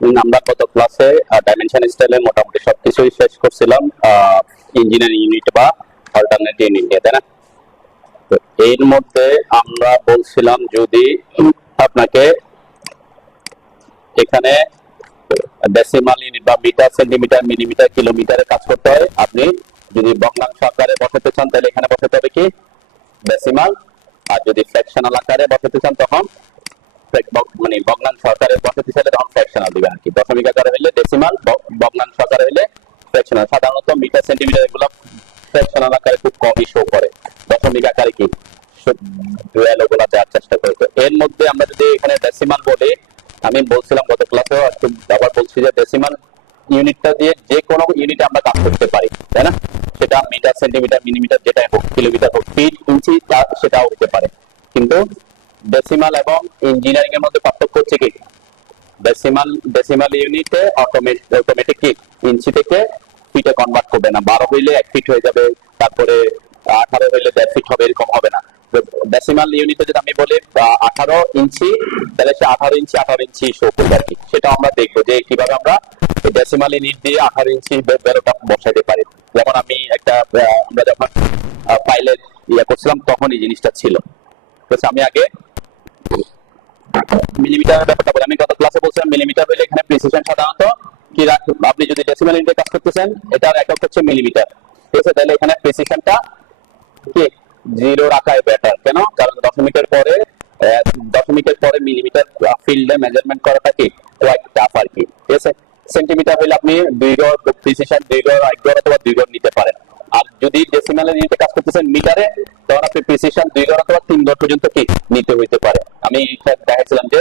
আমরা গত ক্লাসে ডাইমেনশন স্টাইলে মোটামুটি সবকিছুই শেষ করছিলাম ইঞ্জিনিয়ারিং ইউনিট বা অল্টারনেট ইউনিট নিয়ে, তাই না? তো এর মধ্যে আমরা বলছিলাম যদি আপনাকে এখানে ডেসিমাল ইউনিট বা মিটার, সেন্টিমিটার, মিলিমিটার, কিলোমিটারে কাজ করতে হয়, আপনি যদি ভগ্নাংশ আকারে বসাতে চান তাহলে এখানে বসাতে হবে কি ডেসিমাল, আর যদি ফ্র্যাকশনাল আকারে বসাতে চান তখন মানে ভগ্নাংশ আকারে বসাতে চাইলে তখন ফ্র্যাকশনাল দিবেন আর কি। দশমিক আকারে হইলে ডেসিমাল, ভগ্নাংশ আকারে হইলে ফ্র্যাকশনাল। সাধারণত মিটার, সেন্টিমিটার এগুলো ফ্র্যাকশনাল আকারে খুব কমই শো করে, দশমিক আকারে কি ডুয়াল ওগুলা দেওয়ার চেষ্টা করে। তো এর মধ্যে আমরা যদি এখানে ডেসিমাল বলি, আমি বলছিলাম গত ক্লাসেও একটু আবার বলছি যে ডেসিমাল ইউনিটটা দিয়ে যে কোনো ইউনিটে আমরা কাজ করতে পারি, তাই না? সেটা মিটার, সেন্টিমিটার, মিলিমিটার যেটাই হোক, কিলোমিটার হোক, ফিট, ইঞ্চি, সেটাও হতে পারে। কিন্তু ডেসিমাল এবং ইঞ্জিনিয়ারিং এর মধ্যে পার্থক্য হচ্ছে কি, ডেসিমাল ইউনিটে অটোমেটিক কি ইঞ্চি থেকে ফিটে কনভার্ট করবে না। 12 হইলে 1 ফিট হয়ে যাবে, তারপরে 18 হইলে 1.5 ফিট হবে, এরকম হবে না। ডেসিমাল ইউনিটে যদি আমি বলি 18 ইঞ্চি, তাহলে সে 18 ইঞ্চি শো করবে আর কি। সেটা আমরা দেখবো যে কিভাবে আমরা ডেসিমাল ইউনিট দিয়ে 18 ইঞ্চি বেরোটা বসাইতে পারি। যেমন আমি আমরা যখন ফাইলে করছিলাম তখন এই জিনিসটা ছিল। আমি আগে মিলিমিটারের ব্যাপারটা বলি। আমি গত ক্লাসে বলছিলাম মিলিমিটার হলে এখানে প্রিসিশন সাধারণত কি আপনি যদি ডেসিমাল ইউনিটে কাজ করতেছেন এটার একক হচ্ছে মিলিমিটার, ঠিক আছে? তাহলে এখানে প্রিসিশনটা কি 0 রাখাই বেটার। কেন? কারণ দশমিকের পরে মিলিমিটার ফিল্ডে মেজারমেন্ট করাটা কি কোয়াইট টাফ আর কি, ঠিক আছে? সেন্টিমিটার হলে আপনি 2 গড় প্রিসিশন 2 গড় 1 গড় অথবা 2 গড় নিতে পারেন। আর যদি ডেসিমাল ইউনিটে কাজ করতেছেন মিটারে, তখন আপনি প্রিসিশন 2 গড় অথবা 3 গড় পর্যন্ত কি নিতে হইতে পারে। আমি দেখাচ্ছিলাম যে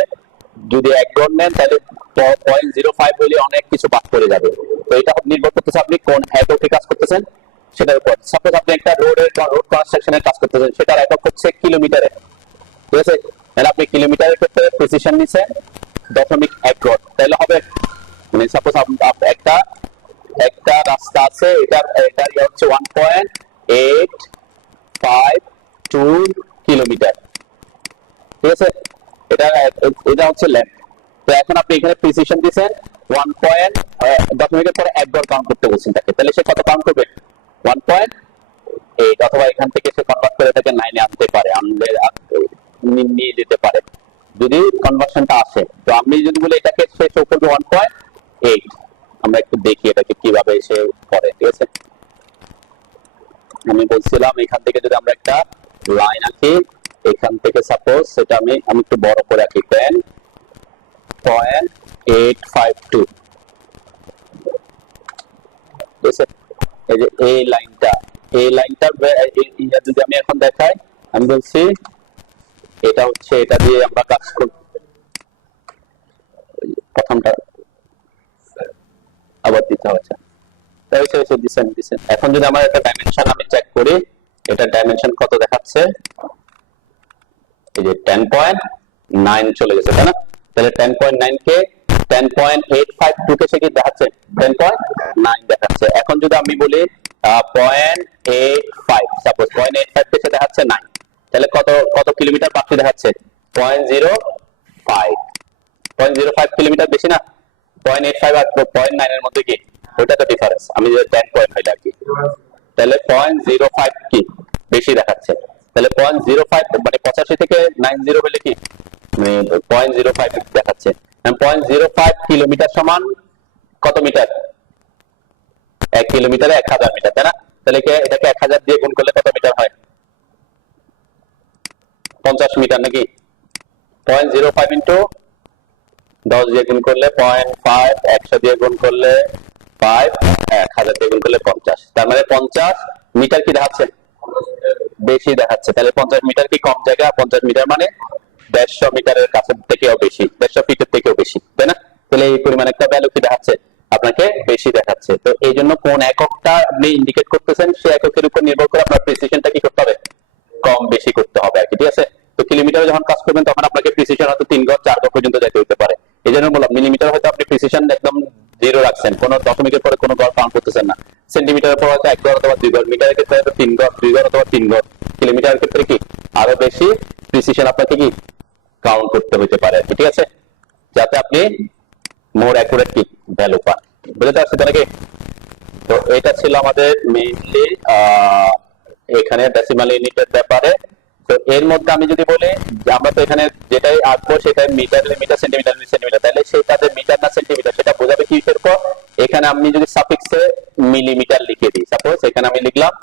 যদি 1 গড় নেন তাহলে 0.05 হলে অনেক কিছু বাদ করে যাবে। তো এটা নির্ভর করতেছে আপনি কোন এককে কাজ করতেছেন সেটার উপর। সাপোজ আপনি একটা রোড কনস্ট্রাকশনের কাজ করতেছেন, সেটার একক হচ্ছে কিলোমিটারে, ঠিক আছে? তাহলে আপনি কিলোমিটারের ক্ষেত্রে প্রিসিশন নিছেন 0.1 গড়, তাহলে হবে মানে সাপোজ একটা রাস্তা আছে, এটার হচ্ছে 1.852 কিলোমিটার, ঠিক আছে? এটা হচ্ছে লেন্থ। তো এখন আপনি এখানে প্রিসিশন দিয়েছেন 1.0 পরে 1 গড় কাউন্ট করতে বলছেন তাকে, তাহলে সে কত কাউন্ট করবে 1.8, অথবা এখান থেকে সে কনভার্ট করে এটাকে 9 এ আনতে পারে, নিয়ে যেতে পারে যদি কনভার্সনটা আসে। তো আমি যদি বলি এটাকে সে শো করবে 1.8, আমরা একটু দেখি এটাকে কিভাবে সে করে, ঠিক আছে? আমি বলছিলাম এখান থেকে যদি আমরা একটা লাইন আঁকি, এখান থেকে সাপোজ সেটা আমি একটু বড় করে আঁকি 10.852, ঠিক আছে? এই যে এই লাইনটা যদি আমি এখন দেখাই, আমি বলছি এটা হচ্ছে, এটা দিয়ে আমরা কাজ করব। প্রথমটা আবার দিতে হচ্ছে, এখন যদি আমার একটা ডাইমেনশন আমি চেক করি, এটা ডাইমেনশন কত দেখাচ্ছে, এই যে 10.9 চলে গেছে, তাই না? তাহলে 10.9 কে 10.852 কে সে কি দেখাচ্ছে 10.9 দেখাচ্ছে। এখন যদি আমি বলি 0.85, সাপোজ 0.85 কে সে দেখাচ্ছে 9, তাহলে কত কিলোমিটার বাকি দেখাচ্ছে 0.05 কিলোমিটার, বেশি না? 0.85 আর 0.9 এর মধ্যে কি ওইটা তো ডিফারেন্স, আমি যে 10 পয়েন্ট হইলে আর কি, তাহলে 0.05 কি বেশি দেখাচ্ছে। তাহলে 0.05 মানে 85 থেকে 90 হলে কি মানে 0.05 দেখাচ্ছে। 0.05 কিলোমিটার সমান কত মিটার? 1 কিলোমিটারে 1000 মিটার, তাই না? তাহলে এটাকে 1000 দিয়ে গুণ করলে কত মিটার হয়? 50 মিটার নাকি? 0.05 ইন্টু 10 দিয়ে গুণ করলে 0.5, 100 দিয়ে গুণ করলে 5, 1000 দিয়ে গুণ করলে 50, তার মানে 50 মিটার কি দেখাচ্ছে বেশি দেখাচ্ছে। তাহলে 50 মিটার কি কম জায়গা? 50 মিটার মানে 150 মিটারের কাছে থেকেও বেশি, 150 ফিটের থেকেও বেশি, তাই না? তাহলে এই পরিমাণ একটা ভ্যালু কি দেখাচ্ছে আপনাকে বেশি দেখাচ্ছে। তো এই জন্য কোন এককটা আপনি ইন্ডিকেট করতেছেন সেই এককের উপর নির্ভর করে আপনার প্রিসিশনটা কি করতে হবে কম বেশি করতে হবে আর কি, ঠিক আছে? তো কিলোমিটারে যখন কাজ করবেন তখন আপনাকে প্রিসিশন হয়তো 3 গড় 4 গড় পর্যন্ত যেতে হতে পারে। এই জন্য বললাম মিলিমিটার হয়তো আপনি প্রিসিশন একদম 0 রাখছেন, কোনো দশমিকের পরে কোনো গড় কাউন্ট করতেছেন না। সেন্টিমিটারের পর হয়তো 1 গড় অথবা 2 গড়, মিটারের ক্ষেত্রে হয়তো 3 গড় 2 গড় অথবা 3 গড়, কিলোমিটারের ক্ষেত্রে কি আরো বেশি প্রিসিশন আপনাকে কি কাউন্ট করতে হতে পারে, ঠিক আছে? যাতে আপনি মোর অ্যাকুরেট কি ভ্যালু পান। বুঝতে পারছি তো নাকি? তো এটা ছিল আমাদের মেইনলি এখানে ডেসিমাল ইউনিটের ব্যাপারে। তো এর মধ্যে আমি যদি বলি যে আমরা তো এখানে যেটাই আঁকবো সেটাই মিটার মিটার সেন্টিমিটার সেন্টিমিটার, তাহলে সেটা যে মিটার না সেন্টিমিটার সেটা বোঝাবে কি এরপর এখানে আমি যদি সাফিক্সে মিলিমিটার লিখে দিই, সাপোজ এখানে আমি লিখলাম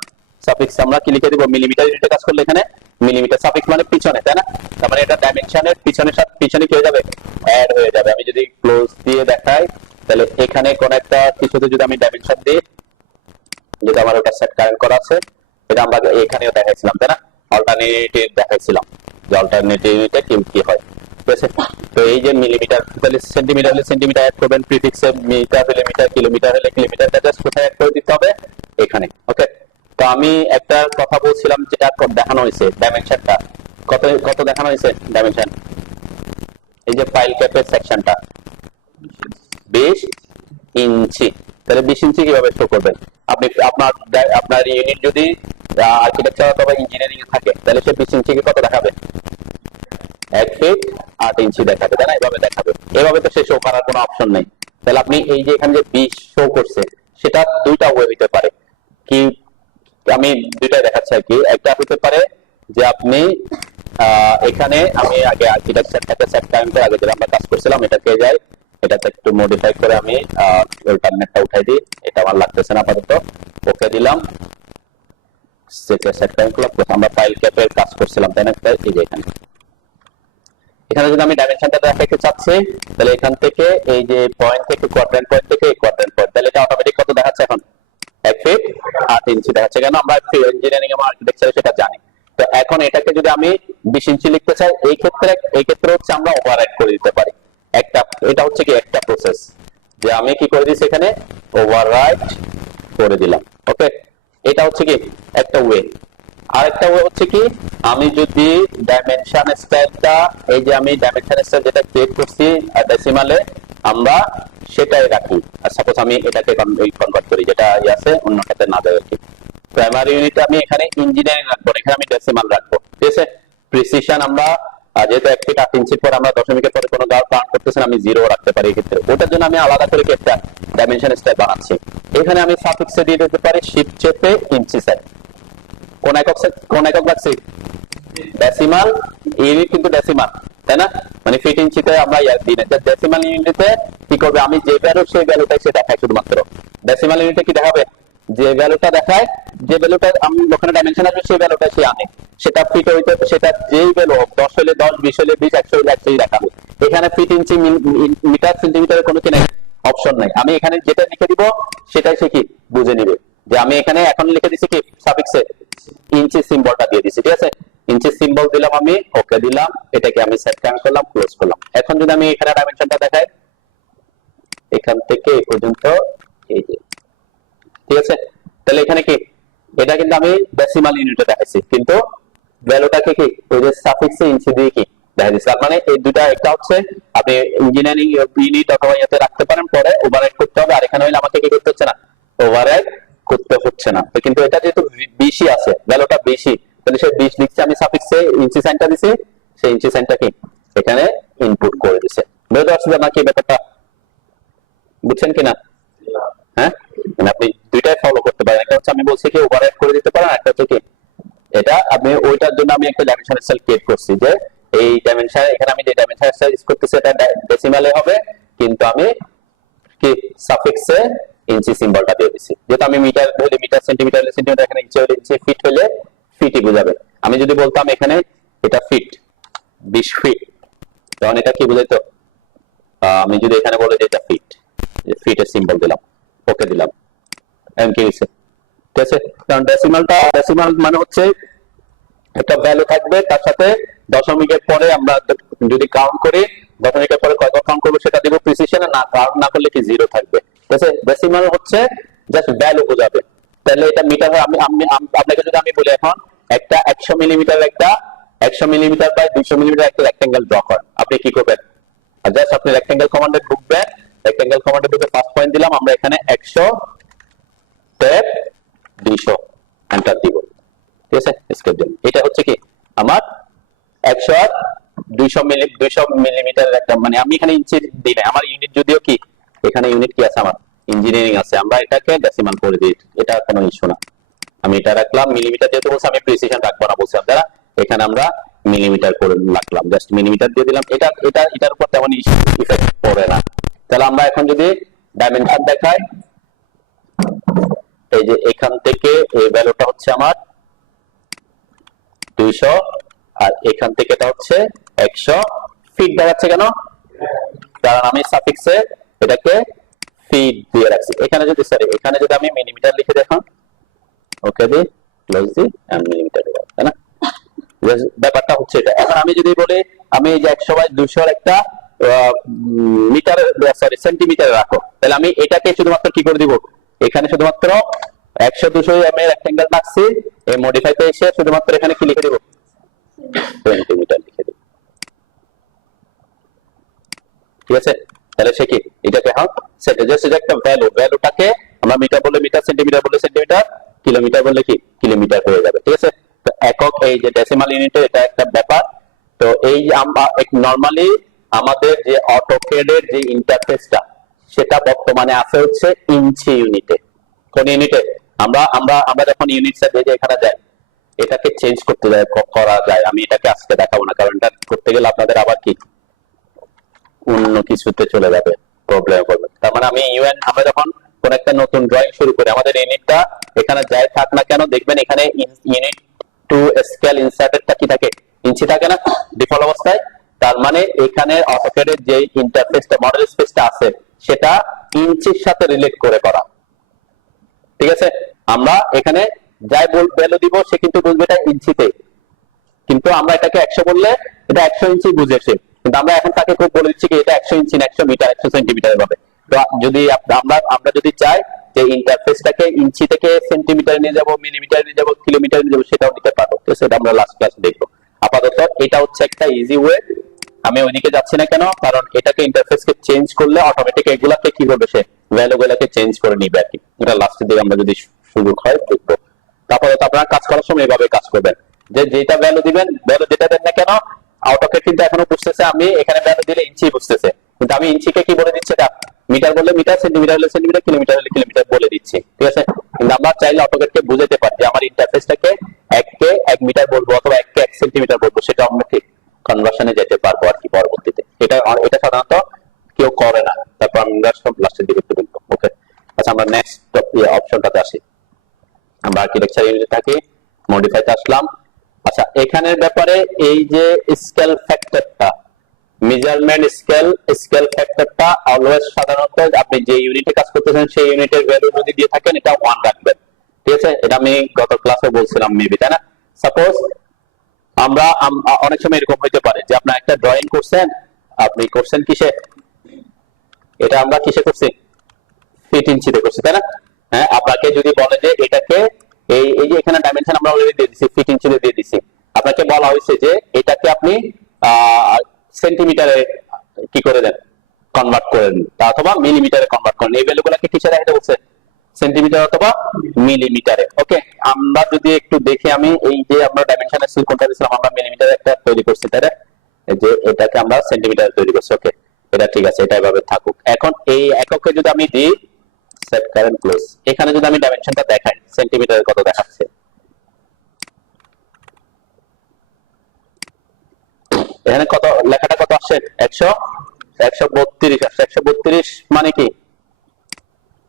সাফিক্স আমরা কি লিখে দিব মিলিমিটার ইউনিটে কাজ করলে এখানে মিলিমিটার সাফিক্স মানে পিছনে, তাই না? তার মানে এটা ডাইমেনশনের পিছনের সাথে পিছনে কি হয়ে যাবে অ্যাড হয়ে যাবে। আমি যদি ক্লোজ দিয়ে দেখাই তাহলে এখানে কোন একটা কিছুতে যদি আমি ডাইমেনশন দিই, যেটা আমার ওটা সেট কারেন্ট করা আছে, এটা আমরা এখানেও দেখাইছিলাম তাই না, অল্টারনেটিভ দেখাইছিলাম যে অল্টারনেটিভে কি হয়। ঠিক আছে? তো এই যে মিলিমিটার তাহলে সেন্টিমিটার হলে সেন্টিমিটার অ্যাড করবেন, প্রিফিক্সে মিটার হলে মিটার, কিলোমিটার হলে কিলোমিটারটা জাস্ট কোথায় অ্যাড করে দিতে হবে এখানে। ওকে, তো আমি একটা কথা বলছিলাম যেটা দেখানো হয়েছে ডাইমেনশনটা কত কত দেখানো হয়েছে ডাইমেনশন, এই যে ফাইল ক্যাপের সেকশনটা 20 ইঞ্চি। তাহলে 20 ইঞ্চি কিভাবে শো করবেন আপনি? আপনার ইউনিট যদি আর্কিটেকচার অথবা ইঞ্জিনিয়ারিং এ থাকে তাহলে সে 20 ইঞ্চিকে কত দেখাবে? 1 ফিট 8 ইঞ্চি দেখাবে, তাই না? এভাবে দেখাবে। এভাবে তো সে শো করার কোনো অপশন নেই। তাহলে আপনি এই যে এখানে যে 20 শো করছে সেটা দুইটা ওয়ে হতে পারে কি, আমি দুইটাই দেখাচ্ছি আর কি। একটা হতে পারে যে আপনি এখানে আমি আগে আর্কিটেকচারটাকে সেট কারেন্টের আগে যেটা আমরা কাজ করছিলাম এটাকে যাই, এটাতে একটু মডিফাই করে আমি অল্টারনেটটা উঠাই দিই, এটা আমার লাগতেছে না আপাতত। ওকে দিলাম, সেট কারেন্ট করলাম। আমরা ফাইল ক্যাপের কাজ করছিলাম তাই না? এই যে এখানে যদি আমি ডাইমেনশনটা দেখাতে চাচ্ছি তাহলে এখান থেকে এই যে পয়েন্ট থেকে কোয়াড্রেন্ট পয়েন্ট থেকে এই কোয়াড্রেন্ট পয়েন্ট, তাহলে এটা অটোমেটিক কত দেখাচ্ছে এখন? 1 ফিট 8 ইঞ্চি দেখাচ্ছে। কেন? আমরা ইঞ্জিনিয়ারিং এবং আর্কিটেকচারে সেটা জানি। তো এখন এটাকে যদি আমি 20 ইঞ্চি লিখতে চাই এই ক্ষেত্রে হচ্ছে আমরা ওভাররাইট করে দিতে পারি একটা, এটা হচ্ছে কি একটা প্রসেস যে আমি কি করে দিচ্ছি এখানে ওভাররাইট করে দিলাম। ওকে, এটা হচ্ছে কি একটা ওয়ে। আরেকটা ওয়ে হচ্ছে কি আমি যদি ডাইমেনশন স্টাইলটা এই যে আমি ডাইমেনশন স্টাইল যেটা ক্রিয়েট করছি ডেসিমালে আমরা সেটাই রাখি। আর সাপোজ আমি এটাকে কনভার্ট করি যেটা আছে অন্যটাতে না দেয় আর কি। প্রাইমারি ইউনিটে আমি এখানে ইঞ্জিনিয়ারিং রাখবো, এখানে আমি ডেসিমাল রাখবো। ঠিক আছে? প্রিসিশন আমরা যেহেতু 1 ফিট 8 ইঞ্চির পর আমরা দশমিকের পরে কোনো কাউন্ট করতেছেন আমি 0 রাখতে পারি এক্ষেত্রে। ওটার জন্য আমি আলাদা করে একটা ডাইমেনশন স্টাইল বানাচ্ছি। এখানে আমি সাফিক্সে দিয়ে দিতে পারি শিফট চেপে ইঞ্চি সেট। কোন একক লাগছে? ডেসিমাল ইউনিট, কিন্তু ডেসিমাল তাই না, মানে ফিট ইঞ্চিতে আমরা দিই না। ডেসিমাল ইউনিটে কি করবে আমি যে ভ্যালু সেই ভ্যালুটাই সে দেখায় শুধুমাত্র। ডেসিমাল ইউনিটে কি দেখাবে? যে ভ্যালুটা দেখায়, যে ভ্যালুটা আমি ওখানে ডাইমেনশন আসবে সেই ভ্যালুটা সে আনে। সেটা ফিট হইতে সেটা যেই ভ্যালু হোক 10 হলে 10, 20 হলে 20, 100 হলে 100 দেখাবে। এখানে ফিট ইঞ্চি মিটার সেন্টিমিটারের কোনো কি নাই, অপশন নাই। আমি এখানে যেটা লিখে দিব সেটাই সে কি বুঝে নিবে যে আমি এখানে এখন লিখে দিছি কি সাফিক্সে ইঞ্চি সিম্বলটা দিয়ে দিছি। ঠিক আছে? ইঞ্চি সিম্বল দিলাম, আমি ওকে দিলাম, এটাকে আমি সেট কারেন্ট করলাম, ক্লোজ করলাম। এখন যদি আমি এখানে ডাইমেনশনটা দেখাই এখান থেকে এই পর্যন্ত এই যে, ঠিক আছে? তাহলে এখানে কি এটা কিন্তু আমি ডেসিমাল ইউনিটে দেখাইছি কিন্তু ভ্যালুটাকে কি ওই যে সাফিক্সে ইঞ্চি দিয়ে কি দেখা দিচ্ছে। তার মানে এই দুটা একটা হচ্ছে আপনি ইঞ্জিনিয়ারিং ইউনিট অথবা ইয়াতে রাখতে পারেন, পরে ওভাররাইট করতে হবে। আর এখানে হইলে আমাকে কি করতে হচ্ছে না, ওভাররাইট করতে হচ্ছে না। তো কিন্তু এটা যেহেতু বেশি আছে ভ্যালুটা বেশি, তাহলে সে 20 লিখছে, আমি সাফিক্সে ইঞ্চি সাইনটা দিছি, সেই ইঞ্চি সাইনটা কি এখানে ইনপুট করে দিছে। বুঝতে পারছেন নাকি ব্যাপারটা? বুঝছেন কিনা? হ্যাঁ, মানে আপনি দুইটাই ফলো করতে পারেন। একটা হচ্ছে আমি বলছি কি ওভাররাইট করে দিতে পারেন, একটা হচ্ছে কি এটা আপনি ওইটার জন্য আমি একটা ডাইমেনশন স্টাইল ক্রিয়েট করছি যে এই ডাইমেনশন এখানে আমি যে ডাইমেনশন স্টাইল ইউজ করতেছি এটা ডেসিমালে হবে, কিন্তু আমি কি সাফিক্সে ইঞ্চি সিম্বলটা দিয়ে দিছি। যেহেতু আমি মিটার হলে মিটার, সেন্টিমিটার হলে সেন্টিমিটার, এখানে ইঞ্চি হলে ইঞ্চি, ফিট হলে ফিটই বোঝাবে। আমি যদি বলতাম এখানে এটা ফিট 20 ফিট, তখন এটা কি বোঝাইতো? আমি যদি এখানে বলে যে এটা ফিট, ফিটের সিম্বল দিলাম, ওকে দিলাম, এমন কি হয়েছে? ঠিক আছে? কারণ ডেসিমাল মানে হচ্ছে একটা ভ্যালু থাকবে তার সাথে দশমিকের পরে আমরা যদি কাউন্ট করি দশমিকের পরে কত কাউন্ট করবো সেটা দিব প্রিসিশনে, না কাউন্ট না করলে কি 0 থাকবে। ঠিক আছে? ডেসিমাল হচ্ছে জাস্ট ভ্যালু বোঝাবে। তাহলে এটা মিটার হয়। আমি আপনাকে যদি আমি বলি এখন একটা 100 মিলিমিটার একটা 100 মিলিমিটার বাই 200 মিলিমিটার একটা রেক্টেঙ্গেল ড্র করেন, আপনি কি করবেন? জাস্ট আপনি রেক্টেঙ্গেল কমান্ডে ঢুকবেন, রেক্টেঙ্গেল কমান্ডে ঢুকে ফার্স্ট পয়েন্ট দিলাম, আমরা এখানে 100 ট্যাপ 200 এন্টার দিব। ঠিক আছে? স্কেপ দিন। এটা হচ্ছে কি আমার 100 আর 200 মিলিমিটার একটা, মানে আমি এখানে ইঞ্চি দিই না, আমার ইউনিট যদিও কি এখানে ইউনিট কি আছে আমার, ইঞ্জিনিয়ারিং আছে, আমরা এটাকে ডেসিমাল করে দিই, এটা কোনো ইস্যু না। আমি এটা রাখলাম মিলিমিটার, যেহেতু বলছি আমি প্রিসিশন রাখবো না বলছি আপনারা, এখানে আমরা মিলিমিটার করে রাখলাম, জাস্ট মিলিমিটার দিয়ে দিলাম। এটার উপর তেমন ইফেক্ট পড়ে না। তাহলে আমরা এখন যদি ডাইমেনশন দেখাই, এই যে এখান থেকে এই ভ্যালুটা হচ্ছে আমার 200, আর এখান থেকে এটা হচ্ছে 100 ফিট দেখাচ্ছে। কেন? কারণ আমি সাফিক্সে এটাকে ফিট দিয়ে রাখছি। এখানে যদি এখানে যদি আমি মিলিমিটার লিখে দেখাম, ওকে দি ক্লোজ দি এন্ড মিলিমিটার, তাই না? ব্যাপারটা হচ্ছে এটা। এখন আমি যদি বলি আমি এই যে 100/200 একটা মিটার সেন্টিমিটার রাখো, তাহলে আমি এটাকে শুধুমাত্র কি করে দিব, এখানে শুধুমাত্র 100-200 আমি রেক্টেঙ্গেল রাখছি, এই মডিফাইতে এসে শুধুমাত্র এখানে কি লিখে দিব, সেন্টিমিটার লিখে দিব। ঠিক আছে? তাহলে সে কি এটাকে সেটা জাস্ট একটা ভ্যালুটাকে আমরা মিটার বলে মিটার, সেন্টিমিটার বলে সেন্টিমিটার, কিলোমিটার বলে কি কিলোমিটার হয়ে যাবে। ঠিক আছে? তো একক এই যে ডেসিমাল ইউনিটে এটা একটা ব্যাপার। তো এই আমরা নরমালি আমাদের যে অটোক্যাডের যে ইন্টারফেসটা সেটা বর্তমানে আছে হচ্ছে ইঞ্চি ইউনিটে। কোন ইউনিটে? আমরা আমরা আমরা যখন ইউনিটটা দিয়ে এখানে যাই, এটাকে চেঞ্জ করতে করা যায়। আমি এটাকে আজকে দেখাবো না, কারণ এটা করতে গেলে আপনাদের আবার কি অন্য কিছুতে চলে যাবে, প্রবলেম করবে। তার মানে আমি আমরা যখন কোন একটা নতুন ড্রয়িং শুরু করি, আমাদের ইউনিটটা এখানে যাই থাক না কেন, দেখবেন এখানে ইউনিট টু স্কেল ইনসার্টেডটা কি থাকে, ইঞ্চি থাকে না ডিফল্ট অবস্থায়। তার মানে এখানে অটোক্যাডের যে ইন্টারফেসটা, মডেল স্পেসটা আছে সেটা ইঞ্চির সাথে রিলেট করে করা। ঠিক আছে? আমরা এখানে যাই ভ্যালু দিব সে কিন্তু বুঝবে এটা ইঞ্চিতে, কিন্তু আমরা এটাকে 100 বললে এটা 100 ইঞ্চি বুঝেছে, কিন্তু আমরা এখন তাকে খুব বলে দিচ্ছি কি এটা 100 ইঞ্চি না 100 মিটার 100 সেন্টিমিটার হবে। তো যদি আমরা যদি চাই যে ইন্টারফেসটাকে ইঞ্চি থেকে সেন্টিমিটার নিয়ে যাব, মিলিমিটার নিয়ে যাব, কিলোমিটার নিয়ে যাব, সেটাও নিতে পারবো। ঠিক আছে? এটা আমরা লাস্ট ক্লাসে দেখবো। আপাতত এটা হচ্ছে একটা ইজি ওয়ে। আমি ওইদিকে যাচ্ছি না কেন, কারণ এটাকে ইন্টারফেসকে চেঞ্জ করলে অটোমেটিক এগুলাকে কি করবে, সে ভ্যালুগুলোকে চেঞ্জ করে নিবে আর কি। এটা লাস্টের দিকে আমরা যদি সুযোগ হয় দেখবো। তারপরে আপনারা কাজ করার সময় এভাবে কাজ করবেন, যে যেটা ভ্যালু দিবেন, ভ্যালু যেটা দেন না কেন, অটোক্যাড কিন্তু এখনো বুঝতেছে আমি এখানে ভ্যালু দিলে ইঞ্চি বুঝতেছে, কিন্তু আমি ইঞ্চিকে কি বলে দিচ্ছি, এটা মিটার বললে মিটার, সেন্টিমিটার হলে সেন্টিমিটার, কিলোমিটার হলে কিলোমিটার বলে দিচ্ছি। ঠিক আছে? কিন্তু আমরা চাইলে অটোক্যাডকে বুঝাতে পারি যে আমার ইন্টারফেসটাকে 1 মিটার বলবো অথবা 1 সেন্টিমিটার বলবো, সেটা আমরা ঠিক কনভার্সনে যেতে পারবো আর কি পরবর্তীতে। এটা সাধারণত কেউ করে না। তারপর আমরা সব লাস্টের দিকে একটু বলবো। ওকে, আচ্ছা আমরা নেক্সট অপশনটাতে আসি। আমরা আর্কিটেকচার ইউনিটে থাকি, মডিফাইতে আসলাম। আচ্ছা, এখানের ব্যাপারে এই যে স্কেল ফ্যাক্টরটা, মেজারমেন্ট স্কেল ফ্যাক্টরটা অলওয়েজ সাধারণত আপনি যে ইউনিটে কাজ করতেছেন সেই ইউনিটের ভ্যালু যদি দিয়ে থাকেন এটা 1 রাখবেন। ঠিক আছে? এটা আমি গত ক্লাসে বলছিলাম মেবি, তাই না? সাপোজ আমরা অনেক সময় এরকম হইতে পারে যে আপনার একটা ড্রয়িং করছেন, আপনি করছেন কিসে, এটা আমরা কিসে করছি, ফিট ইঞ্চিতে করছি, তাই না? হ্যাঁ, আপনাকে যদি বলে যে এটাকে এই যে এখানে ডাইমেনশন আমরা অলরেডি দিয়ে দিছি, ফিট ইঞ্চিতে দিয়ে দিছি, আপনাকে বলা হয়েছে যে এটাকে আপনি সেন্টিমিটারে কি করে দেন, কনভার্ট করেন, অথবা মিলিমিটারে কনভার্ট করেন। এই ভ্যালুগুলোকে কিসে দেখাতে বলছে, সেন্টিমিটার অথবা মিলিমিটারে। ওকে, আমরা যদি একটু দেখি, আমি এই যে আমরা ডাইমেনশনের সিল কোনটা দিয়েছিলাম, আমরা মিলিমিটারে একটা তৈরি করছি, তাই না? এই যে এটাকে আমরা সেন্টিমিটারে তৈরি করছি। ওকে, এটা ঠিক আছে, এটা এভাবে থাকুক। এখন এই এককে যদি আমি দিই সেট কারেন্ট ক্লোজ, এখানে যদি আমি ডাইমেনশনটা দেখাই সেন্টিমিটারে কত দেখাচ্ছে, এখানে কত লেখাটা কত আসছে, 132 আসছে। 132 মানে কি,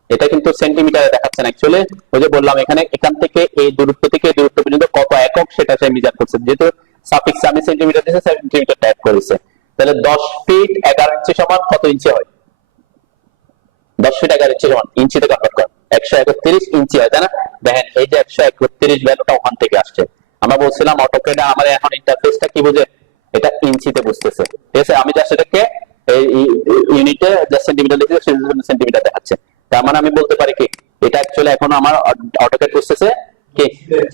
এটা কিন্তু সেন্টিমিটারে দেখাচ্ছে না অ্যাকচুয়ালি। ওই যে বললাম এখানে এখান থেকে এই দূরত্ব থেকে এই দূরত্ব পর্যন্ত কত একক সেটা সে মেজার করছে, যেহেতু সাফিক্স আমি সেন্টিমিটার দিয়েছে, সেন্টিমিটার ট্যাগ করেছে। তাহলে 10 ফিট 11 ইঞ্চি সমান কত ইঞ্চি হয়, 10 ফিট 11 ইঞ্চি সমান ইঞ্চিতে কনভার্ট করেন 131 ইঞ্চি হয়, তাই না? দেখেন এই যে 131 ভ্যালুটা ওখান থেকে আসছে। আমরা বলছিলাম অটোক্যাডে আমার এখন ইন্টারফেসটা কি বুঝে, এটা ইঞ্চিতে বুঝতেছে। ঠিক আছে? আমি জাস্ট এটাকে এই ইউনিটে জাস্ট সেন্টিমিটার লিখে সেন্টিমিটার দেখাচ্ছে। তার মানে আমি বলতে পারি কি এটা অ্যাকচুয়ালি এখন আমার অটোক্যাড বুঝতেছে কি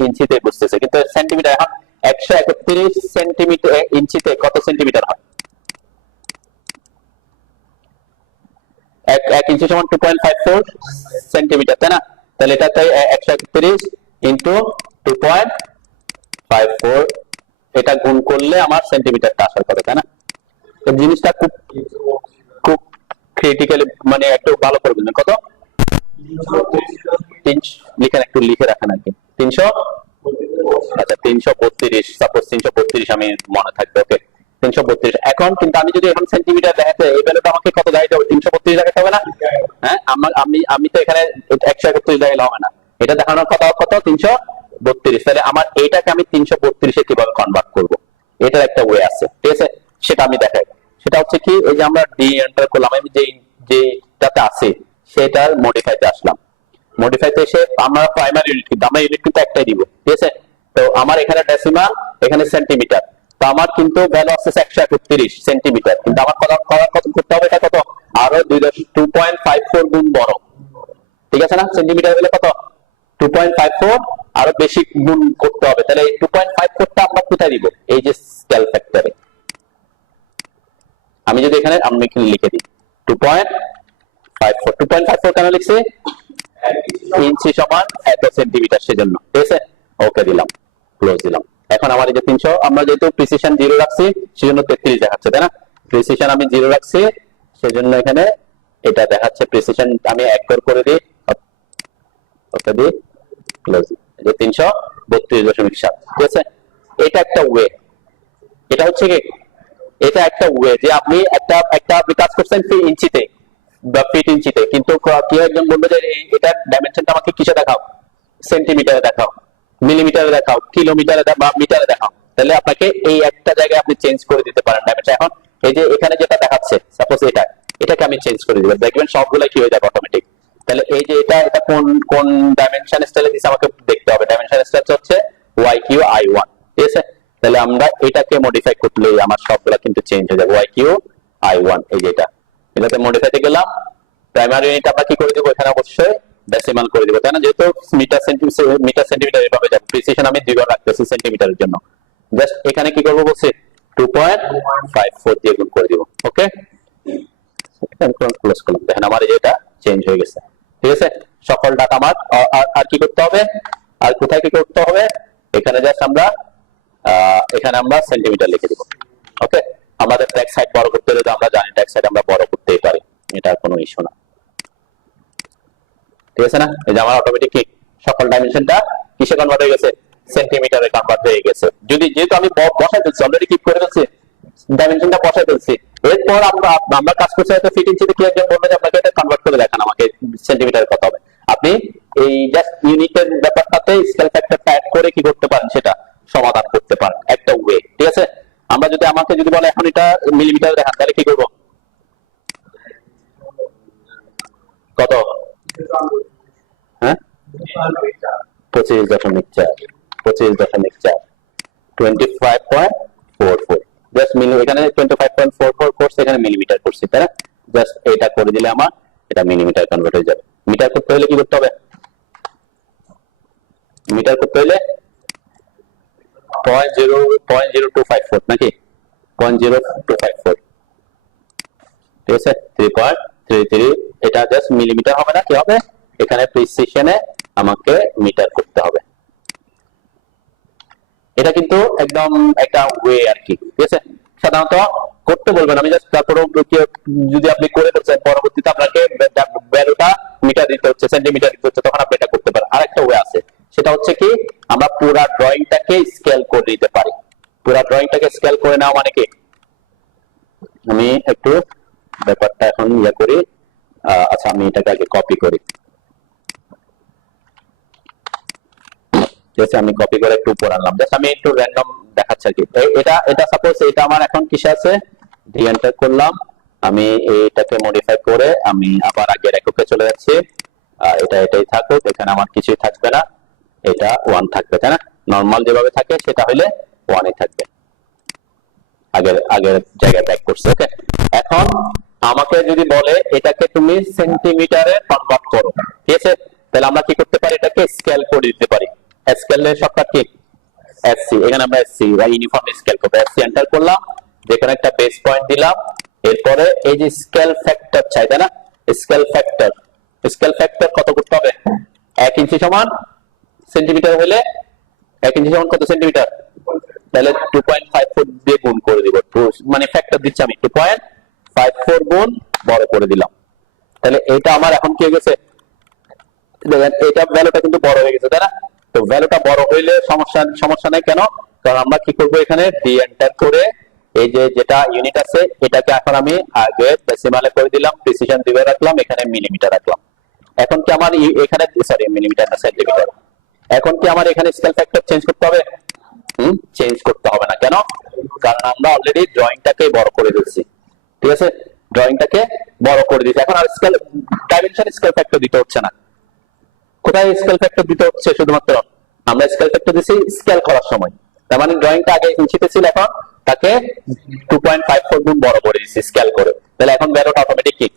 ইঞ্চিতে বুঝতেছে, কিন্তু সেন্টিমিটার এখন 131 সেন্টিমিটার ইঞ্চিতে কত সেন্টিমিটার হয়, 1 ইঞ্চি সমান 2.54 সেন্টিমিটার, তাই না? তাহলে এটা তাই 131 ইনটু 2.54, এটা গুণ করলে আমার সেন্টিমিটারটা আসার কথা, তাই না? এই জিনিসটা খুব খুব ক্রিটিক্যালি মানে একটু ভালো করে বুঝবেন। কত? 300 লিখেন, একটু লিখে রাখেন আর কি। 300, আচ্ছা 332, সাপোজ 332 আমি মনে থাকবে। ওকে 332। এখন কিন্তু আমি যদি এখন সেন্টিমিটার দেখাতে, এই ভ্যালুটা আমাকে কত দেখাইতে হবে? 332 দেখাতে হবে না? হ্যাঁ, আমি তো এখানে 131 দেখাইলে হবে না, এটা দেখানোর কথা কত? 332। তাহলে আমার এইটাকে আমি 332 এ কিভাবে কনভার্ট করব, এটার একটা ওয়ে আছে, ঠিক আছে? সেটা আমি দেখাই। সেটা হচ্ছে কি, এই যে আমরা ডি এন্টার করলাম, আমি যেটাতে আছে সেটার মডিফাইতে আসলাম। মডিফাইতে এসে আমরা প্রাইমারি ইউনিট, কিন্তু আমরা ইউনিট কিন্তু একটাই দিব, ঠিক আছে? তো আমার এখানে ডেসিমাল, এখানে সেন্টিমিটার, তো আমার কিন্তু ভ্যালু আছে 131 সেন্টিমিটার, কিন্তু আমার কত করতে হবে? এটা কত? আরো 2.54 গুণ বড়, ঠিক আছে না? সেন্টিমিটার হলে কত? 2.54 আরো বেশি গুণ করতে হবে। তাহলে এই 2.54 টা আমরা কোথায় দিব? এই যে স্কেল ফ্যাক্টরে। আমি যদি এখানে লিখে দিই 2.54 কেন লিখছি? ইঞ্চি সমান এত সেন্টিমিটার, সেজন্য, ঠিক আছে? ওকে দিলাম, ক্লোজ দিলাম। এখন আমার এই যে 300, আমরা যেহেতু প্রিসিশন 0 রাখছি সেজন্য 33 দেখাচ্ছে, তাই না? প্রিসিশন আমি 0 রাখছি সেজন্য এখানে এটা দেখাচ্ছে। প্রিসিশন আমি 1 করে দিই, ওকে দিই, ক্লোজ। এই যে 332.7, ঠিক আছে? এটা একটা ওয়ে। এটা হচ্ছে কি, এটা একটা ওয়ে যে আপনি একটা কাজ করছেন ইঞ্চিতে বা ফিট ইঞ্চিতে, কিন্তু কেউ একজন বলবে যে এটা ডাইমেনশনটা আমাকে কিসে দেখাও? সেন্টিমিটারে দেখাও, মিলিমিটারে দেখাও, কিলোমিটারে বা মিটারে দেখাও। তাহলে আপনাকে এই একটা জায়গায় আপনি চেঞ্জ করে দিতে পারেন ডাইমেনশন। এখন এই যে এখানে যেটা দেখাচ্ছে, সাপোজ এটাকে আমি চেঞ্জ করে দিব, দেখবেন সবগুলো কি হয়ে যাবে অটোমেটিক। তাহলে এই যে এটা কোন ডাইমেনশন স্টাইলে দিছে আমাকে দেখতে হবে। ডাইমেনশন স্টাইল হচ্ছে YQI1, ঠিক আছে? তাহলে আমরা এটাকে মডিফাই করলে আমার সবগুলা কিন্তু চেঞ্জ হয়ে যাবে। YQI1, এই যে এটাতে মডিফাইতে গেলাম। প্রাইমারি ইউনিট আমরা কি করে দিব? এখানে অবশ্যই ডেসিমাল করে দিব, তাই না? যেহেতু মিটার সেন্টিমিটার এভাবে যাবে। প্রিসিশন আমি 2 বার রাখতেছি সেন্টিমিটারের জন্য। জাস্ট এখানে কি করব বলছি? 2.54 দিয়ে গুণ করে দিব। ওকে, ক্লোজ করলাম। দেখেন আমার এটা চেঞ্জ হয়ে গেছে, ঠিক আছে? সকল ডাটা আমার আর কি করতে হবে? আর কোথায় কি করতে হবে? এখানে জাস্ট আমরা এখানে আমরা সেন্টিমিটার লিখে দিব। ওকে, আমাদের ব্যাক সাইড বড় করতে হলে আমরা জানি ব্যাক সাইড আমরা বড় করতেই পারি, এটা কোনো ইস্যু না, ঠিক আছে না? এই যে আমার অটোমেটিক সকল ডাইমেনশনটা কিসে কনভার্ট হয়ে গেছে? সেন্টিমিটারে কনভার্ট হয়ে গেছে। যেহেতু আমি বসাই ফেলছি, অলরেডি কি করে ফেলছি, ডাইমেনশনটা বসাই ফেলছি। এরপর আমরা কাজ করছি হয়তো ফিট ইঞ্চিতে, কি একজন বলবে যে আপনাকে এটা কনভার্ট করে দেখান আমাকে সেন্টিমিটারে কত হবে। আপনি এই জাস্ট ইউনিটের ব্যাপারটাতে স্কেল ফ্যাক্টরটা অ্যাড করে কি করতে পারেন, সেটা সমাধান করতে পারেন, একটা ওয়ে, ঠিক আছে? আমাকে যদি বলে এখন এটা মিলিমিটারে দেখান, তাহলে কি করব? কত? হ্যাঁ, 25.4, 25.4, 25.44। জাস্ট এখানে 25.44 করছে, এখানে মিলিমিটার করছি, তাই না? জাস্ট এটা করে দিলে আমার এটা মিলিমিটার কনভার্ট হয়ে যাবে। মিটার করতে হলে কি করতে হবে? মিটার করতে হলে 0.0254 নাকি 0.0254, ঠিক আছে? 3.33। এটা জাস্ট মিলিমিটার হবে না, কি হবে? এখানে প্রিসিশনে আমাকে মিটার করতে হবে। এটা কিন্তু একদম একটা ওয়ে আর কি, ঠিক আছে? সাধারণত করতে বলবেন, আমি জাস্ট তারপরে যদি আপনি করে ফেলছেন, পরবর্তীতে আপনাকে ভ্যালুটা মিটার দিতে হচ্ছে, সেন্টিমিটার দিতে হচ্ছে, তখন আপনি এটা করতে পারেন। আরেকটা ওয়ে আছে, সেটা হচ্ছে কি, আমরা পুরা ড্রয়িংটাকে স্কেল করে দিতে পারি। পুরা ড্রয়িংটাকে স্কেল করে নেওয়া মানে কি, আমি একটু ব্যাপারটা এখন করি। আচ্ছা, আমি এটাকে আগে কপি করি, ঠিক আছে? আমি কপি করে একটু উপর আনলাম, জাস্ট আমি একটু র্যান্ডম দেখাচ্ছি আর কি। এটা সাপোজ এটা আমার এখন কিসে আছে? ডি এন্টার করলাম। আমি এটাকে মডিফাই করে আমি আবার আগের এককে চলে যাচ্ছি। এটাই থাকুক, এখানে আমার কিছুই থাকবে না, এটা 1 থাকবে, তাই না? নরমাল যেভাবে থাকে সেটা হইলে 1ই থাকবে, আগের জায়গায় ব্যাক করছে। ওকে, এখন আমাকে যদি বলে এটাকে তুমি সেন্টিমিটারে কনভার্ট করো, ঠিক আছে? তাহলে আমরা কি করতে পারি? এটাকে স্কেল করে দিতে পারি। স্কেলের শর্টকাট কি? এসসি। এখানে আমরা এসসি বা ইউনিফর্ম স্কেল করব। এসসি এন্টার করলাম, যেখানে একটা বেস পয়েন্ট দিলাম। এরপরে এই যে স্কেল ফ্যাক্টর চাই, তাই না? স্কেল ফ্যাক্টর কত করতে হবে? 1 ইঞ্চি সমান সেন্টিমিটার হলে 1 ইঞ্চি সমান কত সেন্টিমিটার? তাহলে 2.54 দিয়ে গুণ করে দিব, মানে ফ্যাক্টর দিচ্ছি আমি 2.54 গুণ বড় করে দিলাম। তাহলে এটা আমার এখন কি হয়ে গেছে, দেখেন এটা ভ্যালুটা কিন্তু বড় হয়ে গেছে, তাই না? তো ভ্যালুটা বড় হইলে সমস্যা নাই কেন? কারণ আমরা কি করব, এখানে ডি এন্টার করে এই যে যেটা ইউনিট আছে এটাকে এখন আমি আগে ডেসিমালে করে দিলাম, প্রিসিশন দিবে রাখলাম, এখানে মিলিমিটার রাখলাম। এখন কি আমার এখানে সরি মিলিমিটার না সেন্টিমিটার, এখন কি আমার এখানে স্কেল ফ্যাক্টর চেঞ্জ করতে হবে? চেঞ্জ করতে হবে না, কেন? কারণ আমরা অলরেডি ড্রয়িংটাকে বড় করে দিয়েছি, ঠিক আছে? ড্রয়িংটাকে বড় করে দিয়েছি, এখন আর স্কেল ডাইমেনশন স্কেল ফ্যাক্টর দিতে হচ্ছে না। কোথায় স্কেল ফ্যাক্টর দিতে হচ্ছে? শুধুমাত্র আমরা স্কেল ফ্যাক্টর দিছি স্কেল করার সময়। তার মানে ড্রয়িংটা আগে ইঞ্চিতে ছিল, এখন তাকে 2.54 গুণ বড় করে দিছি স্কেল করে। তাহলে এখন ভ্যালুটা অটোমেটিক কি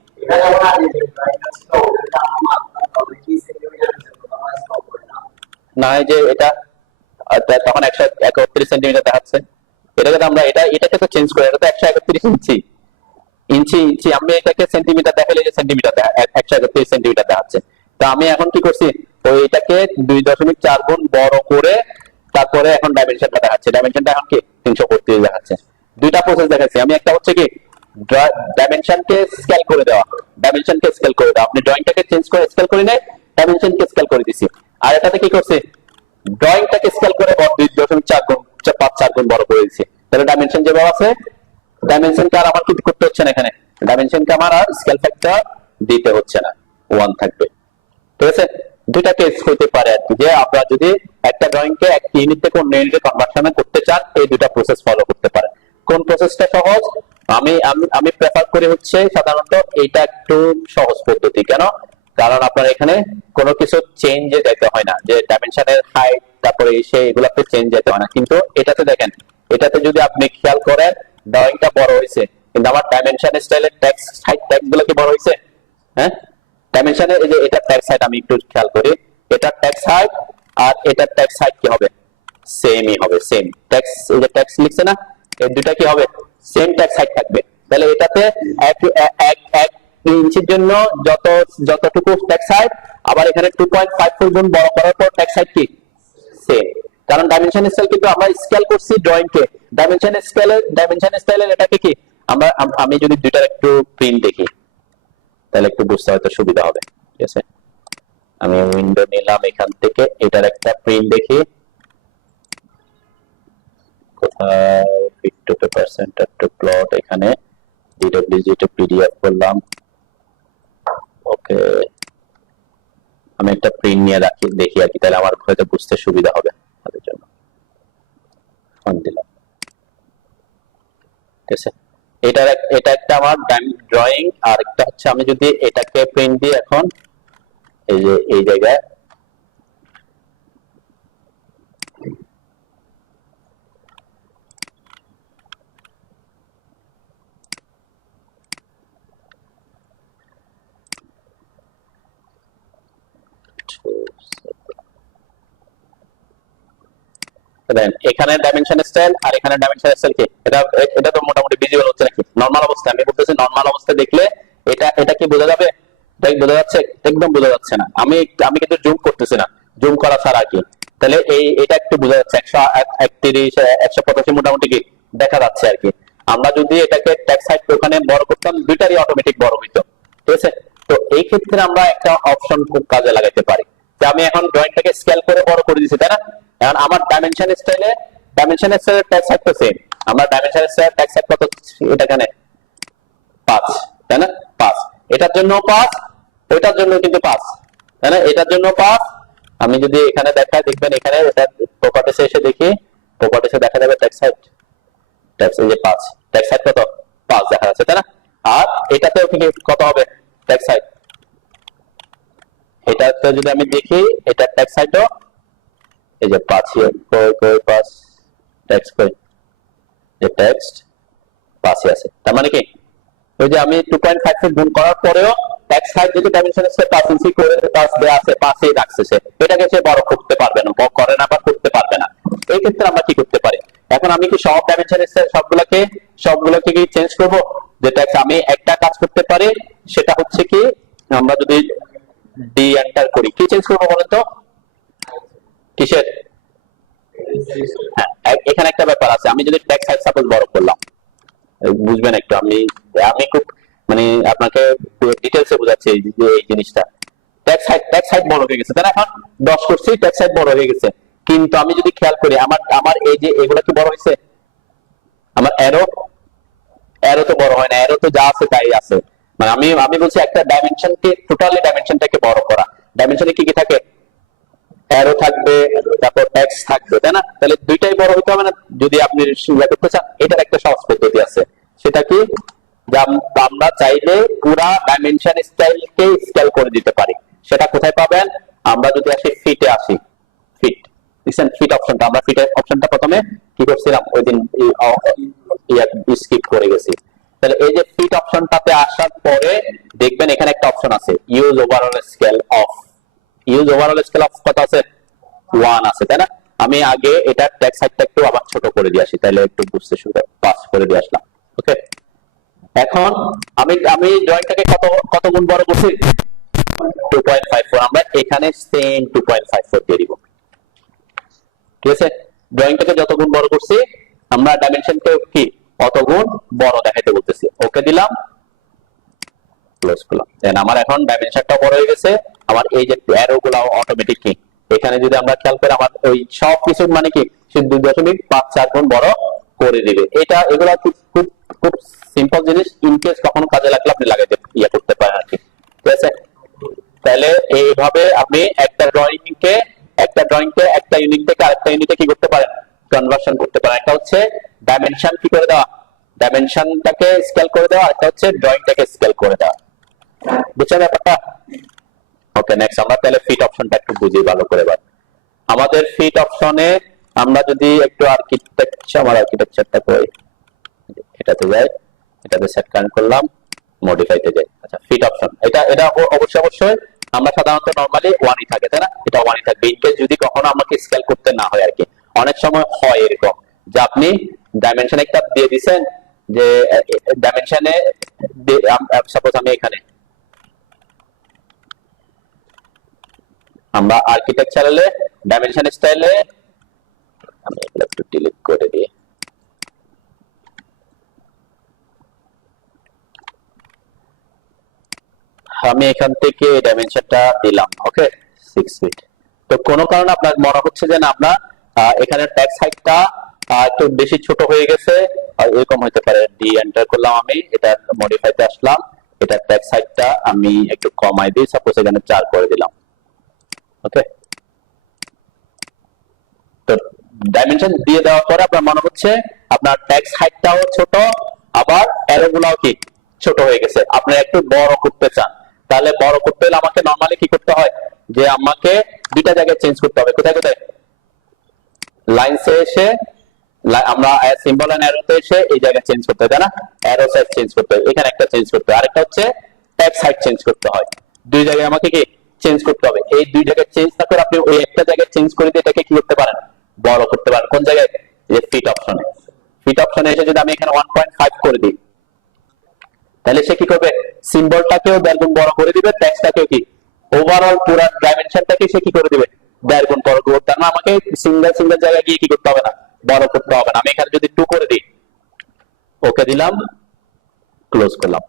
না, এই যে এটা তখন 131 সেন্টিমিটার দেখাচ্ছে, এটাকে তো আমরা এটাকে তো চেঞ্জ করে, এটা তো 131 ইঞ্চি ইঞ্চি ইঞ্চি আমি এটাকে সেন্টিমিটার দেখালে যে সেন্টিমিটার 131 সেন্টিমিটার দেখাচ্ছে। তো আমি এখন কি করছি, ওইটাকে 2.4 গুণ বড় করে তারপরে এখন ডাইমেনশনটা দেখাচ্ছে, ডাইমেনশনটা এখন কি 332 দেখাচ্ছে। দুইটা প্রসেস দেখাচ্ছি আমি, একটা হচ্ছে কি ডাইমেনশনকে স্কেল করে দেওয়া, ডাইমেনশনকে স্কেল করে দেওয়া, আপনি ড্রয়িংটাকে চেঞ্জ করে স্কেল করে নেয়, ডাইমেনশনকে স্কেল করে দিছি। আর এটাতে কি করছে, ড্রয়িংটাকে স্কেল করে 2.4 গুণ 4 গুণ বড় করে দিছি। তাহলে ডাইমেনশন যেভাবে আছে, ডাইমেনশনকে আর আমার কি করতে হচ্ছে না, এখানে ডাইমেনশনকে আমার আর স্কেল ফ্যাক্টর দিতে হচ্ছে না, 1 থাকবে, ঠিক আছে? দুইটা কেস হতে পারে আর কি, যে আপনারা যদি একটা ড্রয়িংকে এক ইউনিট থেকে অন্য ইউনিটে কনভার্সন করতে চান, এই দুইটা প্রসেস ফলো করতে পারেন। কোন প্রসেসটা সহজ? আমি আমি আমি প্রেফার করি হচ্ছে সাধারণত এটা একটু সহজ পদ্ধতি। কেন? কারণ আপনার এখানে কোনো কিছু চেঞ্জে যেতে হয় না, যে ডাইমেনশনের হাইট তারপরে এগুলাতে চেঞ্জ যেতে হয় না। কিন্তু এটাতে দেখেন, এটাতে যদি আপনি খেয়াল করেন ড্রয়িংটা বড় হয়েছে, কিন্তু আমার ডাইমেনশন স্টাইলের টেক্সট হাইট ট্যাগ গুলো কি বড় হয়েছে? হ্যাঁ, ডাইমেনশনের এই যে এটা ট্যাক্স হাইট, আমি একটু খেয়াল করি, এটা ট্যাক্স হাইট আর এটা ট্যাক্স হাইট কি হবে? সেমই হবে, সেম ট্যাক্স, এই যে ট্যাক্স লিখছে না, এই দুটো কি হবে? সেম ট্যাক্স হাইট থাকবে। তাহলে এটাতে এক ইঞ্চির জন্য যতটুকু ট্যাক্স হাইট, আবার এখানে 2.54 গুণ বড় করার পর ট্যাক্স হাইট কি সেম। কারণ ডাইমেনশন স্কেল কিন্তু আমরা স্কেল করছি ড্রয়িংকে, ডাইমেনশন স্কেলের এটাকে কি আমরা, আমি যদি দুইটার একটু প্রিন্ট দেখি তাহলে একটু বুঝতে হয়তো সুবিধা হবে, ঠিক আছে? আমি উইন্ডো নিলাম, এখান থেকে এটার একটা প্রিন্ট দেখি, কোথায় fit to paper centre to plot, এখানে ডিডব্লিউজি টু পিডিএফ করলাম। ওকে, আমি একটা প্রিন্ট নিয়ে দেখি আর কি, তাহলে আমার হয়তো বুঝতে সুবিধা হবে তাদের জন্য। ফোন দিলাম, ঠিক আছে? এটা একটা আমার ড্রয়িং, আর একটা হচ্ছে আমি যদি এটাকে প্রিন্ট দিই এখন, এই যে এই জায়গায় এখানে ডাইমেনশন স্টাইল আর এখানে ডাইমেনশন স্টাইল কি, এটা তো মোটামুটি ভিজিবল হচ্ছে নাকি? নরমাল অবস্থা আমি বলতেছি, নরমাল অবস্থা দেখলে এটা কি বোঝা যাবে? বোঝা যাচ্ছে? একদম বোঝা যাচ্ছে না। আমি কিন্তু জুম করতেছি না, জুম করা ছাড়া কি। তাহলে এটা একটু বোঝা যাচ্ছে, 131 185 মোটামুটি কি দেখা যাচ্ছে আর কি। আমরা যদি এটাকে টেক্সট হাইট ওখানে বড় করতাম, দুইটারই অটোমেটিক বড় হইতো, ঠিক আছে? তো এই ক্ষেত্রে আমরা একটা অপশন খুব কাজে লাগাতে পারি, যে আমি এখন ড্রয়িংটাকে স্কেল করে বড় করে দিয়েছি, তাই না? এখন আমার ডাইমেনশন স্টাইলের টেক্সট হাইট তো সেম, আমরা ডাইমেনশন স্টাইলের টেক্সট হাইট কত, এটা এখানে 5, তাই না? 5, এটার জন্য 5, ওইটার জন্য কিন্তু 5, তাই না? এটার জন্য 5। আমি যদি এখানে দেখাই, দেখবেন এখানে এটা প্রপার্টিসে এসে দেখি, প্রপার্টিসে দেখা যাবে টেক্সট হাইট, এই যে 5, টেক্সট হাইট কত? 5 দেখা যাচ্ছে, তাই না? আর এটাতেও কি কত হবে টেক্সট হাইট? এটাতে যদি আমি দেখি, এটা টেক্সট হাইটও এই যে 5, কই 5 টেক্সট, কই যে টেক্সট 5 আছে। তার মানে কি, ওই যে আমি 2.5 গুণ করার পরেও টেক্সট হাইট যদি ডাইমেনশন সে 5 ইঞ্চি করে 5 দেয়া আছে, 5ই রাখছে সে, এটাকে সে বড় করতে পারবে না, বড় করে না বা করতে পারবে না। এই ক্ষেত্রে আমরা কি করতে পারি? এখন আমি কি সব ডাইমেনশন সবগুলোকে কি চেঞ্জ করব? যেটা আমি একটা কাজ করতে পারি, সেটা হচ্ছে কি, আমরা যদি ডি এন্টার করি, কি চেঞ্জ করবো বলেন তো? কিসের? হ্যাঁ, এখানে একটা ব্যাপার আছে, আমি যদি টেক্সট হাইট সাপোজ বড় করলাম, বুঝবেন একটু, আমি খুব মানে আপনাকে ডিটেলসে বোঝাচ্ছি এই জিনিসটা। ট্যাক্স হাইট বড় হয়ে গেছে, তাই না? এখন 10 করছি, ট্যাক্স হাইট বড় হয়ে গেছে, কিন্তু আমি যদি খেয়াল করি আমার আমার এই যে এগুলো কি বড় হয়েছে? আমার অ্যারো তো বড় হয় না, অ্যারো তো যা আছে তাই আছে। মানে আমি আমি বলছি একটা ডাইমেনশনকে টোটালি ডাইমেনশনটাকে বড় করা। ডাইমেনশনে কি কি থাকে? অ্যারো থাকবে, তারপর ট্যাক্স থাকবে, তাই না? তাহলে দুইটাই বড় হইতে হবে না? যদি আপনি ইয়া করতে চান, এটার একটা সহজ পদ্ধতি আছে। সেটা কি? যে আমরা চাইলে পুরা ডাইমেনশন স্টাইলকে স্কেল করে দিতে পারি। সেটা কোথায় পাবেন? আমরা যদি আসি ফিটে আসি, ফিট দেখছেন, ফিট অপশনটা, আমরা ফিট অপশনটা প্রথমে কি করছিলাম ওই দিন স্কিপ করে গেছি। তাহলে এই যে ফিট অপশনটাতে আসার পরে দেখবেন এখানে একটা অপশন আছে, use overall scale of. Use overall scale of কত আছে? 1 আছে, তাই না? আমি আগে এটা টেক্সট হাইটটা একটু আবার ছোট করে দিয়ে আসি, তাহলে একটু বুঝতে সুবিধা, পাস করে দিয়ে আসলাম। ওকে, এখন আমি আমি ড্রয়িংটাকে কত কত গুণ বড় করছি? 2.54। আমরা এখানে সেম 2.54 দিয়ে দিব। ঠিক আছে, ড্রয়িংটাকে যত গুণ বড় করছি আমরা ডাইমেনশনকে কি অত গুণ বড় দেখাইতে বলতেছি। ওকে দিলাম, ক্লোজ করলাম। দেন আমার এখন ডাইমেনশনটা বড় হয়ে গেছে। আমার এই যে অ্যারো গুলো অটোমেটিক কি এখানে যদি আমরা খেয়াল করি আমার ওই সব কিছু মানে কি 2.54 গুণ বড় করে দিবে। এটা এগুলো খুব খুব খুব সিম্পল জিনিস, ইন কেস কখনো কাজে লাগলে আপনি লাগাইতে ইয়া করতে পারেন আর কি। ঠিক আছে, তাহলে এইভাবে আপনি একটা ড্রয়িংকে একটা ইউনিট থেকে আরেকটা ইউনিটে কি করতে পারেন? কনভার্সন করতে পারেন। একটা হচ্ছে ডাইমেনশন কি করে দেওয়া, ডাইমেনশনটাকে স্কেল করে দেওয়া, একটা হচ্ছে ড্রয়িংটাকে স্কেল করে দেওয়া। বুঝছেন ব্যাপারটা? ওকে, নেক্সট আমরা তাহলে ফিট অপশনটা একটু বুঝি ভালো করে। এবার আমাদের ফিট অপশনে আমরা যদি একটু আর্কিটেকচারটা করি, এটাতে যাই, এটাতে সেট কারেন্ট করলাম, মডিফাইতে যাই। আচ্ছা, ফিট অপশন এটা এটা অবশ্যই আমরা সাধারণত নরমালি 1ই থাকে, তাই না? এটা 1ই থাকবে। ইনকেস যদি কখনো আমাকে স্কেল করতে না হয় আর কি, অনেক সময় হয় এরকম যে আপনি ডাইমেনশন একটা দিয়ে দিবেন, যে ডাইমেনশনে সাপোজ আমি এখানে আমরা আর্কিটেকচারালে ডাইমেনশন স্টাইলে আমি এগুলো একটু ডিলিট করে দিই। আমি এখান থেকে ডাইমেনশনটা দিলাম, ওকে 6 ফিট। তো কোনো কারণে আপনার মনে হচ্ছে যে না আপনার এখানে ট্যাক্স হাইটটা একটু বেশি ছোট হয়ে গেছে, এরকম হতে পারে। ডি এন্টার করলাম, আমি এটা মডিফাইতে আসলাম, এটা ট্যাক্স হাইটটা আমি একটু কমাই দিই, সাপোজ এখানে 4 করে দিলাম। ওকে, তো ডাইমেনশন দিয়ে দেওয়ার পরে আপনার মনে হচ্ছে আপনার ট্যাক্স হাইটটাও ছোট, আবার অ্যারো গুলাও কি ছোট হয়ে গেছে। আপনি একটু বড় করতে চান, তাহলে বড় করতে হলে আমাকে নরমালি কি করতে হয়? যে আমাকে দুইটা জায়গায় চেঞ্জ করতে হবে। কোথায় কোথায়? লাইনসে এসে আমরা সিম্বল এন্ড অ্যারোতে এসে এই জায়গায় চেঞ্জ করতে হয়, তাই না? অ্যারো সাইজ চেঞ্জ করতে হয়, এখানে একটা চেঞ্জ করতে হয়, আরেকটা হচ্ছে ট্যাক্স হাইট চেঞ্জ করতে হয়। দুই জায়গায় আমাকে কি চেঞ্জ করতে হবে। এই দুই জায়গায় চেঞ্জ না করে আপনি ওই একটা জায়গায় চেঞ্জ করে দিয়ে এটাকে কি করতে পারেন? বড় করতে পারেন। কোন জায়গায়? এই ফিট অপশনে। ফিট অপশনে এসে যদি আমি এখানে 1.5 করে দিই, তাহলে সে কি করবে? সিম্বলটাকেও 1.5 গুণ বড় করে দিবে, ট্যাক্সটাকেও কি ওভারঅল পুরো ডাইমেনশনটাকে সে কি করে দিবে? 1.5 গুণ বড় করবে। তার মানে আমাকে সিঙ্গেল জায়গায় গিয়ে কি করতে হবে না? বড় করতে হবে না। আমি এখানে যদি 2 করে দিই, ওকে দিলাম, ক্লোজ করলাম,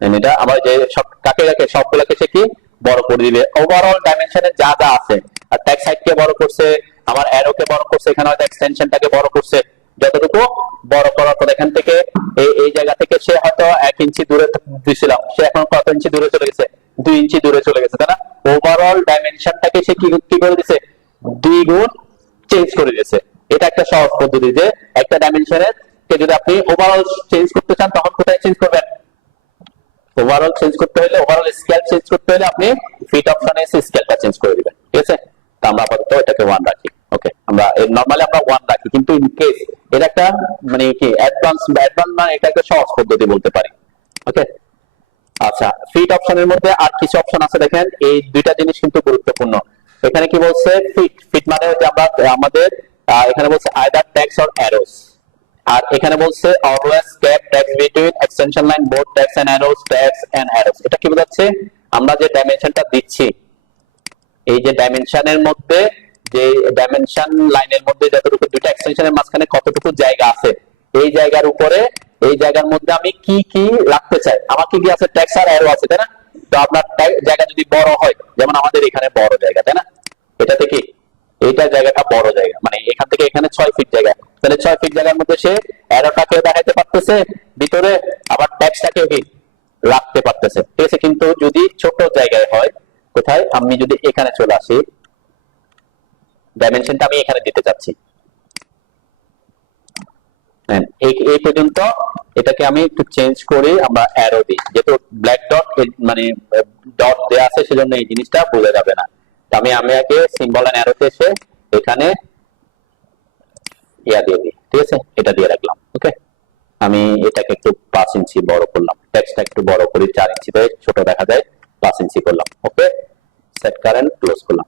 এটা আমার যে সব কাকে কাকে সবগুলোকে সে কি বড় করে দিবে। ওভারঅল ডাইমেনশনে যা যা আছে, আর ট্যাক্স হাইটকে বড় করছে, আমার অ্যারোকে বড় করছে, এখানে হয়তো এক্সটেনশনটাকে বড় করছে। যতটুকু বড় করার পর এখান থেকে এই জায়গা থেকে সে হয়তো 1 ইঞ্চি দূরে দিছিলাম, সে এখন কত ইঞ্চি দূরে চলে গেছে? 2 ইঞ্চি দূরে চলে গেছে, তাই না? ওভারঅল ডাইমেনশনটাকে সে কি করে দিছে? 2 গুণ চেঞ্জ করে দিয়েছে। এটা একটা সহজ পদ্ধতি যে একটা ডাইমেনশনের কে যদি আপনি ওভারঅল চেঞ্জ করতে চান, তখন কোথায় চেঞ্জ করবেন? ওভারঅল চেঞ্জ করতে হলে, ওভারঅল স্কেল চেঞ্জ করতে হলে আপনি ফিট অপশনে এসে স্কেলটা চেঞ্জ করে দিবেন। ঠিক আছে, তো আমরা আপাতত এটাকে 1 রাখি। ওকে, আমরা নরমালি আমরা 1 রাখি, কিন্তু ইন কেস এটা একটা মানে কি অ্যাডভান্স মানে এটা একটা সহজ পদ্ধতি বলতে পারি। ওকে, আচ্ছা, ফিট অপশনের মধ্যে আর কিছু অপশন আছে, দেখেন এই দুইটা জিনিস কিন্তু গুরুত্বপূর্ণ। এখানে কি বলছে? ফিট মানে হচ্ছে আমরা আমাদের এখানে বলছে আইদার টেক্সট অর অ্যারোস, আর এখানে বলছে always keep text between extension line both text and arrows. এটা কি বোঝাচ্ছে? আমরা যে ডাইমেনশনটা দিচ্ছি, এই যে ডাইমেনশনের মধ্যে, যে ডাইমেনশন লাইনের মধ্যে যতটুকু দুইটা এক্সটেনশনের মাঝখানে কতটুকু জায়গা আছে, এই জায়গার উপরে, এই জায়গার মধ্যে আমি কি কি রাখতে চাই, আমার কি কি আছে, ট্যাক্স আর অ্যারো আছে, তাই না? তো আপনার জায়গা যদি বড় হয়, যেমন আমাদের এখানে বড় জায়গা, তাই না? এটাতে কি, এইটা জায়গাটা বড় জায়গা, মানে এখান থেকে এখানে 6 ফিট জায়গা, তাহলে 6 ফিট জায়গার মধ্যে সে অ্যারোটাকে দেখাইতে পারতেছে ভিতরে, আবার ট্যাক্সটাকেও কি রাখতে পারতেছে, ঠিক আছে? কিন্তু যদি ছোট জায়গায় হয়, কোথায়, আমি যদি এখানে চলে আসি, ডাইমেনশনটা আমি এখানে দিতে চাচ্ছি, এই পর্যন্ত, এটাকে আমি একটু চেঞ্জ করে আমরা অ্যারো দিই, যেহেতু ব্ল্যাক ডট মানে ডট দেয়া আছে, সেজন্য এই জিনিসটা বোঝা যাবে না। আমি আগে সিম্বল এন্ড অ্যারোতে এসে এখানে ইয়া দিয়ে দিই, ঠিক আছে? এটা দিয়ে রাখলাম। ওকে, আমি এটাকে একটু 5 ইঞ্চি বড় করলাম, টেক্সটটা একটু বড় করি, 4 ইঞ্চিতে ছোট দেখা যায়, 5 ইঞ্চি করলাম। ওকে, সেট কারেন্ট ক্লোজ করলাম।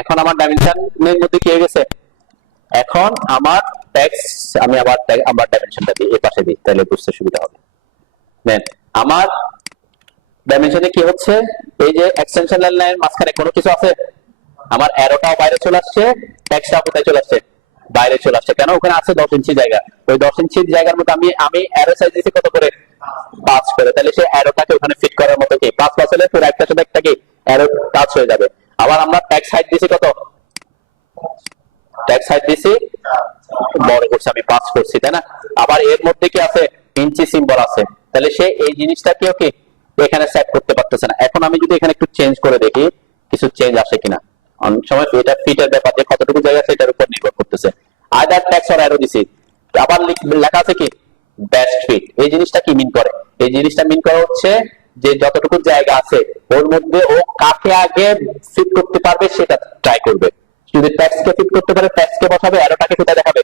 এখন আমার ডাইমেনশনের মধ্যে কি হয়ে গেছে, এখন আমার টেক্সট, আমি আবার ডাইমেনশনটা দিই, এই পাশে দিই, তাহলে বুঝতে সুবিধা হবে। দেন আমার ডাইমেনশনে কি হচ্ছে, এই যে এক্সটেনশন লাইনের মাঝখানে কোনো কিছু আছে, আমার অ্যারোটাও বাইরে চলে আসছে, টেক্সটটাও কোথায় চলে আসছে, বাইরে চলে আসছে। কেন, ওখানে আছে 10 ইঞ্চি জায়গা, ওই 10 ইঞ্চি জায়গার মধ্যে আমি অ্যারো সাইজ দিয়েছি কত করে, 5 করে, তাহলে সেই অ্যারোটাকে ওখানে ফিট করার মতো কি 5 হলে পুরো একটা সাথে একটা কি অ্যারো টাচ হয়ে যাবে। আবার আমরা টেক্সট হাইট দিয়েছি কত, টেক্সট হাইট দিয়েছি বড় করছি, আমি 5 করছি, তাই না? আবার এর মধ্যে কি আছে, ইঞ্চি সিম্বল আছে, তাহলে সে এই জিনিসটাকেও কি এখানে সেট করতে পারতেছে না। এখন আমি যদি এখানে একটু চেঞ্জ করে দেখি, কিছু চেঞ্জ আসে কিনা, অনেক সময় এটা ফিটের ব্যাপার, যে কতটুকু জায়গা আছে এটার উপর নির্ভর করতেছে। আইদার টেক্সট অর অ্যারো দিছি, আবার লেখা আছে কি বেস্ট ফিট। এই জিনিসটা কি মিন করে, এই জিনিসটা মিন করা হচ্ছে যে যতটুকু জায়গা আছে ওর মধ্যে ও কাকে আগে ফিট করতে পারবে সেটা ট্রাই করবে। যদি টেক্সটকে ফিট করতে পারে, টেক্সটকে বসাবে, অ্যারোটাকে কোথায় দেখাবে,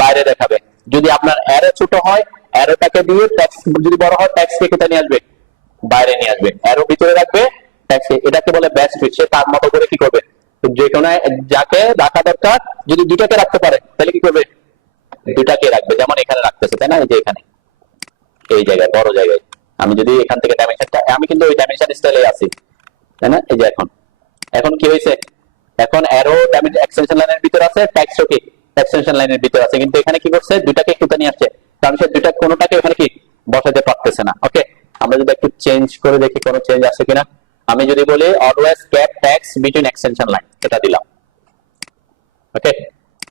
বাইরে দেখাবে। যদি আপনার অ্যারো ছোট হয়, অ্যারোটাকে দিয়ে, টেক্সট যদি বড় হয়, টেক্সটকে কোথায় নিয়ে আসবে, বাইরে নিয়ে আসবে। অ্যারো ভিতরে রাখবে, টেক্সট, এটাকে বলে বেস্ট ফিট। সে তার মতো করে কি করবে, যে কোনো যাকে রাখা দরকার, যদি দুটাকে রাখতে পারে তাহলে কি করবে, দুটাকে রাখবে। যেমন এখানে রাখতেছে, তাই না? এই যে এখানে, এই জায়গায়, বড় জায়গায়, আমি যদি এখান থেকে ডাইমেনশনটা, আমি কিন্তু ওই ডাইমেনশন স্টাইলে আছি, তাই না? এই যে এখন, এখন কি হয়েছে, এখন অ্যারো এক্সটেনশন লাইনের ভিতর আছে, টেক্সটও কি এক্সটেনশন লাইনের ভিতর আছে, কিন্তু এখানে কি করছে, দুটাকে একটু নিয়ে আসছে, কারণ সে দুটা কোনোটাকে ওখানে কি বসাতে পারতেছে না। ওকে, আমরা যদি একটু চেঞ্জ করে দেখি কোনো চেঞ্জ আসে কিনা। আমি যদি বলি always keep text between extension line, এটা দিলাম। ওকে,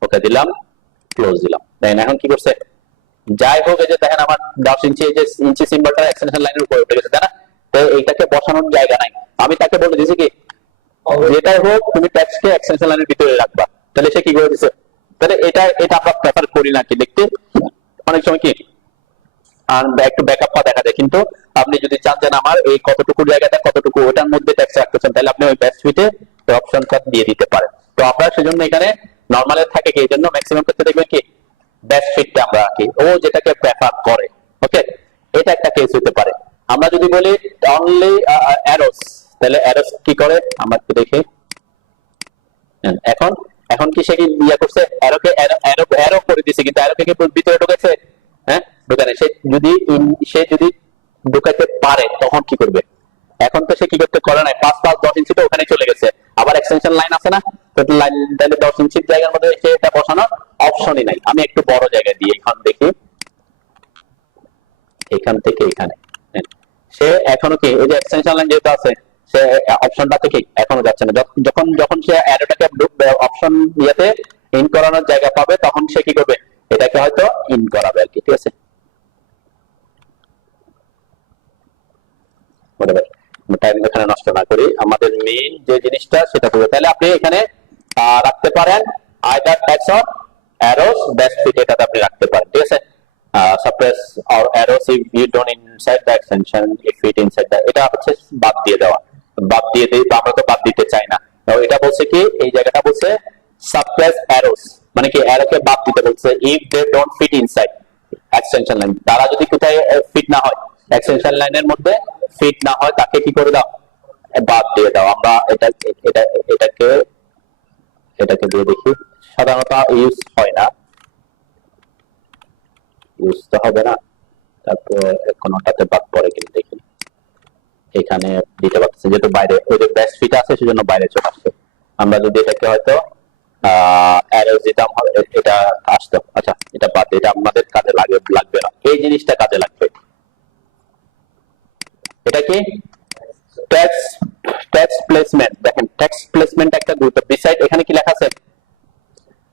ওকে দিলাম, ক্লোজ দিলাম। দেন এখন কি করছে, যাই হোক, এই যে দেখেন আমার 10 ইঞ্চি, এই যে ইঞ্চি সিম্বলটা এক্সটেনশন লাইনের উপরে উঠে গেছে, তাই না? তো এইটাকে বসানোর জায়গা নাই, আমি তাকে বলে দিয়েছি কি যেটাই হোক তুমি টেক্সটকে এক্সটেনশন লাইনের ভিতরে রাখবা, তাহলে সে কি করে দিছে। তাহলে এটা আমরা প্রেফার করি না কি দেখতে, অনেক সময় কি আর একটু ব্যাকআপ পা দেখা যায়। কিন্তু আপনি যদি চান যে আমার এই কতটুকু জায়গাটা কতটুকু ওটার মধ্যে টেক্সট রাখতে চান, তাহলে আপনি ওই বেস্ট ফিটে অপশনটা দিয়ে দিতে পারেন। তো আমরা সেজন্য এখানে নরমালে থাকে কি, এই জন্য ম্যাক্সিমাম ক্ষেত্রে দেখবেন কি বেস্ট ফিটটা আমরা রাখি, ও যেটাকে প্রেফার করে। ওকে, এটা একটা কেস হতে পারে। আমরা যদি বলি অনলি অ্যারোস, তাহলে অ্যারোস কি করে আমরা একটু দেখি। এখন এখন কি সে কি ইয়া করছে, অ্যারোকে অ্যারো করে দিছে, কিন্তু অ্যারোকে কি ভিতরে ঢুকেছে, হ্যাঁ ঢুকানে। সে যদি ঢুকাইতে পারে তখন কি করবে, এখন তো সে কি করতে করে নাই, 5 10 ইঞ্চি তো ওখানে চলে গেছে, আবার এক্সটেনশন লাইন আছে না, তো লাইন, তাহলে 10 ইঞ্চির জায়গার মধ্যে এটা বসানোর অপশনই নাই। আমি একটু বড় জায়গায় দিই, এখন দেখি এখান থেকে এখানে, সে এখনো কি এই যে এক্সটেনশন লাইন যেহেতু আছে, সে অপশনটা থেকে এখনো যাচ্ছে না। যখন যখন সে অ্যারোটাকে অপশন ইয়েতে ইন করানোর জায়গা পাবে, তখন সে কি করবে, এটাকে হয়তো ইন করাবে আর কি, ঠিক আছে? টাইম এখানে নষ্ট না করি, আমাদের মেইন যে জিনিসটা সেটা করবে। তাহলে আপনি এখানে রাখতে পারেন either text or arrows best fit, এটাতে আপনি রাখতে পারেন, ঠিক আছে? suppress or arrows if you don't inside the extension, if it inside the, এটা হচ্ছে বাদ দিয়ে দেওয়া, বাদ দিয়ে দেই, আমরা তো বাদ দিতে চাই না। তো এটা বলছে কি, এই জায়গাটা বলছে suppress arrows, মানে কি অ্যারোকে বাদ দিতে বলছে, if they don't fit inside extension line, তারা যদি কোথায় ফিট না হয়, এক্সটেনশন লাইনের মধ্যে ফিট না হয়, তাকে কি করে দাও, বাদ দিয়ে দাও। আমরা এটাকে দিয়ে দেখি, সাধারণত ইউজ হয় না, ইউজ তো হবে না, তারপর কোনটাতে বাদ পড়ে কিনা দেখি। এখানে দিতে পারতেছে, যেহেতু বাইরে ওই যে বেস্ট ফিট আছে সেজন্য বাইরে চলে আসছে। আমরা যদি এটাকে হয়তো অ্যারো দিতাম, এটা আসতো। আচ্ছা এটা বাদ, এটা আমাদের কাজে লাগবে না, এই জিনিসটা কাজে লাগবে। এটা কি টেক্সট, টেক্সট প্লেসমেন্ট। দেখেন টেক্সট প্লেসমেন্ট একটা গুরুত্ব। বিসাইড এখানে কি লেখা আছে?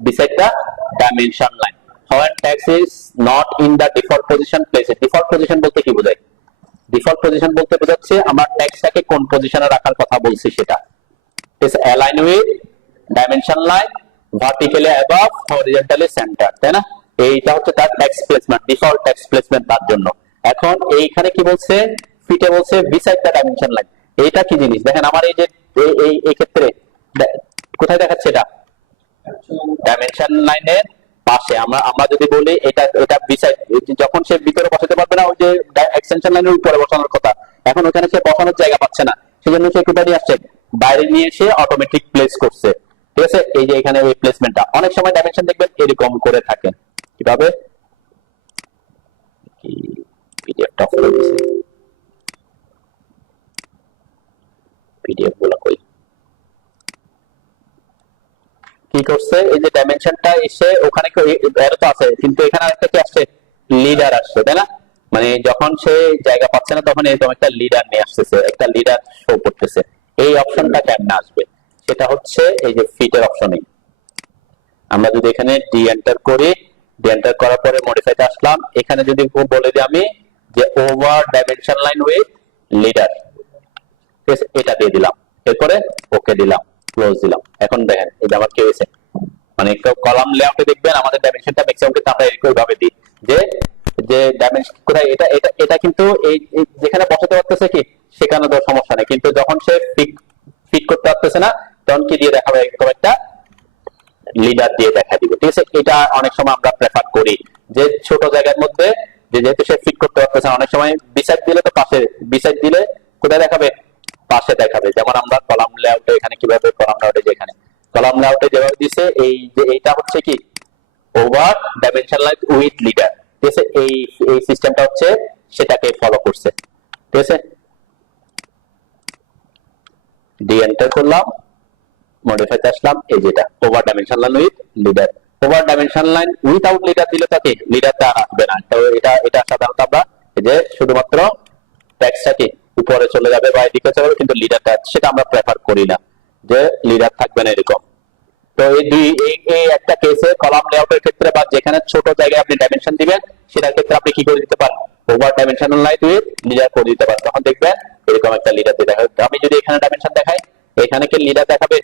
beside the dimension line when text is not in the default position, place it। default position বলতে কি বোঝায়? default position বলতে বোঝাচ্ছে আমার টেক্সটটাকে কোন পজিশনে রাখার কথা বলছি সেটা। is align with dimension line vertically above horizontally center, তাই না? এইটা হচ্ছে তার text placement, default text placement তার জন্য। এখন এইখানে কি বলছে? ফিটে বলছে beside the dimension line। এইটা কি জিনিস? দেখেন আমার এই যে এই ক্ষেত্রে কোথায় দেখাচ্ছে? এটা ডাইমেনশন লাইনের পাশে। আমরা যদি বলি এটা এটা বিসাইড, যখন সে ভিতরে বসাতে পারবে না, ওই যে এক্সটেনশন লাইনের উপরে বসানোর কথা, এখন ওখানে সে বসানোর জায়গা পাচ্ছে না, সেজন্য সে কোথায় নিয়ে আসছে? বাইরে নিয়ে এসে অটোমেটিক প্লেস করছে। ঠিক আছে, এই যে এখানে এই প্লেসমেন্টটা অনেক সময় ডাইমেনশন দেখবেন এরকম করে থাকে। কিভাবে? পিডিএফটা ফলো দিয়েছে, পিডিএফ গুলো কই কি করছে? এই যে ডাইমেনশনটা এসে ওখানে এরো তো আছে, কিন্তু এখানে আরেকটা কি আসছে? লিডার আসছে, তাই না? মানে যখন সে জায়গা পাচ্ছে না তখন এরকম একটা লিডার নিয়ে আসতেছে, একটা লিডার শো করতেছে। এই অপশনটা কেমনে আসবে? সেটা হচ্ছে এই যে ফিটের অপশনে আমরা যদি এখানে ডি এন্টার করি, ডি এন্টার করার পরে মডিফাইতে আসলাম, এখানে যদি বলে দিই আমি যে over dimension line with leader, ঠিক আছে, এটা দিয়ে দিলাম, এরপরে ওকে দিলাম, ক্লোজ দিলাম। এখন দেখেন এই যে আমার কি হয়েছে, মানে কলাম লেআউটে দেখবেন আমাদের ডাইমেনশনটা ম্যাক্সিমাম ক্ষেত্রে আমরা এরকম ভাবে দিই যে যে ডাইমেনশন কোথায়, এটা এটা এটা কিন্তু এই যেখানে বসাতে পারতেছে কি সেখানে তো সমস্যা নেই, কিন্তু যখন সে ফিট করতে পারতেছে না তখন কি দিয়ে দেখাবে? এরকম একটা লিডার দিয়ে দেখা দিবে। ঠিক আছে, এটা অনেক সময় আমরা প্রেফার করি যে ছোট জায়গার মধ্যে যেহেতু সে ফিট করতে পারতেছে না, অনেক সময় বিসাইড দিলে তো পাশে, বিসাইড দিলে কোথায় দেখাবে? পাশে দেখাবে। যেমন আমরা কলাম লেআউটে এখানে কিভাবে কলাম লেআউটে যেখানে কলাম লেআউটে যেভাবে দিছে, এই যে এইটা হচ্ছে কি over dimension line with leader. ঠিক আছে, এই এই সিস্টেমটা হচ্ছে সেটাকে ফলো করছে। ঠিক আছে, ডি এন্টার করলাম, মডিফাইতে আসলাম, এই যেটা over dimension line with leader. Over dimension line without leader দিলে তাকে লিডারটা আসবে না। তো এটা এটা সাধারণত আমরা এই যে শুধুমাত্র টেক্সটটা কি উপরে চলে যাবে বা এদিকে চলে যাবে, কিন্তু লিডারটা সেটা আমরা প্রেফার করি না যে লিডার থাকবে না এরকম। তো এই দুই এই একটা কেসে কলাম লেআউটের ক্ষেত্রে বা যেখানে ছোট জায়গায় আপনি ডাইমেনশন দিবেন সেটার ক্ষেত্রে আপনি কি করে দিতে পারেন? Over dimensional line with leader করে দিতে পারেন। তখন দেখবেন এরকম একটা লিডার দিয়ে দেখাবে। আমি যদি এখানে ডাইমেনশন দেখাই, এখানে কি লিডার দেখাবে?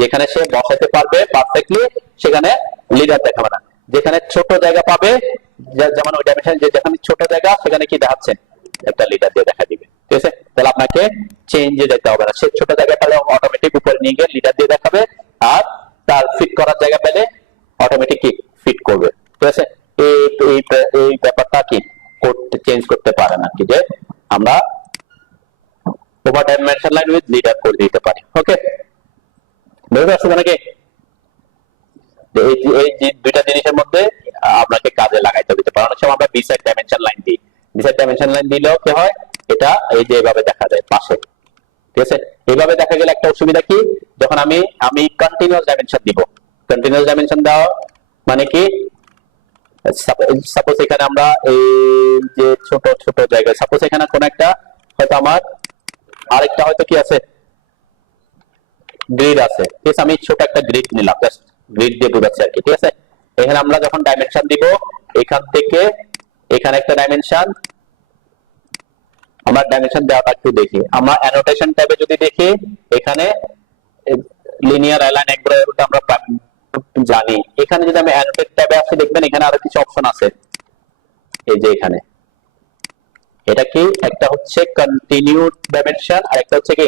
যেখানে সে বসাতে পারবে পারফেক্টলি সেখানে লিডার দেখাবে না। যেখানে ছোট জায়গা পাবে, যেমন ওই ডাইমেনশন যেখানে ছোট জায়গা সেখানে কি দেখাচ্ছে? একটা লিডার দিয়ে দেখা দিবে। ঠিক আছে, তাহলে আপনাকে চেঞ্জে যেতে হবে না, সে ছোট জায়গা পেলে অটোমেটিক উপরে নিয়ে গিয়ে লিডার দিয়ে দেখাবে, আর তার ফিট করার জায়গা পেলে অটোমেটিক কি ফিট করবে। ঠিক আছে, এই এই ব্যাপারটা কি করতে চেঞ্জ করতে পারে না, কি যে আমরা over dimension line with leader করে দিতে পারি। ওকে, বুঝতে পারছো নাকি? এই দুইটা জিনিসের মধ্যে আপনাকে কাজে লাগাইতে দিতে পারে। অনেক সময় আমরা বিসাইড ডাইমেনশন লাইন দিই, বিসাইড ডাইমেনশন লাইন দিলেও কি হয়? এটা এই যে এভাবে দেখা যায় পাশে। ঠিক আছে, এইভাবে দেখা গেলে একটা অসুবিধা কি, যখন আমি কন্টিনিউয়াস ডাইমেনশন দিব, কন্টিনিউয়াস ডাইমেনশন দেওয়া মানে কি, সাপোজ এখানে আমরা এই যে ছোট ছোট জায়গায়, সাপোজ এখানে কোন একটা হয়তো আমার আরেকটা হয়তো কি আছে গ্রিড আছে। ঠিক আছে, আমি ছোট একটা গ্রিড নিলাম, জাস্ট গ্রিড দিয়ে বোঝাচ্ছি আর কি। ঠিক আছে, এখানে আমরা যখন ডাইমেনশন দিব, এখান থেকে এখানে একটা ডাইমেনশন, আমরা ডাইমেনশন দেওয়াটা একটু দেখি। আমরা অ্যানোটেশন ট্যাবে যদি দেখি, এখানে লিনিয়ার অ্যালাইন একবার আমরা জানি। এখানে যদি আমি অ্যানোটেট ট্যাবে আসি, দেখবেন এখানে আরো কিছু অপশন আছে। এই যে এখানে এটা কি, একটা হচ্ছে কন্টিনিউড ডাইমেনশন আর একটা হচ্ছে কি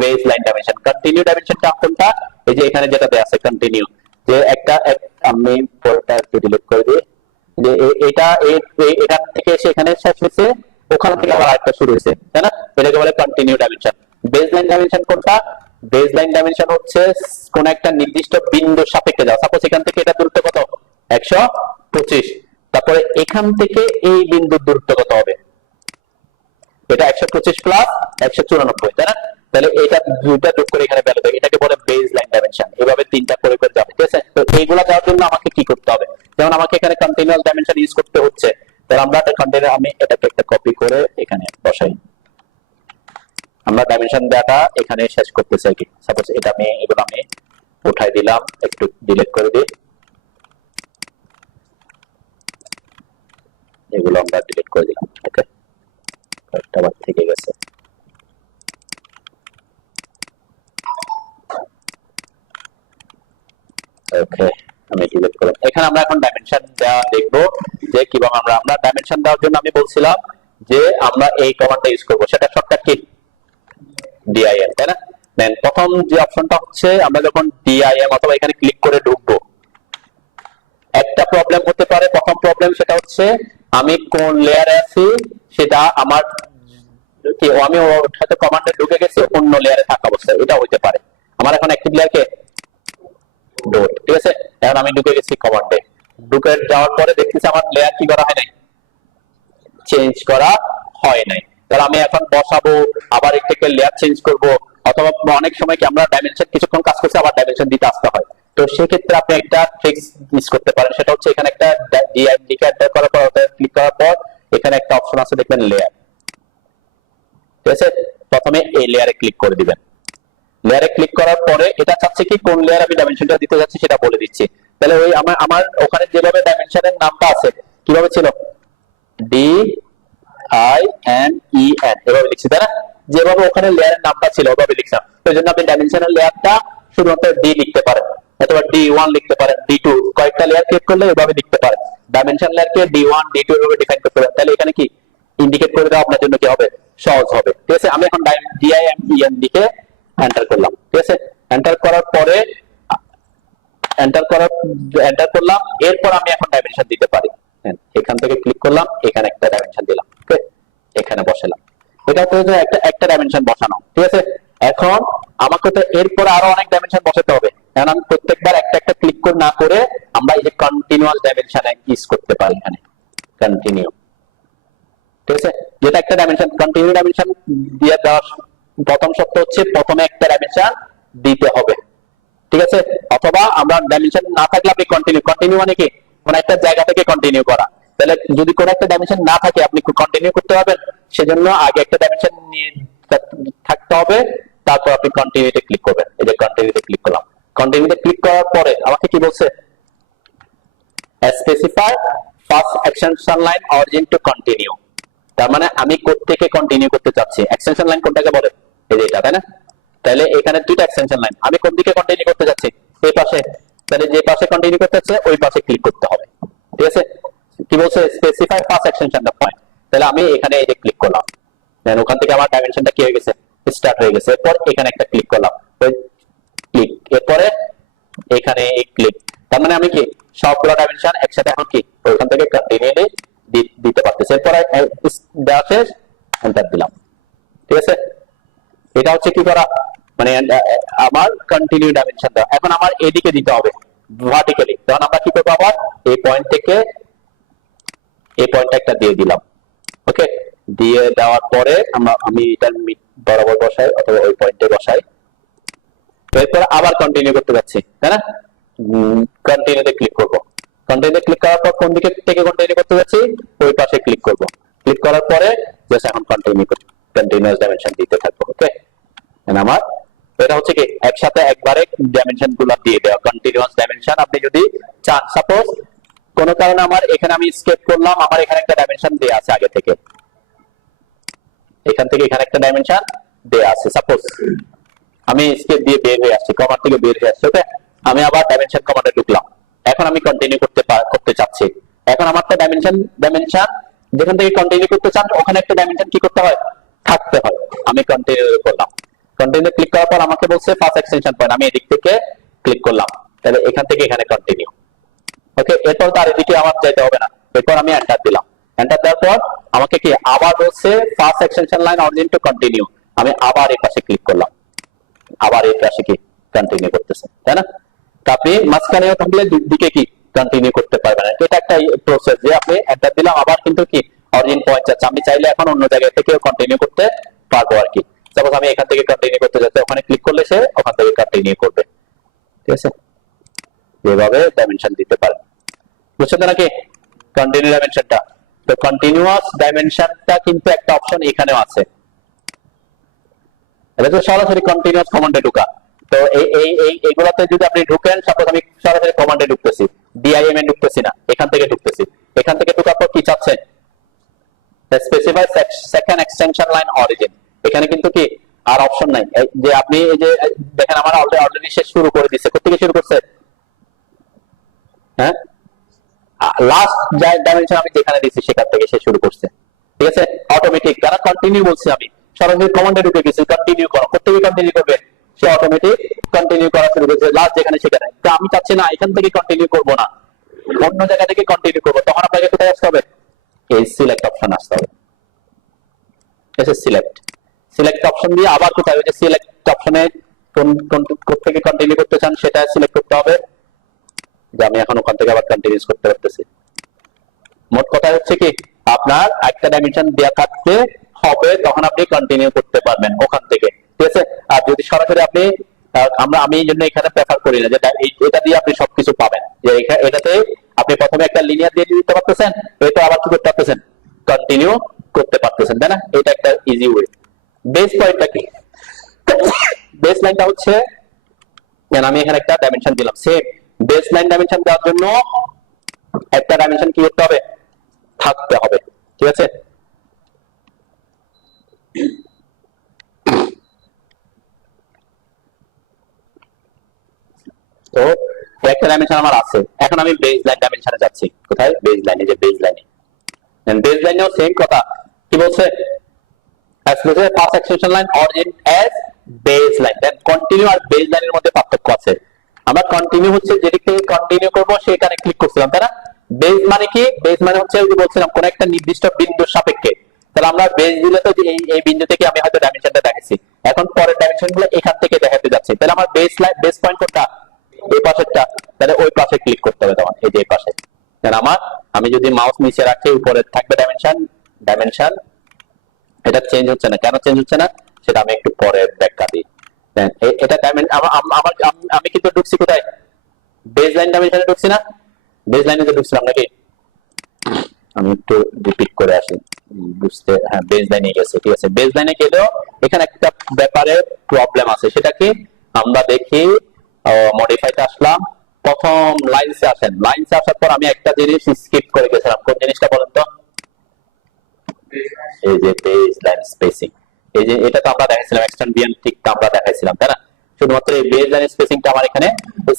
বেস লাইন ডাইমেনশন। কন্টিনিউ ডাইমেনশনটা কোনটা? এই যে এখানে যেটাতে আছে কন্টিনিউ, যে একটা আমি পরটা একটু ডিলিট করে দিই, যে এটা এখান থেকে এসে এখানে শেষ হয়েছে, ওখান থেকে আবার আরেকটা শুরু হয়েছে, তাই না? এটাকে বলে continue dimension. Base line dimension কোনটা? বেস লাইন ডাইমেনশন হচ্ছে কোন একটা নির্দিষ্ট বিন্দুর সাপেক্ষে যাওয়া। সাপোজ এখান থেকে এটা দূরত্ব কত? 125, তারপরে এখান থেকে এই বিন্দুর দূরত্ব কত হবে? এটা 125 প্লাস 194, তাই না? তাহলে এটা দুইটা যোগ করে এখানে ভ্যালু দেয়, এটাকে বলে বেস লাইন ডাইমেনশন। ডাইমেনশন, এভাবে তিনটা করে করে যাবে, ঠিক আছে? তো এইগুলা দেওয়ার জন্য আমাকে কি করতে হবে, যেমন আমাকে এখানে কন্টিনিউয়াস ডাইমেনশন ইউজ করতে হচ্ছে, তাহলে আমরা আমি এটাকে একটা কপি করে এখানে বসাই। আমরা ডাইমেনশন ডাটা এখানে শেষ করতে চাই কি, সাপোজ এটা এগুলো আমি উঠাই দিলাম, একটু ডিলিট করে দিই, এগুলো আমরা ডিলিট করে দিলাম। ওকে, কয়েকটা বার থেকে গেছে। ওকে, আমি ডিলিট করলাম। এখানে আমরা এখন ডাইমেনশন দেওয়া দেখবো যে কিভাবে আমরা ডাইমেনশন দেওয়ার জন্য আমি বলছিলাম যে আমরা এই কমান্ডটা ইউজ করব, সেটা শর্টকাট কি ডিআইএম, তাই না? দেন প্রথম যে অপশনটা হচ্ছে আমরা যখন ডিআইএম অথবা এখানে ক্লিক করে ঢুকবো, একটা প্রবলেম হতে পারে। প্রথম প্রবলেম সেটা হচ্ছে আমি কোন লেয়ারে আছি সেটা আমার কি, আমি হয়তো কমান্ডে ঢুকে গেছি অন্য লেয়ারে থাকা অবস্থায়, এটা হইতে পারে। আমার এখন অ্যাক্টিভ লেয়ার কে ডট, ঠিক আছে? এখন আমি ঢুকে গেছি কমান্ডে, ঢুকে যাওয়ার পরে দেখতেছি আমার লেয়ার কি করা হয় নাই, চেঞ্জ করা হয় নাই। তাহলে আমি এখন বসাবো, আবার একটাকে লেয়ার চেঞ্জ করব, অথবা অনেক সময় কি আমরা ডাইমেনশন কিছুক্ষণ কাজ করছি আবার ডাইমেনশন দিতে আসতে হয়। তো সেক্ষেত্রে আপনি একটা ট্রিক্স ইউজ করতে পারেন, সেটা হচ্ছে এখানে একটা ডিআইএম লিখে এন্টার করার পর ক্লিক করার পর এখানে একটা অপশন আছে দেখবেন লেয়ার, ঠিক আছে? প্রথমে এই লেয়ারে ক্লিক করে দিবেন। লেয়ারে ক্লিক করার পরে এটা চাচ্ছে কি কোন লেয়ার আমি ডাইমেনশনটা দিতে যাচ্ছি সেটা বলে দিচ্ছি। তাহলে ওই আমার ওখানে যেভাবে ডাইমেনশনের নামটা আছে কিভাবে ছিল, D I N E N এভাবে লিখছি, তাই না? যেভাবে ওখানে লেয়ারের নামটা ছিল ওভাবে লিখলাম। সেই জন্য আপনি ডাইমেনশনাল লেয়ারটা শুধুমাত্র ডি লিখতে পারেন, অথবা ডি1 লিখতে পারেন, ডি2, কয়েকটা লেয়ার ক্লিক করলে এভাবে লিখতে পারেন। ডাইমেনশন লেয়ারকে ডি1 ডি2 এভাবে ডিফাইন করতে পারেন, তাহলে এখানে কি ইন্ডিকেট করে দেওয়া আপনার জন্য কি হবে, সহজ হবে, ঠিক আছে? আমি এখন ডিআইএমইএন লিখে এন্টার করলাম, ঠিক আছে? এন্টার করার পরে এন্টার করলাম, এরপর আমি এখন ডাইমেনশন দিতে পারি। এখান থেকে ক্লিক করলাম, এখানে একটা ডাইমেনশন দিলাম, ওকে, এখানে বসালাম। এটা তো একটা ডাইমেনশন বসানো, ঠিক আছে? এখন আমাকে তো এরপর আরো অনেক ডাইমেনশন বসাতে হবে, কারণ আমি প্রত্যেকবার একটা একটা ক্লিক করে না করে আমরা এই যে কন্টিনিউয়াস ডাইমেনশন ইউজ করতে পারি। এখানে কন্টিনিউ, ঠিক আছে? যেটা একটা ডাইমেনশন, কন্টিনিউ ডাইমেনশন দিয়ে দেওয়ার প্রথম শর্ত হচ্ছে প্রথমে একটা ডাইমেনশন দিতে হবে, ঠিক আছে? অথবা আমরা ডাইমেনশন না থাকলে আপনি কন্টিনিউ মানে কি কোন একটা জায়গা থেকে কন্টিনিউ করা। তাহলে যদি কোন একটা ডাইমেনশন না থাকে আপনি কন্টিনিউ করতে পারবেন, সেজন্য আগে একটা ডাইমেনশন থাকতে হবে, তারপর আপনি কন্টিনিউতে ক্লিক করবেন। এই যে কন্টিনিউতে ক্লিক করলাম, কন্টিনিউতে ক্লিক করার পরে আমাকে কি বলছে, specify first extension line origin to continue. তার মানে আমি কোড থেকে কন্টিনিউ করতে চাচ্ছি। এক্সটেনশন লাইন কোনটাকে বলে, এই যে এটা, তাই না? তাহলে এখানে দুইটা এক্সটেনশন লাইন, আমি কোন দিকে কন্টিনিউ করতে যাচ্ছি, এই পাশে। তাহলে যে পাশে কন্টিনিউ করতে যাচ্ছে ওই পাশে ক্লিক করতে হবে, ঠিক আছে? কি বলছে, স্পেসিফাই ফার্স্ট এক্সটেনশন পয়েন্ট। তাহলে আমি এখানে এই যে ক্লিক করলাম, দেন ওখান থেকে আমার ডাইমেনশনটা কি হয়ে গেছে, স্টার্ট হয়ে গেছে। এরপর এখানে একটা ক্লিক করলাম, ক্লিক, এরপরে এখানে এই ক্লিক। তার মানে আমি কি সবগুলো ডাইমেনশন একসাথে এখন কি ওইখান থেকে কন্টিনিউ দিতে পারতেছি। এরপরে দেওয়া শেষ, এন্টার দিলাম, ঠিক আছে? এটা হচ্ছে কি করা, মানে আমার কন্টিনিউ ডাইমেনশন দেওয়া। এখন আমার এদিকে দিতে হবে ভার্টিক্যালি, তখন আমরা কি করবো, আবার এই পয়েন্ট থেকে এই পয়েন্টটা একটা দিয়ে দিলাম, ওকে? দিয়ে দেওয়ার পরে আমি এটা বরাবর বসাই অথবা ওই পয়েন্টে বসাই। এরপর আবার কন্টিনিউ করতে যাচ্ছি, তাই না? কন্টিনিউতে ক্লিক করব, কন্টিনিউতে ক্লিক করার পর কোন দিকে থেকে কন্টিনিউ করতে যাচ্ছি, ওই পাশে ক্লিক করব। ক্লিক করার পরে জাস্ট এখন কন্টিনিউয়াস ডাইমেনশন দিতে থাকবো, ওকে? আমার এটা হচ্ছে কি একসাথে একবারে ডাইমেনশন গুলো দিয়ে দেওয়া, কন্টিনিউয়াস ডাইমেনশন। আপনি যদি চান, সাপোজ কোন কারণে আমার এখানে আমি স্কেপ করলাম, আমার এখানে একটা ডাইমেনশন দেয়া আছে আগে থেকে, এখান থেকে এখানে একটা ডাইমেনশন দেয়া আছে, সাপোজ আমি স্কেপ দিয়ে বের হয়ে আসছি, কমান্ড থেকে বের হয়ে আসছি, ওকে? আমি আবার ডাইমেনশন কমান্ডে ঢুকলাম, এখন আমি কন্টিনিউ করতে চাচ্ছি। এখন আমার তো ডাইমেনশন যেখান থেকে কন্টিনিউ করতে চান ওখানে একটা ডাইমেনশন কি করতে হয়, থাকতে হয়। আমি কন্টিনিউ করলাম, কন্টিনিউ ক্লিক করার পর আমাকে বলছে ফার্স্ট এক্সটেনশন পয়েন্ট, আমি এদিক থেকে ক্লিক করলাম, তাহলে এখান থেকে এখানে কন্টিনিউ, ওকে? এরপর তার এদিকে আমার যেতে হবে না, এরপর আমি এন্টার দিলাম। এন্টার দেওয়ার পর আমাকে কি আবার বলছে first extension line origin to continue, আমি আবার এই পাশে ক্লিক করলাম, আবার এই পাশে কি কন্টিনিউ করতেছে, তাই না? আপনি মাঝখানে থাকলে দুই দিকে কি কন্টিনিউ করতে পারবেন। এটা একটা প্রসেস যে আপনি এন্টার দিলাম, আবার কিন্তু কি অরিজিন পয়েন্ট যাচ্ছে, আমি চাইলে এখন অন্য জায়গা থেকে কন্টিনিউ করতে পারবো আর কি। সাপোজ আমি এখান থেকে কন্টিনিউ করতে যাচ্ছি, ওখানে ক্লিক করলে সে ওখান থেকে কন্টিনিউ করবে, ঠিক আছে, এভাবে ডাইমেনশন দিতে পারেন। বুঝছেন তো নাকি কন্টিনিউ ডাইমেনশনটা? তো কন্টিনিউয়াস ডাইমেনশনটা কিন্তু একটা অপশন এখানেও আছে। এটা তো সরাসরি কন্টিনিউয়াস কমান্ডে ঢোকা। তো এইগুলাতে যদি আপনি ঢুকেন, সাপোজ আমি সরাসরি কমান্ডে ঢুকতেছি, ডিআইএম এ ঢুকতেছি না, এখান থেকে ঢুকতেছি। এখান থেকে ঢোকার পর কি চাচ্ছেন? Specify second extension line origin. এখানে কিন্তু কি আর অপশন নাই যে আপনি এই যে দেখেন আমার অলরেডি শেষ শুরু করে দিয়েছে। কোথা থেকে শুরু করছে? হ্যাঁ, লাস্ট ডাইমেনশন আমি যেখানে দিয়েছি সেখান থেকে সে শুরু করছে। ঠিক আছে, অটোমেটিক। যারা কন্টিনিউ বলছি আমি, সরাসরি কমান্ডে ঢুকে গেছি কন্টিনিউ করো, কোথেকে কন্টিনিউ করবে? সে অটোমেটিক কন্টিনিউ করা শুরু করেছে লাস্ট যেখানে সেখানে। তো আমি চাচ্ছি না এখান থেকে কন্টিনিউ করব না, অন্য জায়গা থেকে কন্টিনিউ করব। তখন আপনাকে কোথায় আসতে হবে? এই সিলেক্ট অপশন আসতে হবে। এসে সিলেক্ট অপশন দিয়ে আবার কোথায়, ওই যে সিলেক্ট অপশনে কোন থেকে কন্টিনিউ করতে চান সেটা সিলেক্ট করতে হবে। যে আমি এখন ওখান থেকে আবার কন্টিনিউ করতে পারতেছি। মোট কথা হচ্ছে কি, আপনার একটা ডাইমেনশন দেয়া থাকতে হবে, তখন আপনি কন্টিনিউ করতে পারবেন ওখান থেকে। ঠিক আছে, আর যদি সরাসরি আপনি আমি এই জন্য এখানে প্রেফার করি না যে এটা দিয়ে আপনি সবকিছু পাবেন। যে এটাতে আপনি প্রথমে একটা লিনিয়ার দিয়ে দিতে পারতেছেন, এটা আবার কি করতে পারতেছেন? কন্টিনিউ করতে পারতেছেন, তাই না? এটা একটা ইজি ওয়ে। বেস পয়েন্টটা কি? বেস লাইনটা হচ্ছে, আমি এখানে একটা ডাইমেনশন দিলাম। সেম বেস লাইন ডাইমেনশন দেওয়ার জন্য একটা ডাইমেনশন কি করতে হবে? থাকতে হবে। ঠিক আছে, তো একটা ডাইমেনশন আমার আছে। এখন আমি বেস লাইন ডাইমেনশনে যাচ্ছি। কোথায়? বেস লাইনে। যে বেস লাইনে, বেস লাইনেও সেম কথা। কি বলছে? First extension line origin as base line. Then continue আর বেস লাইনের মধ্যে পার্থক্য আছে। আমরা কন্টিনিউ হচ্ছে যেদিক থেকে কন্টিনিউ করব সেখানে ক্লিক করছিলাম, তাই না? বেস মানে কি? বেস মানে হচ্ছে ওই যে বলছিলাম কোন একটা নির্দিষ্ট বিন্দুর সাপেক্ষে। তাহলে আমরা বেস দিলে তো এই বিন্দু থেকে আমি হয়তো ডাইমেনশনটা দেখাচ্ছি, এখন পরের ডাইমেনশনগুলো এখান থেকে দেখাতে যাচ্ছে। তাহলে আমার বেস লাইন, বেস পয়েন্ট কোনটা? এই পাশেরটা। তাহলে ওই পাশে ক্লিক করতে হবে তখন, এই যে এই পাশে। তাহলে আমি যদি মাউস নিচে রাখি, উপরে থাকবে ডাইমেনশন। এটা চেঞ্জ হচ্ছে না, কেন চেঞ্জ হচ্ছে না সেটা আমি একটু পরে ব্যাখ্যা দিই। এটা আমি কিন্তু ঢুকছি কোথায়? বেস লাইন ডাইমেনশনে ঢুকছি না? বেস লাইনে তো ঢুকছিলাম নাকি? আমি একটু রিপিট করে আসি বুঝতে। হ্যাঁ, বেস লাইনে গেছে। ঠিক আছে, বেস লাইনে গেলেও এখানে একটা ব্যাপারে প্রবলেম আছে। সেটা কি? আমরা দেখি মডিফাইতে আসলাম, প্রথম লাইনসে আসেন। লাইনসে আসার পর আমি একটা জিনিস স্কিপ করে গেছিলাম। কোন জিনিসটা বলেন তো? এই যে বেস লাইন স্পেসিং। এই যে এটা তো আমরা দেখাইছিলাম, এক্সটেন্ড বিয়ন্ড ঠিক আমরা দেখাইছিলাম, তাই না? শুধুমাত্র এই বেস লাইন স্পেসিংটা আমার এখানে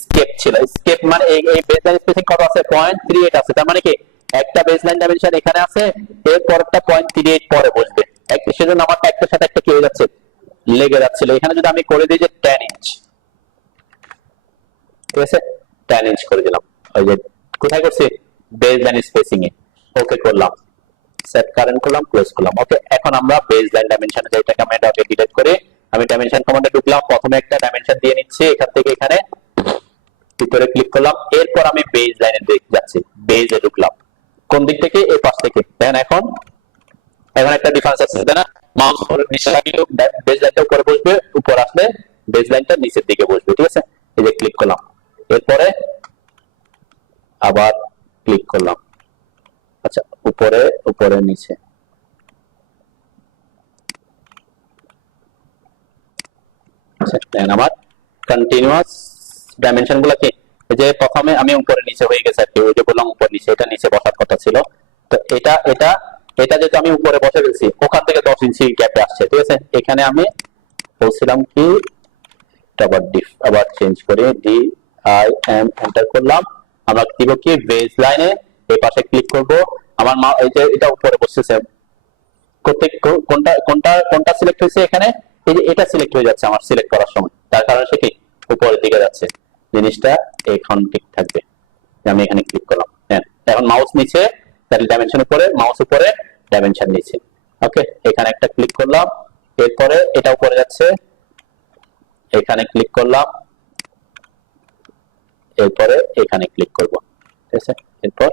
স্কেপ ছিল। স্কেপ মানে এই বেস লাইন স্পেসিং কত আছে? 0.38 আছে। তার মানে কি একটা বেস লাইন ডাইমেনশন এখানে আছে, এর পরেরটা 0.38 পরে বসবে। সেজন্য আমারটা একটার সাথে একটা কি হয়ে যাচ্ছে? লেগে যাচ্ছিল। এখানে যদি আমি করে দিই যে 10 ইঞ্চ, ঠিক আছে, 10 ইঞ্চ করে দিলাম। ওই যে কোথায় করছি? বেস লাইন স্পেসিং এ। ওকে করলাম, সেট কারেন্ট করলাম, ক্লোজ করলাম। ওকে, এখন আমরা বেস লাইন ডাইমেনশনে যাই। এটাকে আমি ডটে ডিলিট করে আমি ডাইমেনশন কমান্ডে ঢুকলাম। প্রথমে একটা ডাইমেনশন দিয়ে নিচ্ছি, এখান থেকে এখানে ভিতরে ক্লিক করলাম। এরপর আমি বেস লাইনে যাচ্ছি, বেজে ঢুকলাম। কোন দিক থেকে? এই পাশ থেকে। দেন এখন একটা ডিফারেন্স আছে, তাই না? মাউস উপরে নিচে রাখলে বেস লাইনটা উপরে বসবে, উপর আসলে বেস লাইনটা নিচের দিকে বসবে। ঠিক আছে, এই যে ক্লিক করলাম, এরপরে আবার ক্লিক করলাম। আচ্ছা, উপরে নিচে। আচ্ছা, দেন আমার কন্টিনিউয়াস ডাইমেনশন গুলো কি? যে প্রথমে আমি উপরে নিচে হয়ে গেছে আর কি, ওই যে বললাম উপর নিচে, এটা নিচে বসার কথা ছিল। তো এটা যেহেতু আমি উপরে বসে গেছি, ওখান থেকে 10 ইঞ্চি গ্যাপে আসছে। ঠিক আছে, এখানে আমি বলছিলাম কি, আবার চেঞ্জ করে DIM এন্টার করলাম। আমরা দিব কি? বেস লাইনে এই পাশে ক্লিক করব। আমার এই যে এটা উপরে বসতেছে, কোনটা সিলেক্ট হয়েছে এখানে? এই যে এটা সিলেক্ট হয়ে যাচ্ছে আমার সিলেক্ট করার সময়, তার কারণে সে কি উপরের দিকে যাচ্ছে। জিনিসটা এখন ঠিক থাকবে। আমি এখানে ক্লিক করলাম, হ্যাঁ, এখন মাউস নিচে, তাহলে ডাইমেনশন উপরে, মাউস উপরে, ডাইমেনশন নিচে। ওকে, এখানে একটা ক্লিক করলাম, এরপরে এটা উপরে যাচ্ছে, এখানে ক্লিক করলাম, এরপরে এখানে ক্লিক করব। ঠিক আছে, এরপর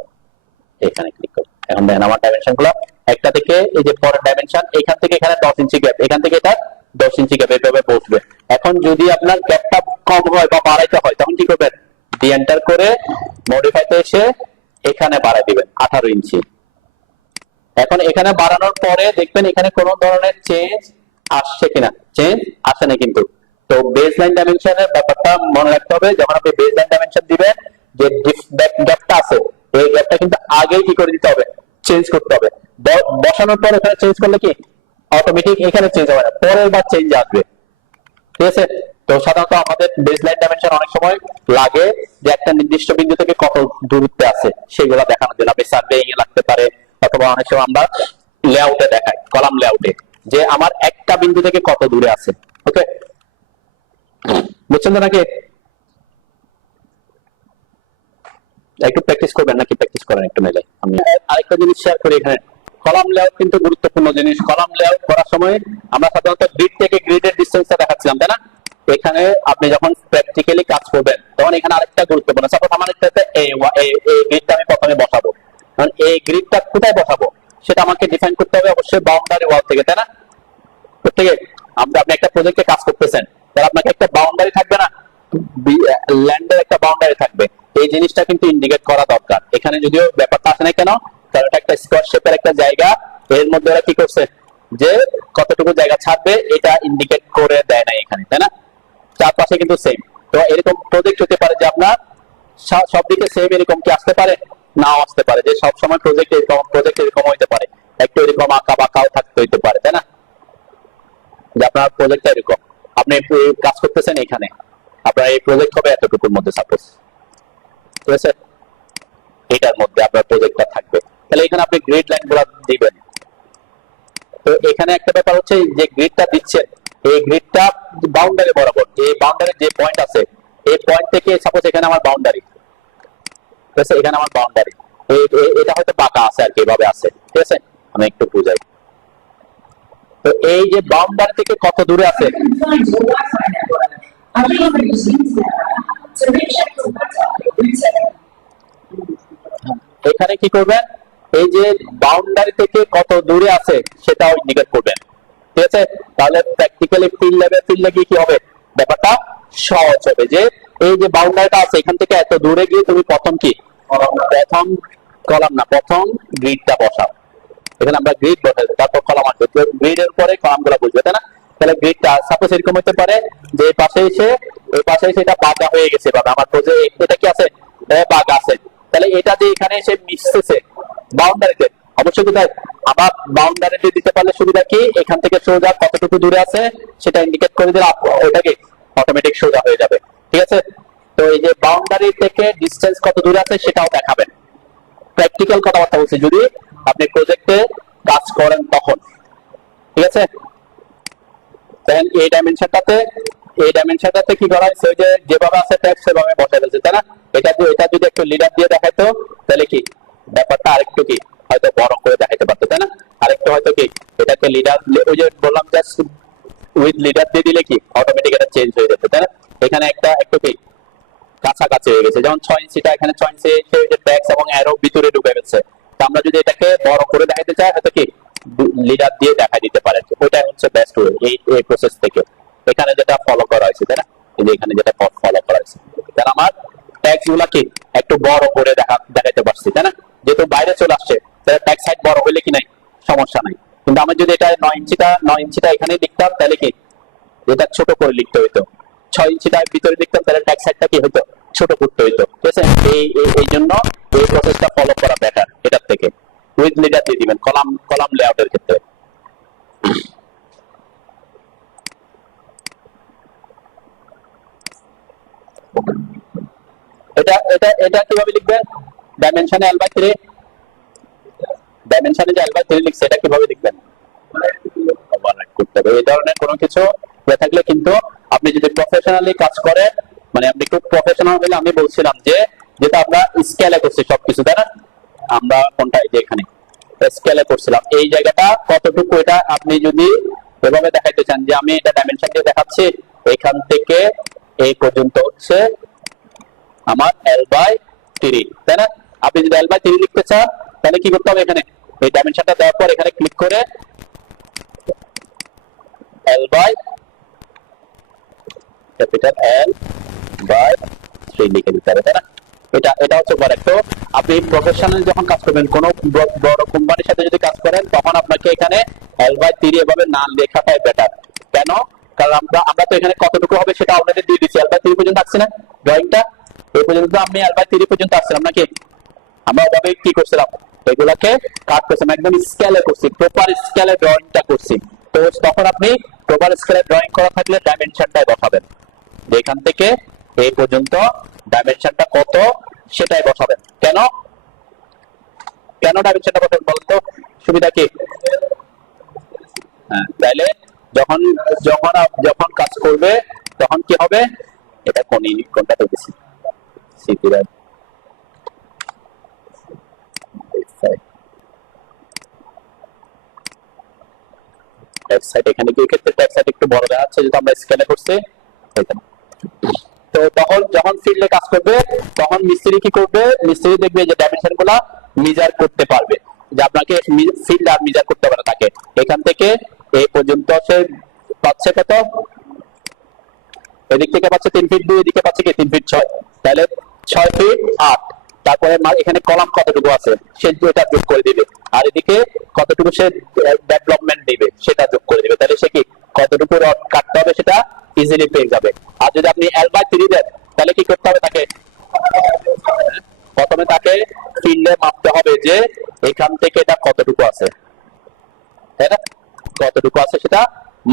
এখানে ক্লিক করব। এখন দেখেন আমার ডাইমেনশন গুলো একটা থেকে এই যে পরের ডাইমেনশন, এখান থেকে এখানে 10 ইঞ্চি গ্যাপ, এখান থেকে এটা 10 ইঞ্চি গ্যাপ এভাবে বসবে। এখন এখন যদি আপনার গ্যাপটা কম হয় বা বাড়াইতে হয় তখন কি করবেন, ডি এন্টার করে মডিফাইতে এসে এখানে বাড়াই দিবেন 18 ইঞ্চি। এখন এখানে বাড়ানোর পরে দেখবেন এখানে কোনো ধরনের চেঞ্জ আসছে কিনা, চেঞ্জ আসে না কিন্তু। তো বেসলাইন ডাইমেনশনের ব্যাপারটা মনে রাখতে হবে, যখন আপনি বেসলাইন ডাইমেনশন দিবেন যে গ্যাপটা আছে এই গ্যাপটা কিন্তু আগেই কি করে দিতে হবে, চেঞ্জ করতে হবে। বসানোর পর এখানে চেঞ্জ করলে কি অটোমেটিক এখানে চেঞ্জ হবে না, পরের বার চেঞ্জ আসবে। ঠিক আছে, তো সাধারণত আমাদের বেসলাইন ডাইমেনশন অনেক সময় লাগে যে একটা নির্দিষ্ট বিন্দু থেকে কত দূরত্বে আছে সেগুলো দেখানোর জন্য। আপনি সার্ভেইং এ লাগতে পারে, অথবা অনেক সময় আমরা লেআউটে দেখাই, কলাম লেআউটে, যে আমার একটা বিন্দু থেকে কত দূরে আছে। ওকে, বুঝছেন তো নাকি? একটু প্র্যাকটিস করবেন নাকি? প্র্যাকটিস করেন একটু মেলে। আমি আরেকটা জিনিস শেয়ার করি এখানে, কলাম লেআউট কিন্তু গুরুত্বপূর্ণ জিনিস। কলাম লেআউট করার সময় আমরা সাধারণত গ্রিড থেকে গ্রিডের ডিসটেন্সটা দেখাচ্ছিলাম, তাই না? এখানে আপনি যখন প্র্যাকটিক্যালি কাজ করবেন তখন এখানে আরেকটা গুরুত্বপূর্ণ, সাপোজ আমার একটা এই গ্রিডটা আমি প্রথমে বসাবো, কারণ এই গ্রিডটা কোথায় বসাবো সেটা আমাকে ডিফাইন করতে হবে অবশ্যই বাউন্ডারি ওয়াল থেকে, তাই না? প্রত্যেকে আপনি একটা প্রজেক্টে কাজ করতেছেন, তাহলে আপনাকে একটা বাউন্ডারি থাকবে না, ল্যান্ডের একটা বাউন্ডারি থাকবে, এই জিনিসটা কিন্তু ইন্ডিকেট করা দরকার। এখানে যদিও ব্যাপারটা আসে না কেন, কারণ এটা একটা স্কোয়ার শেপের একটা জায়গা, এর মধ্যে ওরা কি করছে যে কতটুকু জায়গা ছাড়বে এটা ইন্ডিকেট করে দেয় না এখানে, তাই না? চারপাশে কিন্তু সেম। তো এরকম প্রজেক্ট হতে পারে যে আপনার সব দিকে সেম এরকম কি আসতে পারে, নাও আসতে পারে, যে সব সময় প্রজেক্ট এরকম হইতে পারে, একটু এরকম আঁকা বাঁকাও থাকতে হইতে পারে, তাই না? যে আপনার প্রজেক্টটা এরকম, আপনি কাজ করতেছেন এখানে, আপনার এই প্রজেক্ট হবে এতটুকুর মধ্যে সাপোজ, ঠিক আছে, এটার মধ্যে আপনার প্রজেক্টটা থাকবে, তাহলে এখানে আপনি গ্রিড লাইন গুলো দিবেন। তো এখানে একটা ব্যাপার হচ্ছে যে গ্রিডটা দিচ্ছেন, এই গ্রিডটা বাউন্ডারি বরাবর, এই বাউন্ডারি যে পয়েন্ট আছে এই পয়েন্ট থেকে সাপোজ এখানে আমার বাউন্ডারি, ঠিক আছে, এখানে আমার বাউন্ডারি, এটা হয়তো বাঁকা আছে আর কি, এভাবে আছে, ঠিক আছে, আমি একটু বুঝাই। তো এই যে বাউন্ডারি থেকে কত দূরে আছে, এখানে কি করবেন, এই যে বাউন্ডারি থেকে কত দূরে আছে সেটাও ইন্ডিকেট করবেন, ঠিক আছে। তাহলে প্র্যাকটিক্যালি ফিল্ড গিয়ে কি হবে, ব্যাপারটা সহজ হবে, যে এই যে বাউন্ডারিটা আছে এখান থেকে এত দূরে গিয়ে তুমি প্রথম প্রথম গ্রিডটা বসাও। এখানে আমরা গ্রিড বসাই, তারপর কলাম আসবে, গ্রিডের উপরে কলাম গুলা বুঝবে, তাই না? তাহলে গ্রিডটা সাপোজ এরকম হতে পারে যে এই পাশে এসে এটা বাঁকা হয়ে গেছে, বা আমার প্রজেক্ট এটা কি আছে, বাঁকা আছে, তাহলে এটা যে এখানে এসে মিশতেছে বাউন্ডারিতে, অবশ্যই কোথায় আবার বাউন্ডারিতে দিতে পারলে সুবিধা কি, এখান থেকে সোজা কতটুকু দূরে আছে সেটা ইন্ডিকেট করে দিলে ওটাকে অটোমেটিক সোজা হয়ে যাবে, ঠিক আছে। তো এই যে বাউন্ডারি থেকে ডিসটেন্স কত দূরে আছে সেটাও দেখাবেন। প্র্যাকটিক্যাল কথাবার্তা বলছি, যদি আপনি প্রজেক্টে কাজ করেন তখন, ঠিক আছে। দেন এই ডাইমেনশনটাতে কি করা হয়েছে, ওই যে যেভাবে আছে টেক্সট সেভাবে বসাই দিয়েছে, তাই না? এটা যদি একটু লিডার দিয়ে দেখাইতো তাহলে কি ব্যাপারটা আরেকটু কি হয়তো বড় করে দেখাইতে পারতো, তাই না? আরেকটু হয়তো কি এটাকে লিডার, ওই যে বললাম জাস্ট উইথ লিডার দিয়ে দিলে কি অটোমেটিক এটা চেঞ্জ হয়ে যেত, তাই না? এখানে একটু কি কাছাকাছি হয়ে গেছে, যেমন 6 ইঞ্চিটা এখানে 6 ইঞ্চি ট্যাক্স এবং অ্যারো ভিতরে ঢুকে গেছে। তো আমরা যদি এটাকে বড় করে দেখাতে চাই হয়তো কি লিডার দিয়ে দেখা দিতে পারেন, ওইটাই হচ্ছে বেস্ট ওয়ে এই প্রসেস থেকে। এখানে যেটা ফলো করা হয়েছে, তাই না, এই যে এখানে যেটা ফলো করা হয়েছে, তাহলে আমার ট্যাক্স গুলা কি একটু বড় করে দেখাতে পারছি, তাই না? যেহেতু বাইরে চলে আসছে তাহলে ট্যাক্স সাইড বড় হইলে কি নাই, সমস্যা নাই। কিন্তু আমি যদি এটা 9 ইঞ্চিটা এখানে লিখতাম তাহলে কি এটা ছোট করে লিখতে হইতো, 6 ইঞ্চিটা ভিতরে লিখতাম তাহলে ট্যাক্স সাইডটা কি হইতো, ছোট করতে হইতো, ঠিক আছে। এই জন্য এই প্রসেসটা ফলো করা বেটার এটার থেকে। উইথ লিডার দিয়ে দিবেন কলাম লেআউটের ক্ষেত্রে। এটা কিভাবে লিখবেন, ডাইমেনশনে L/3, ডাইমেনশনে যে L/3 লিখছে এটা কিভাবে লিখবেন, করতে হবে। এই ধরনের কোনো কিছু হয়ে থাকলে কিন্তু আপনি যদি প্রফেশনালি কাজ করেন, মানে আপনি খুব প্রফেশনাল হলে, আমি বলছিলাম যে যেটা আমরা স্কেলে করছি সবকিছু, তাই না? আমরা কোনটা এই যে এখানে স্কেলে করছিলাম, এই জায়গাটা কতটুকু, এটা আপনি যদি এভাবে দেখাইতে চান যে আমি এটা ডাইমেনশন দিয়ে দেখাচ্ছি, এখান থেকে এই পর্যন্ত হচ্ছে আমার L/3, তাই না? আপনি যদি L/3 লিখতে চান তাহলে কি করতে হবে, এখানে এই ডাইমেনশনটা দেওয়ার পর এখানে ক্লিক করে ক্যাপিটাল L বাই 3 লিখে দিতে হবে, তাই না? এটা হচ্ছে কারেক্ট। তো আপনি প্রফেশনাল যখন কাজ করবেন কোন বড় কোম্পানির সাথে যদি কাজ করেন তখন আপনাকে এখানে L বাই 3 এভাবে না লেখাটাই বেটার। কেন? কারণ আমরা তো এখানে কতটুকু হবে সেটা অলরেডি দিয়ে দিচ্ছি। L বাই 3 পর্যন্ত আসছে না ড্রয়িংটা? এই পর্যন্ত আমি L বাই 3 পর্যন্ত আসছিলাম নাকি? আমরা ওভাবে কি করছিলাম, এগুলাকে কাট করছিলাম, একদম স্কেলে করছি, প্রপার স্কেলে ড্রয়িংটা করছি। তো তখন আপনি প্রপার স্কেলে ড্রয়িং করা থাকলে ডাইমেনশনটাই বসাবেন, এখান থেকে এই পর্যন্ত ডাইমেনশনটা কত সেটাই বসাবেন। কেন ডাইমেনশনটা বসাবেন বলুন তো, সুবিধা কি? হ্যাঁ, তাইলে যখন যখন যখন কাজ করবে তখন কি হবে, এটা কোনটা তো দিছি সিপিআর এখানে কি ক্ষেত্রে ট্যাক্স সাইড একটু বড় দেখাচ্ছে যেটা আমরা স্কেলে করছি এখানে। তো তখন যখন ফিল্ডে কাজ করবে তখন মিস্ত্রি কি করবে, মিস্ত্রি দেখবে যে ডাইমেনশন গুলা মেজার করতে পারবে, যে আপনাকে ফিল্ড আর মেজার করতে পারে তাকে। এখান থেকে এই পর্যন্ত সে পাচ্ছে কত, এদিক থেকে পাচ্ছে 3 ফিট 2, এদিকে পাচ্ছে কি 3 ফিট 6, তাহলে 6 ফিট 8। তারপরে এখানে কলাম কতটুকু আছে সে এটা যোগ করে দিবে, আর এদিকে কতটুকু সে ডেভেলপমেন্ট দিবে সেটা যোগ করে দিবে, তাহলে সে কি কতটুকু রড কাটতে হবে সেটা ইজিলি পেয়ে যাবে। আর যদি আপনি L বাই 3 দেন তাহলে কি করতে হবে, তাকে প্রথমে তাকে ফিল্ডে মাপতে হবে যে এখান থেকে এটা কতটুকু আছে, তাই না? কতটুকু আছে সেটা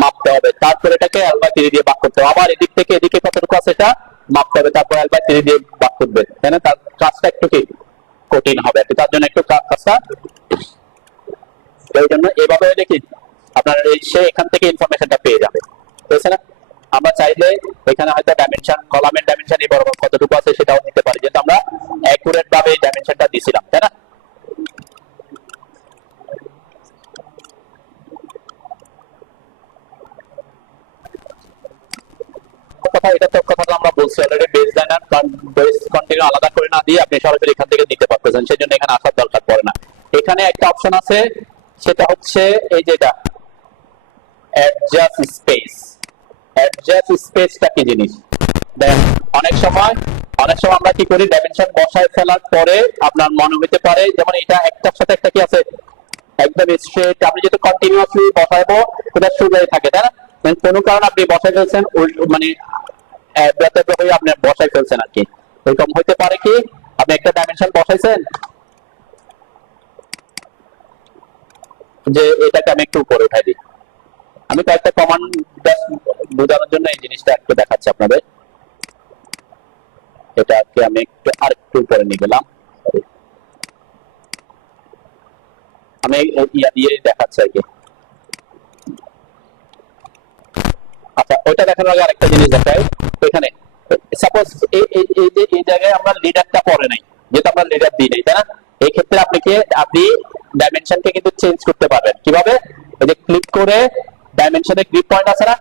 মাপতে হবে, তারপর এটাকে L বাই 3 দিয়ে ভাগ করতে হবে, আবার এদিক থেকে এদিকে কতটুকু আছে এটা মাপতে হবে, তারপর L বাই 3 দিয়ে ভাগ করবে, তাই না? তার কাজটা একটু কি কঠিন হবে, তার জন্য একটু কাজটা এই জন্য এভাবে দেখি আপনার সে এখান থেকে ইনফরমেশনটা পেয়ে যাবে, বুঝছেন না? আমরা চাইলে এখানে হয়তো ডাইমেনশন, কলামের ডাইমেনশন এই বরাবর কতটুকু আছে সেটাও নিতে পারি, যেহেতু আমরা অ্যাকুরেট ভাবে এই ডাইমেনশনটা দিছিলাম, তাই না? কথা এটা তো কথা আমরা বলছি অলরেডি, বেস লাইন আর বেস কন্টিনিউ আলাদা করে না দিয়ে আপনি সরাসরি এখান থেকে দিতে পারতেছেন, সেজন্য এখানে আসার দরকার পড়ে না। এখানে একটা অপশন আছে, সেটা হচ্ছে এই যেটা অ্যাডজাস্ট স্পেস। অ্যাডজাস্ট স্পেসটা কি জিনিস? দেন অনেক সময় আমরা কি করি, ডাইমেনশন বসায় ফেলার পরে আপনার মনে হতে পারে যেমন এটা একটার সাথে একটা কি আছে একদম স্ট্রেট, আপনি যেহেতু কন্টিনিউয়াসলি বসাবো এটা সোজাই থাকে, তাই না? কোনো কারণে আপনি বসাই ফেলছেন মানে আপনি বসাই ফেলছেন আর কি, এরকম হইতে পারে কি আপনি একটা ডাইমেনশন বসাইছেন যে এটাকে আমি একটু উপরে উঠাই দিই, আমি কয়েকটা কমান্ড বোঝানোর জন্য এই জিনিসটা একটু দেখাচ্ছি আপনাদের। এটাকে আমি একটু আরেকটু উপরে নিয়ে গেলাম, আমি ইয়া দিয়ে দেখাচ্ছি আর কি। আচ্ছা, ওইটা দেখানোর আগে আরেকটা জিনিস দেখাই। এখানে সাপোজ এই জায়গায় আমরা লিডারটা পরে নাই, যেটা আমরা লিডার দিই নাই, তাই না? এই ক্ষেত্রে আপনি ডাইমেনশনকে কিন্তু চেঞ্জ করতে পারবেন কিভাবে, এই যে ক্লিক করে ডাইমেনশনে গ্রিপ পয়েন্ট আছে না,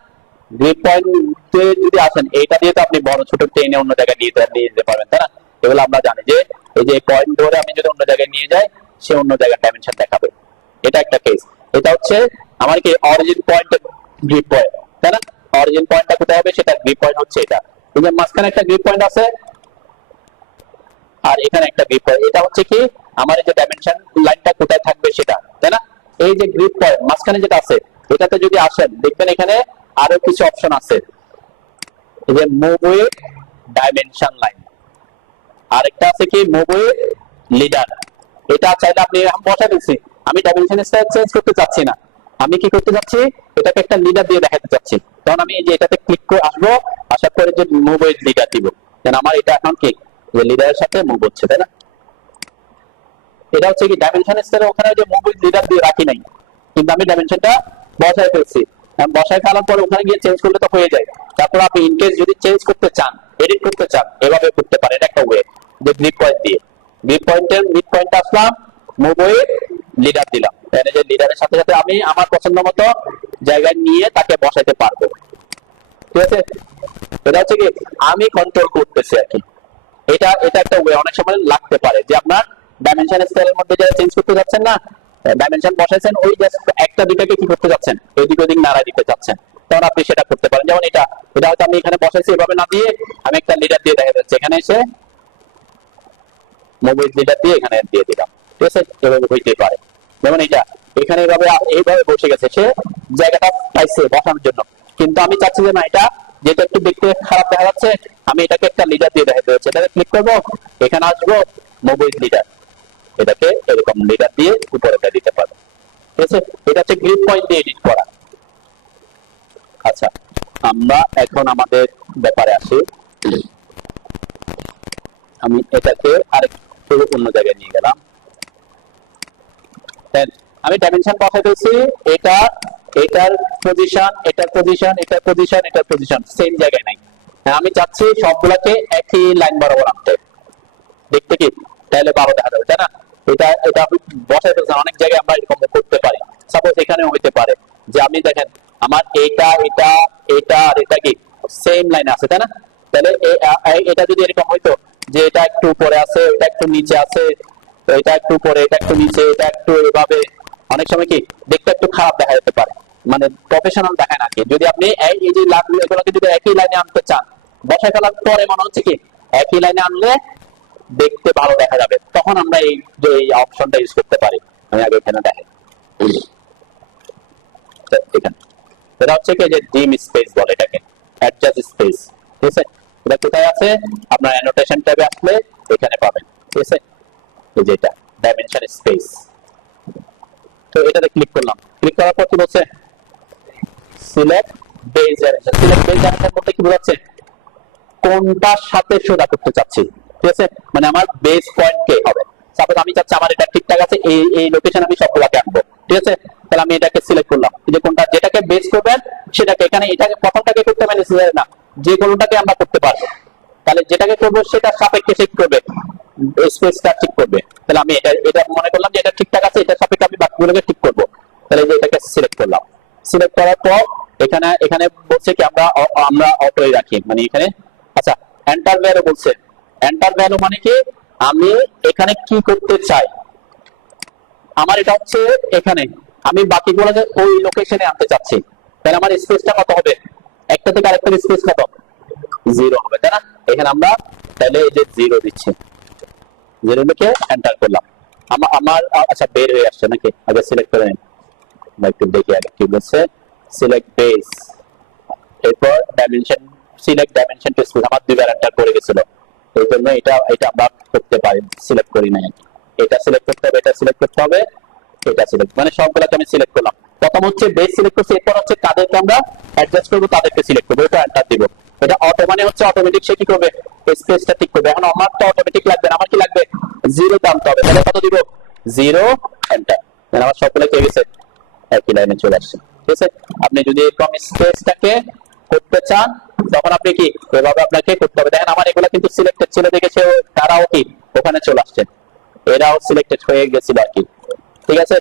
গ্রিপ পয়েন্টে যদি আসেন এইটা দিয়ে তো আপনি বড় ছোট টেনে অন্য জায়গায় নিয়ে যেতে পারবেন, তাই না? এগুলো আমরা জানি যে এই যে পয়েন্ট ধরে আমি যদি অন্য জায়গায় নিয়ে যাই সে অন্য জায়গায় ডাইমেনশন দেখাবে, এটা একটা কেস। এটা হচ্ছে আমার কি অরিজিন পয়েন্ট গ্রিপ পয়েন্ট, তাই না? অরিজিন পয়েন্টটা কোথায় হবে সেটা গ্রিপ পয়েন্ট হচ্ছে এটা, এই যে মাঝখানে একটা গ্রিপ পয়েন্ট আছে আর এখানে একটা গ্রিপ পয়েন্ট, এটা হচ্ছে কি আমার এই যে ডাইমেনশন লাইনটা কোথায় থাকবে সেটা, তাই না? এই যে গ্রিপ পয়েন্ট মাঝখানে যেটা আছে এটাতে যদি আসেন দেখবেন এখানে আরো কিছু অপশন আছে, এই যে মুভ উইথ ডাইমেনশন লাইন, আরেকটা আছে কি মুভ উইথ লিডার। এটা চাইলে আপনি বসাই দিচ্ছি, আমি ডাইমেনশন চেঞ্জ করতে চাচ্ছি না, আমি কি করতে চাচ্ছি এটাকে একটা লিডার দিয়ে দেখাতে চাচ্ছি, তখন আমি এই যে এটাতে ক্লিক করে আসবো, আসার পরে যে মুভ উইথ লিডার দিব, যেন আমার এটা এখন কি যে লিডারের সাথে মুভ হচ্ছে, তাই না? এটা হচ্ছে কি ডাইমেনশন স্কেলে ওখানে যে মুভ উইথ লিডার দিয়ে রাখি নাই, কিন্তু আমি ডাইমেনশনটা বসায় ফেলছি, বসায় ফেলার পরে ওখানে গিয়ে চেঞ্জ করলে তো হয়ে যায়। তারপর আপনি ইনকেস যদি চেঞ্জ করতে চান, এডিট করতে চান, এভাবে করতে পারেন, এটা একটা ওয়ে, যে গ্রিপ পয়েন্ট দিয়ে গ্রিপ পয়েন্টের mid point Aslam, move with leader দিলাম, তাহলে যে লিডারের সাথে সাথে আমি আমার পছন্দ মতো জায়গায় নিয়ে তাকে বসাইতে পারবো, ঠিক আছে? এটা হচ্ছে কি আমি কন্ট্রোল করতেছি আর কি, এটা একটা ওয়ে। অনেক সময় লাগতে পারে যে আপনার ডাইমেনশন স্কেলের মধ্যে যারা চেঞ্জ করতে যাচ্ছেন না, ডাইমেনশন বসাইছেন ওই জাস্ট একটা দুইটাকে কি করতে যাচ্ছেন, এদিক ওদিক নাড়া দিতে যাচ্ছেন, তখন আপনি সেটা করতে পারেন। যেমন এটা এটা হয়তো আমি এখানে বসাইছি এভাবে না দিয়ে আমি একটা লিডার দিয়ে দেখা যাচ্ছে এখানে এসে মোবাইল লিডার দিয়ে এখানে দিয়ে দিলাম, ঠিক আছে, এভাবে হইতে পারে। যেমন এটা এখানে এইভাবে বসে গেছে, সে জায়গাটা পাইছে বসানোর জন্য, কিন্তু আমি চাচ্ছি যে না, এটা যেটা একটু দেখতে খারাপ দেখা যাচ্ছে, আমি এটাকে একটা লিডার দিয়ে দেখা যাচ্ছে, এটাকে ক্লিক করবো, এখানে আসবো মোবাইল লিডার, এটাকে এরকম লিডার দিয়ে উপরে দিতে পারবো, ঠিক আছে। এটা হচ্ছে গ্রিড পয়েন্ট দিয়ে এডিট করা। আচ্ছা, আমরা এখন আমাদের ব্যাপারে আসি। আমি এটাকে আরেকটু অন্য জায়গায় নিয়ে গেলাম। আমি ডাইমেনশন বসাই দিয়েছি, এটা এটার পজিশন, এটার পজিশন, এটার পজিশন, এটার পজিশন সেম জায়গায় নাই। আমি চাচ্ছি সবগুলোকে একই লাইন বরাবর আনতে, দেখতে কি তাহলে 12 দেখা যাবে, তাই না? এটা এটা বসাই দিয়েছেন, অনেক জায়গায় আমরা এরকম করতে পারি। সাপোজ এখানেও হইতে পারে যে আমি দেখেন আমার এটা এটা এটা আর এটা কি সেম লাইন আছে, তাই না? তাহলে এটা যদি এরকম হইতো যে এটা একটু উপরে আছে, এটা একটু নিচে আছে, এটা একটু উপরে, এটা একটু নিচে, এটা একটু এভাবে, অনেক সময় কি দেখতে একটু খারাপ দেখা যেতে পারে, মানে প্রফেশনাল দেখায় না কি। যদি আপনি এই যে এগুলোকে যদি একই লাইনে আনতে চান, বসায় ফেলার পরে মনে হচ্ছে কি একই লাইনে আনলে দেখতে ভালো দেখা যাবে, তখন আমরা এই যে এই অপশনটা ইউজ করতে পারি। আমি আগে এখানে দেখেন, এখানে এটা হচ্ছে কি যে ডিম স্পেস বলে এটাকে, অ্যাডজাস্ট স্পেস, ঠিক আছে। এটা কোথায় আছে? আপনার অ্যানোটেশন ট্যাবে আসলে এখানে পাবেন, ঠিক আছে। এই যে এটা ডাইমেনশন স্পেস, তো এটাতে ক্লিক করলাম, ক্লিক করার পর কি বলছে? Select base dimension. Select base dimension বলতে কি বোঝাচ্ছে? কোনটার সাথে সোজা করতে চাচ্ছি, ঠিক আছে, মানে আমার বেস পয়েন্ট কে হবে। সাপোজ আমি চাচ্ছি আমার এটা ঠিকঠাক আছে, এই এই লোকেশন আমি সবগুলোকে আনবো, ঠিক আছে। তাহলে আমি এটাকে সিলেক্ট করলাম, যে কোনটা যেটাকে বেস করবেন সেটাকে, এখানে এটাকে প্রথমটাকে করতে মানে না, যে কোনোটাকে আমরা করতে পারবো। তাহলে যেটাকে করবো সেটা সাপেক্ষে ঠিক করবে, স্পেসটা ঠিক করবে। তাহলে আমি এটা এটা মনে করলাম যে এটা ঠিকঠাক আছে, এটা সাপেক্ষে আমি বাকিগুলোকে ঠিক করবো। তাহলে যে এটাকে সিলেক্ট করলাম, সিলেক্ট করার পর এখানে এখানে বলছে কি আমরা আমরা অটোই রাখি, মানে এখানে আচ্ছা এন্টার ভ্যালু বলছে। এন্টার ভ্যালু মানে কি আমি এখানে কি করতে চাই, আমার এটা হচ্ছে এখানে, আমি বাকিগুলোকে ওই লোকেশনে আনতে চাচ্ছি। তাহলে আমার স্পেসটা কত হবে? একটা থেকে আরেকটা স্পেস কত? 0 হবে, তাই না? এখানে আমরা তাহলে এই যে 0 দিচ্ছি, 0 লিখে এন্টার করলাম। আমার আচ্ছা বের হয়ে আসছে নাকি? আগে সিলেক্ট করে নিন, একটু দেখি আগে কি বলছে। সিলেক্ট বেস, এরপর dimension, select dimension to space, আমার দুইবার এন্টার করে গেছিল, এই জন্য এটা এটা আমরা করতে পারি, সিলেক্ট করি নাই। এটা সিলেক্ট করতে হবে, এটা সিলেক্ট করতে হবে, এটা সিলেক্ট, মানে সবগুলোকে আমি সিলেক্ট করলাম। প্রথম হচ্ছে বেস সিলেক্ট করছি, এরপর হচ্ছে কাদেরকে আমরা অ্যাডজাস্ট করবো তাদেরকে সিলেক্ট করবো, এটা এন্টার দিব। এটা অটো মানে হচ্ছে অটোমেটিক সে কি করবে? স্পেসটা ঠিক করবে। এখন আমার তো অটোমেটিক লাগবে না, আমার কি লাগবে? 0 তে আনতে হবে। তাহলে কত দিব? 0 এন্টার, মানে আমার সবগুলো কে গেছে একই লাইনে চলে আসছে, ঠিক আছে। আপনি যদি এরকম স্পেসটাকে করতে চান তখন আপনি কি এভাবে আপনাকে করতে হবে। দেখেন আমার এগুলো কিন্তু সিলেক্টেড ছিল, দেখেছে তারাও কি ওখানে চলে আসছে, এরাও সিলেক্টেড হয়ে গেছিল আর কি, ঠিক আছে।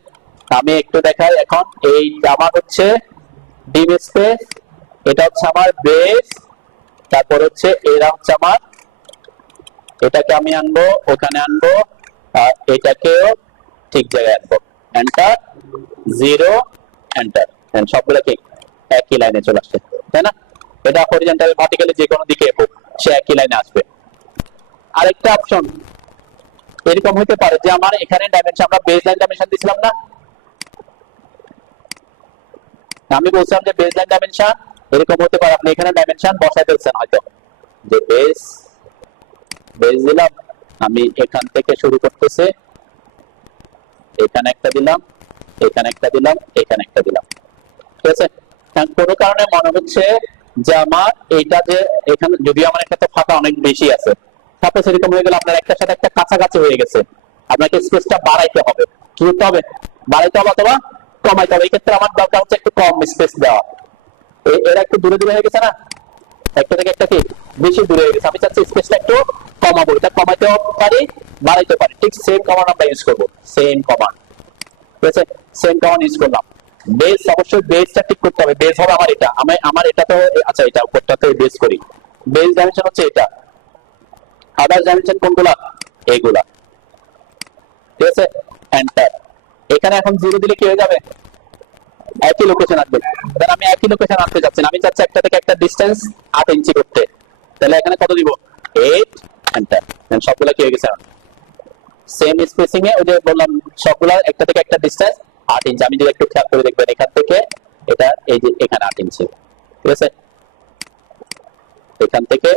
আমি একটু দেখাই এখন। এই আমার হচ্ছে ডিম স্পেস, এটা হচ্ছে আমার বেস, তারপর হচ্ছে এরা হচ্ছে আমার, এটাকে আমি আনবো ওখানে আনবো, আর এটাকেও ঠিক জায়গায় আনবো, এন্টার, 0 এন্টার, সবগুলো কি একই লাইনে চলে আসছে, তাই না? এটা হরিজন্টাল ভার্টিক্যালি যে কোনো দিকে হোক সে একই লাইনে আসবে। আরেকটা অপশন এরকম হতে পারে যে আমার এখানে ডাইমেনশন, আমরা বেস লাইন ডাইমেনশন দিছিলাম না, আমি বলছিলাম যে বেস লাইন ডাইমেনশন এরকম হতে পারে, আপনি এখানে ডাইমেনশন বসাই দিয়েছেন হয়তো, যে বেস বেস দিলাম, আমি এখান থেকে শুরু করতেছে, এখানে একটা দিলাম, এখানে একটা দিলাম, এখানে একটা দিলাম, ঠিক আছে। কোনো কারণে মনে হচ্ছে যে আমার এইটা যে এখানে, যদি আমার একটা তো ফাঁকা অনেক বেশি আছে, সাপোজ এরকম হয়ে গেল আপনার একটার সাথে একটা কাছাকাছি হয়ে গেছে, আপনাকে স্পেসটা বাড়াইতে হবে, কি করতে হবে? বাড়াইতে হবে অথবা কমাইতে হবে। এই ক্ষেত্রে আমার দরকার হচ্ছে একটু কম স্পেস দেওয়া, এরা একটু দূরে দূরে হয়ে গেছে না, একটা থেকে একটা কি বেশি দূরে হয়ে গেছে, আমি চাচ্ছি স্পেসটা একটু কমাবো, এটা কমাইতে পারি বাড়াইতে পারি, ঠিক সেম কমান্ড আমরা ইউজ করবো, সেম কমান্ড, ঠিক আছে। সেম কমান্ড ইউজ করলাম। বেস অবশ্যই বেসটা ঠিক করতে হবে, বেস হবে আমার এটা, আমার এটা তো আচ্ছা এটা উপরটাতে বেস করি, বেস ডাইমেনশন হচ্ছে এটা, আদার ডাইমেনশন কোনগুলা? এইগুলা, ঠিক আছে। এন্টার, এখানে এখন 0 দিলে কি হয়ে যাবে? একই লোকেশন আসবে। তাহলে আমি একই লোকেশন আসতে যাচ্ছি না, আমি চাচ্ছি একটা থেকে একটা ডিস্টেন্স 8 ইঞ্চি করতে। তাহলে এখানে কত দিব? 8 এন্টার। দেন সবগুলা কি হয়ে গেছে? সেম স্পেসিং এ ওই যে বললাম সবগুলা একটা থেকে একটা ডিসটেন্স 8 ইঞ্চি। আমি যদি একটু খেয়াল করে দেখবেন এখান থেকে এটা এই যে এখানে 8 ইঞ্চি, ঠিক আছে? এখান থেকে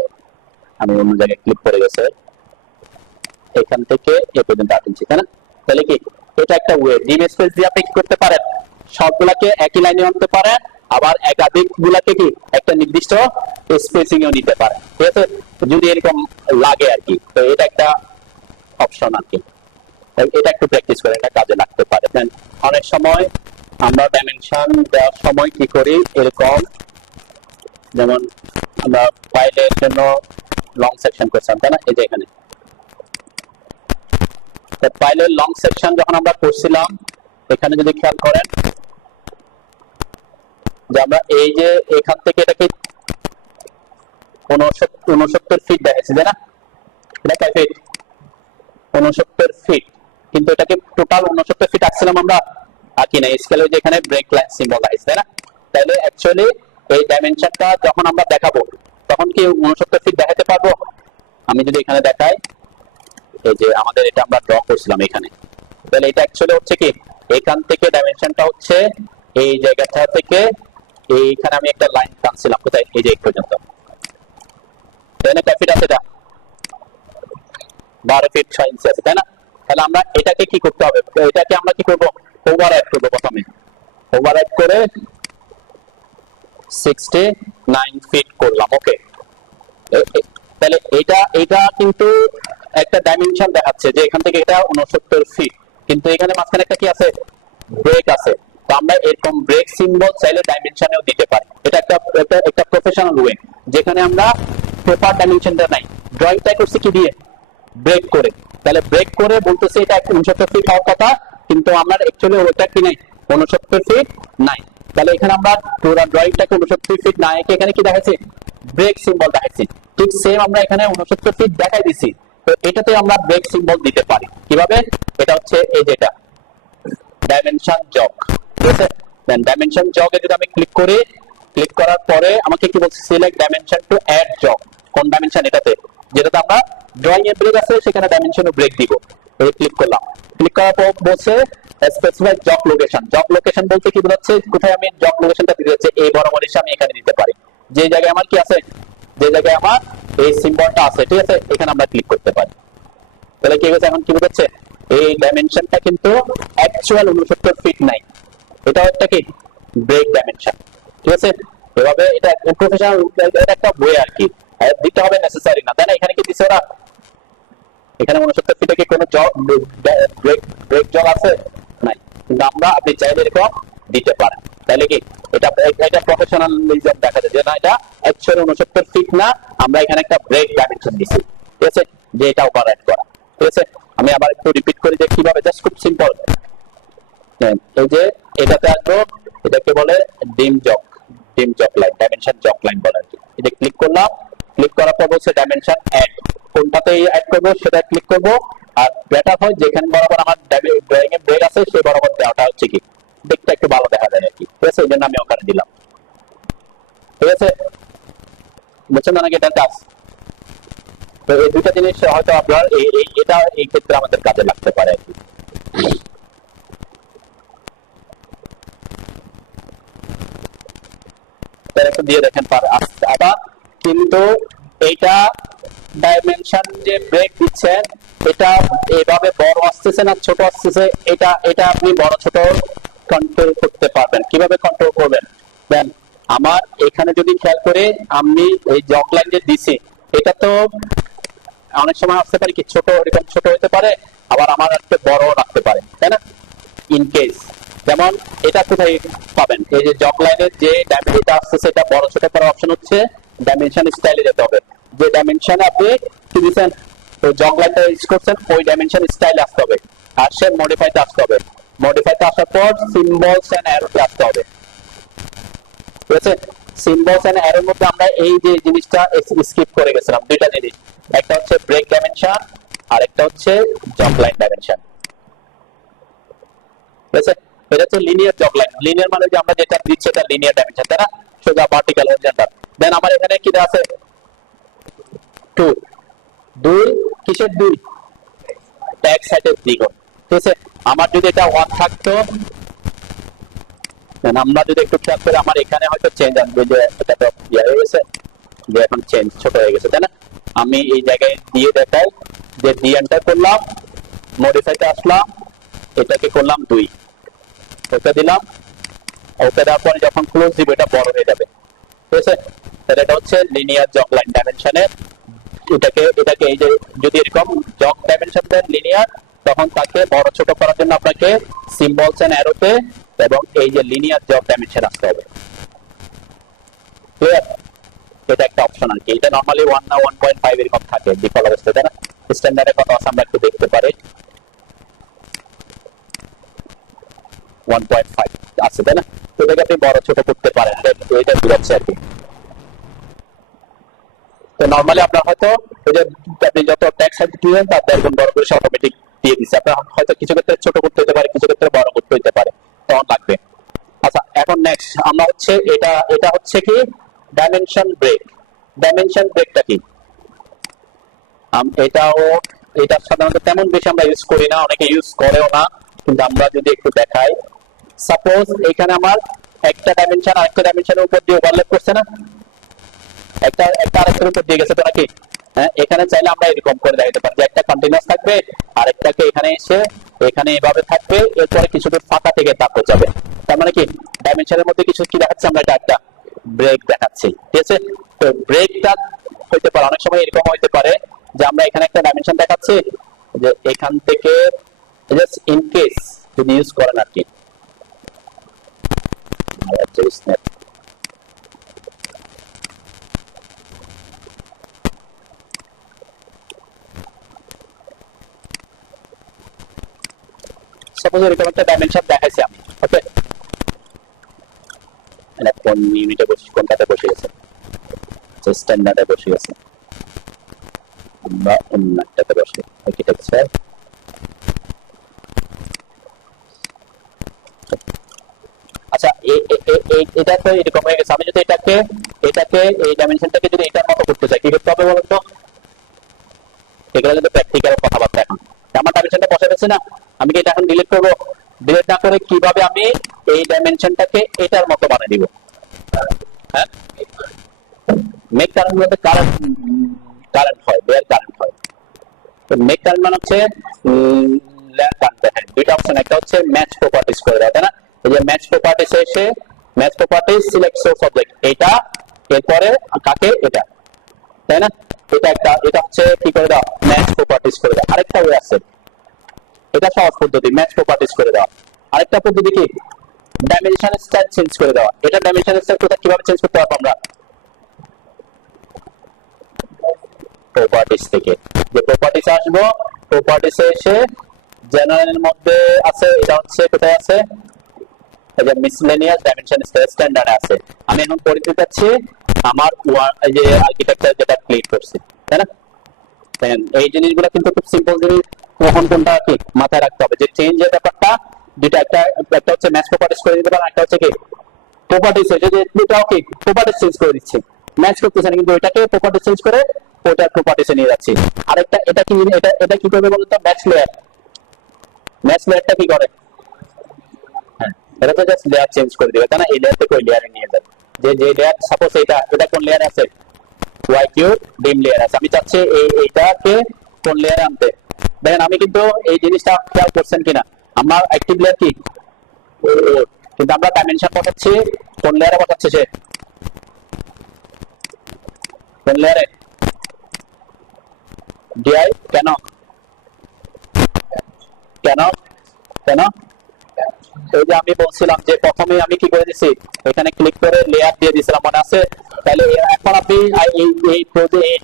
আমি অন্য জায়গায় ক্লিক করে গেছে, এখান থেকে এ পর্যন্ত 8 ইঞ্চি, তাই না? তাহলে কি এটা একটা ওয়ে ডিম স্পেস দিয়ে আপনি কি করতে পারেন? সবগুলাকে একই লাইনে আনতে পারেন, আবার একাধিক গুলাকে কি একটা নির্দিষ্ট স্পেসিং এও নিতে পারেন, ঠিক আছে? যদি এরকম লাগে আর কি, তো এটা একটা অপশন আর কি। এটা একটু প্র্যাকটিস করে, এটা কাজে লাগতে পারে। অনেক সময় আমরা ডাইমেনশন দেওয়ার সময় কি করি, এরকম যেমন আমরা ফাইলের জন্য লং সেকশন করছিলাম, তাই না? এই যে এখানে ফাইলের লং সেকশন যখন আমরা করছিলাম, এখানে যদি খেয়াল করেন যে আমরা এই যে এখান থেকে এটাকে 69 ফিট দেখাচ্ছি, তাই না? এটা কয় ফিট? 69 ফিট। কিন্তু এটাকে টোটাল 69 ফিট আসছিলাম আমরা আঁকি না, স্কেলে যেখানে ব্রেক লাইন সিম্বল আছে, তাই না? তাহলে অ্যাকচুয়ালি এই ডাইমেনশনটা যখন আমরা দেখাবো তখন কি 69 ফিট দেখাতে পারবো? আমি যদি এখানে দেখাই, এই যে আমাদের এটা আমরা ড্র করছিলাম এখানে, তাহলে এটা অ্যাকচুয়ালি হচ্ছে কি এখান থেকে ডাইমেনশনটা হচ্ছে এই জায়গাটা থেকে এইখানে আমি একটা লাইন টানছিলাম, কোথায়? এই যে এই পর্যন্ত। তাহলে কয় ফিট আছে? এটা 12 ফিট 6 ইঞ্চি আছে, তাই না? তাহলে আমরা এটাকে কি করতে হবে? এটাকে আমরা কি করব? ওভাররাইড করব। প্রথমে ওভাররাইড করে 69 ফিট করলাম, ওকে। তাহলে এটা কিন্তু একটা ডাইমেনশন দেখাচ্ছে যে এখান থেকে এটা 69 ফিট, কিন্তু এখানে মাঝখানে একটা কি আছে? ব্রেক আছে। তো আমরা এরকম ব্রেক সিম্বল চাইলে ডাইমেনশনেও দিতে পারি। এটা একটা প্রফেশনাল ওয়ে, যেখানে আমরা প্রপার ডাইমেনশনটা নাই, ড্রয়িংটা করছি কি দিয়ে? ব্রেক করে। তাহলে ব্রেক করে বলতেছে এটা 69 ফিট হওয়ার কথা, কিন্তু আমার অ্যাকচুয়ালি ওটা কি নাই, 69 ফিট নাই। তাহলে এখানে আমরা পুরো ড্রয়িংটাকে 69 ফিট না এঁকে এখানে কি দেখাচ্ছি? ব্রেক সিম্বল দেখাচ্ছি। ঠিক সেম আমরা এখানে 69 ফিট দেখাই দিছি, তো এটাতে আমরা ব্রেক সিম্বল দিতে পারি। কিভাবে? এটা হচ্ছে এই যেটা ডাইমেনশন জগ, ঠিক আছে? দেন ডাইমেনশন জগে যদি আমি ক্লিক করি, ক্লিক করার পরে আমাকে কি বলছে? Select dimension to add jog. কোন ডাইমেনশন? এটাতে, যেটাতে আমরা ড্রয়িং এর ব্রেক আছে সেখানে ডাইমেনশনও ব্রেক দিব। এই ক্লিক করলাম, ক্লিক করার পর বলছে specify jug location. Jug location বলতে কি বোঝাচ্ছে? কোথায় আমি জগ লোকেশনটা দিতে যাচ্ছি, এই বরাবর এসে আমি এখানে দিতে পারি। যে জায়গায় আমার কি আছে, যে জায়গায় আমার এই সিম্বলটা আছে, ঠিক আছে, এখানে আমরা ক্লিক করতে পারি। তাহলে কি হচ্ছে? এখন কি বোঝাচ্ছে? এই ডাইমেনশনটা কিন্তু অ্যাকচুয়াল 69 ফিট নাই, এটা একটা কি ব্রেক ডাইমেনশন, ঠিক আছে? এভাবে এটা প্রফেশনাল একটা বই আর কি, দিতে হবে নেসেসারি না, তাই না? এখানে কি দিছে ওরা? এখানে 69 ফিটে কি কোনো ব্রেক জগ আছে? নাই। কিন্তু আমরা আপনি চাইলে এরকম দিতে পারেন। তাহলে কি এটা প্রফেশনালিজম দেখা যায় যে না, এটা অ্যাকচুয়ালি 69 ফিট না, আমরা এখানে একটা ব্রেক ডাইমেনশন দিছি, ঠিক আছে? যে এটা ওভাররাইড করা, ঠিক আছে? আমি আবার একটু রিপিট করি যে কিভাবে, জাস্ট খুব সিম্পল। এই যে এটাতে আসবো, এটাকে বলে ডিম jug line, dimension jug line বলে আর কি। এটা ক্লিক করলাম, ক্লিক করার পর বলছে ডাইমেনশন অ্যাড, কোনটাতে অ্যাড করবো সেটা ক্লিক করবো। আর বেটার হয় যেখানে বরাবর আমার ড্রয়িং এর ব্রেক আছে সেই বরাবর দেওয়াটা হচ্ছে কি দেখতে একটু ভালো দেখা যায় আর কি, ঠিক আছে? এই জন্য আমি ওখানে দিলাম, ঠিক আছে? বুঝছেন না নাকি এটার কাজ? তো এই দুটা জিনিস হয়তো আপনার এটা এই ক্ষেত্রে আমাদের কাজে লাগতে পারে আর কি। একটু দিয়ে দেখেন আবার, কিন্তু এটা ডাইমেনশন যে ব্রেক দিচ্ছেন এটা এইভাবে বড় আসতেছে না ছোট আসতেছে, এটা আপনি বড় ছোট কন্ট্রোল করতে পারবেন। কিভাবে কন্ট্রোল করবেন? দেন আমার এখানে যদি খেয়াল করে আমি এই জগ লাইন যে দিছি, এটা তো অনেক সময় আসতে পারে কি ছোট, এরকম ছোট হতে পারে, আবার আমার একটা বড় রাখতে পারে, তাই না? ইন কেস যেমন এটা কোথায় পাবেন? এই যে জগ লাইনের যে ডাইমেনশনটা আসছে সেটা বড় ছোট করার অপশন হচ্ছে ডাইমেনশন স্টাইলে যেতে হবে। যে ডাইমেনশনে আপনি কি দিচ্ছেন, ওই জগ লাইনটা ইউজ করছেন, ওই ডাইমেনশন স্টাইলে আসতে হবে। আর সে মডিফাইতে আসতে হবে, মডিফাইতে আসার পর সিম্বলস এন্ড অ্যারোতে আসতে হবে, ঠিক আছে? সিম্বলস এন্ড অ্যারোর মধ্যে আমরা এই যে জিনিসটা স্কিপ করে গেছিলাম, দুইটা জিনিস, একটা হচ্ছে ব্রেক ডাইমেনশন আর একটা হচ্ছে জগ লাইন ডাইমেনশন, ঠিক আছে? এটা হচ্ছে লিনিয়ার জগ লাইন। লিনিয়ার মানে যে আমরা যেটা দিচ্ছি এটা লিনিয়ার ডাইমেনশন, তাই না? সোজা ভার্টিক্যাল হরিজন্টাল। দেন আমার এখানে কি দেওয়া আছে 2 2 কিসের 2 ট্যাগ সাইডের দ্বিগুণ, ঠিক আছে। আমার যদি এটা 1 থাকতো, দেন আমরা যদি একটু খেয়াল করে আমার এখানে হয়তো চেঞ্জ আসবে, যে এটা তো ইয়ে হয়ে গেছে, যে এখন চেঞ্জ ছোট হয়ে গেছে, তাই না? আমি এই জায়গায় দিয়ে দেখাই যে ডি এন্টার করলাম, মডিফাইতে আসলাম, এটাকে করলাম 2, ওকে দিলাম, ওকে দেওয়ার পরে যখন ক্লোজ দিব এটা বড় হয়ে যাবে, ঠিক আছে। তাহলে এটা হচ্ছে লিনিয়ার জগ লাইন ডাইমেনশনের। এটাকে এই যে যদি এরকম জগ ডাইমেনশন দেন লিনিয়ার, তখন তাকে বড় ছোট করার জন্য আপনাকে সিম্বলস এন্ড অ্যারোতে এবং এই যে লিনিয়ার জগ ডাইমেনশন আসতে হবে, ক্লিয়ার? এটা একটা অপশন আর কি। এটা নরমালি 1 না 1.5 এরকম থাকে ডিফল্ট অবস্থায়, তাই না? স্ট্যান্ডার্ডে কত আছে আমরা একটু দেখতে পারি, 1.5 আছে, তাই না? তো এটাকে আপনি বড় ছোট করতে পারেন, এটা বুঝাচ্ছে আর কি। তো নরমালি আপনার হয়তো ওই যে আপনি যত ট্যাক্স সাইজ দিবেন তার দ্বিগুণ বড় করে অটোমেটিক দিয়ে দিচ্ছে। আপনার হয়তো কিছু ক্ষেত্রে ছোট করতে হতে পারে, কিছু ক্ষেত্রে বড় করতে হতে পারে, তখন লাগবে। আচ্ছা, এখন নেক্সট আমরা হচ্ছে এটা হচ্ছে কি ডাইমেনশন ব্রেক। ডাইমেনশন ব্রেকটা কি? এটা সাধারণত তেমন বেশি আমরা ইউজ করি না, অনেকে ইউজ করেও না, কিন্তু আমরা যদি একটু দেখাই, সাপোজ এখানে আমার একটা ডাইমেনশন আরেকটা ডাইমেনশনের উপর দিয়ে ওভারল্যাপ করছে না, একটা আরেকটার উপর দিয়ে গেছে তো নাকি? হ্যাঁ, এখানে চাইলে আমরা এরকম করে দেখাতে পারি যে একটা কন্টিনিউয়াস থাকবে, আরেকটাকে এখানে এসে এখানে এভাবে থাকবে, এরপরে কিছু দূর ফাঁকা থেকে তারপর যাবে। তার মানে কি ডাইমেনশনের মধ্যে কিছু কি দেখাচ্ছে, আমরা এটা একটা ব্রেক দেখাচ্ছি, ঠিক আছে। তো ব্রেকটা হইতে পারে অনেক সময় এরকম হইতে পারে যে আমরা এখানে একটা ডাইমেনশন দেখাচ্ছি, যে এখান থেকে জাস্ট ইন কেস যদি ইউজ করেন আর কি, সাপোজ এরকম একটা ডাইমেনশন দেখাইছি আমি, ওকে। এটা কোন ইউনিটে কোনটাতে বসে গেছে, স্ট্যান্ডার্ডে বসে গেছে বা অন্য একটাতে বসে, আর্কিটেকচার। আচ্ছা, এটা তো এরকম হয়ে গেছে। আমি যদি এটাকে এই ডাইমেনশনটাকে যদি এটার মতো করতে চাই, কি করতে হবে বলুন তো? এগুলো কিন্তু প্র্যাকটিক্যাল কথাবার্তা। এখন আমার ডাইমেনশনটা বসে গেছে না, আমি কি এটা এখন ডিলিট করবো? ডিলিট না করে কিভাবে আমি এই ডাইমেনশনটাকে এটার মতো বানিয়ে দিব? হ্যাঁ, মেক কারেন্ট বলতে কারেন্ট হয়, বেয়ার কারেন্ট হয়। তো মেক কারেন্ট মানে হচ্ছে দুইটা অপশন, একটা হচ্ছে ম্যাচ প্রপার্টিজ করে দেওয়া, তাই না? এই যে ম্যাচ প্রপার্টিজ এসে match properties select source object, এটা এরপরে কাকে এটা, তাই না? এটা হচ্ছে কি করে দাও, ম্যাচ প্রপার্টিজ করে দাও। আরেকটা ওয়ে আছে, এটা সহজ পদ্ধতি, ম্যাচ প্রপার্টিজ করে দেওয়া। আরেকটা পদ্ধতি কি ডাইমেনশন স্টাইল চেঞ্জ করে দেওয়া। এটা ডাইমেনশন স্টাইল কোথায় কিভাবে চেঞ্জ করতে পারবো আমরা? প্রপার্টিজ থেকে, যে প্রপার্টিজ আসবো, প্রপার্টিজে এসে জেনারেলের মধ্যে আছে, এটা হচ্ছে কোথায় আছে, এই যে মিসলেনিয়াস ডাইমেনশন স্ট্যান্ডার্ড আছে। আমি এখন পরিচিত যাচ্ছি আমার এই যে আর্কিটেকচার যেটা ক্লিক করছি, তাই না? এই জিনিসগুলো কিন্তু খুব সিম্পল জিনিস, কখন কোনটা কি মাথায় রাখতে হবে, যে চেঞ্জের ব্যাপারটা দুটা, একটা হচ্ছে ম্যাচ প্রপার্টিজ করে দিতে পারেন, একটা হচ্ছে কি প্রপার্টিজ, যে দুটাও কি প্রপার্টিজ চেঞ্জ করে দিচ্ছে, ম্যাচ করতেছে না, কিন্তু এটাকে প্রপার্টিজ চেঞ্জ করে ওটার প্রপার্টিজে নিয়ে যাচ্ছি। আরেকটা এটা কি করবে বলতো, ম্যাচ লেয়ার। ম্যাচ লেয়ারটা কি করে? হ্যাঁ, এটা তো জাস্ট লেয়ার চেঞ্জ করে দিবে, তাই না? এই লেয়ার থেকে ওই লেয়ারে নিয়ে যাবে। যে লেয়ার সাপোজ এটা কোন লেয়ার আছে, ওয়াই কিউ ডিম লেয়ার আছে, আমি চাচ্ছি এইটাকে কোন লেয়ারে আনতে। দেখেন আমি কিন্তু এই জিনিসটা খেয়াল করছেন কিনা, আমার অ্যাক্টিভ লেয়ার কি, কিন্তু আমরা ডাইমেনশন বসাচ্ছি কোন লেয়ারে বসাচ্ছে, সে কোন লেয়ারে, ডিআই। কেন কেন কেন এই যে আমি বলছিলাম যে প্রথমে আমি কি করে দিছি, এখানে ক্লিক করে লেয়ার দিয়ে দিয়েছিলাম, মনে আছে? তাহলে এখন আপনি এই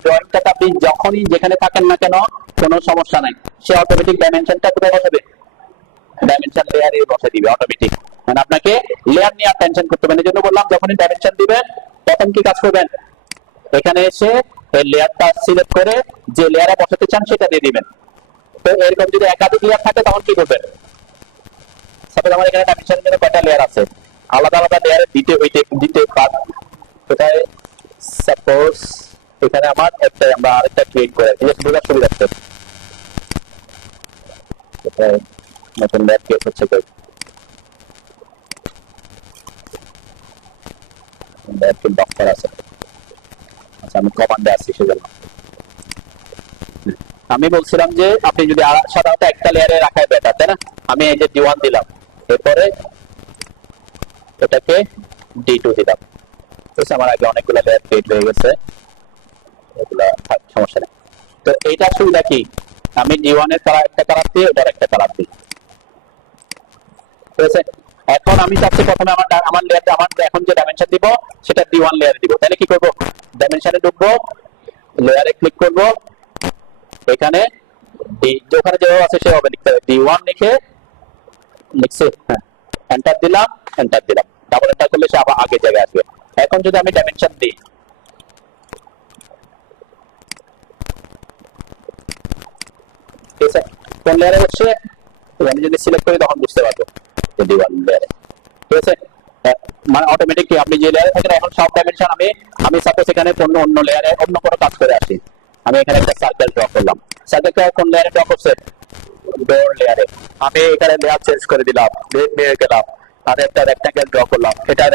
ড্রয়িংটাতে আপনি যখনই যেখানে থাকেন না কেন কোনো সমস্যা নাই, সে অটোমেটিক ডাইমেনশনটা কোথায় বসাবে, ডাইমেনশন লেয়ারে বসে দিবে অটোমেটিক। মানে আপনাকে লেয়ার নিয়ে আর টেনশন করতে হবে না। এই জন্য বললাম যখনই ডাইমেনশন দিবেন তখন কি কাজ করবেন, এখানে এসে এই লেয়ারটা সিলেক্ট করে যে লেয়ারে বসাতে চান সেটা দিয়ে দিবেন। তো এরকম যদি একাধিক লেয়ার থাকে তখন কি করবেন, সাপোজ আমার এখানে ডাইমেনশনের জন্য কয়টা লেয়ার আছে, আলাদা আলাদা লেয়ারে দিতে কোথায় সাপোজ এখানে আমার একটা আমরা আরেকটা ক্রিয়েট করে বোঝার সুবিধার্থে কোথায় নতুন লেয়ার ক্রিয়েট হচ্ছে ডক্টর আছে। আচ্ছা আমি কমান্ডে আছি সেজন্য আমি বলছিলাম যে আপনি যদি সাধারণত একটা লেয়ারে রাখায় বেটার, তাই না? আমি এই যে D1 দিলাম, এরপরে এটাকে D2 দিলাম, আমার আগে অনেকগুলো লেয়ার ক্রিয়েট হয়ে গেছে, এগুলা সমস্যা নেই। তো এইটার সুবিধা কি, আমি D1 এর একটা কালার দিই, ওটার একটা কালার দিই, ঠিক আছে? এখন আমি চাচ্ছি প্রথমে আমার লেয়ারটা আমার এখন যে ডাইমেনশন দিব সেটা D1 লেয়ারে দিব, তাহলে কি করব, ডাইমেনশনে ঢুকবো, লেয়ারে ক্লিক করব, এখানে ওখানে যেভাবে আছে সেভাবে লিখতে হবে, D1 লিখছি, হ্যাঁ এন্টার দিলাম, ডাবল এন্টার করলে সে আবার আগের জায়গায় আসবে। এখন যদি আমি ডাইমেনশন দিই, ঠিক আছে, কোন লেয়ারে হচ্ছে আমি যদি সিলেক্ট করি তখন বুঝতে পারবো D1 লেয়ারে, ঠিক আছে? মানে অটোমেটিকলি আপনি যে লেয়ারে থাকেন এখন সব ডাইমেনশন আমি সাপোজ এখানে অন্য লেয়ারে অন্য কোনো কাজ করে আসি, আমি এখানে একটা সার্কেল ড্র করলাম, সার্কেলটা কোন লেয়ারে ড্র করছে, ডোর লেয়ারে, আমি এখানে লেয়ার চেঞ্জ করে দিলাম, নিয়ে গেলাম আর একটা রেক্ট্যাঙ্গেল ড্র করলাম, এটা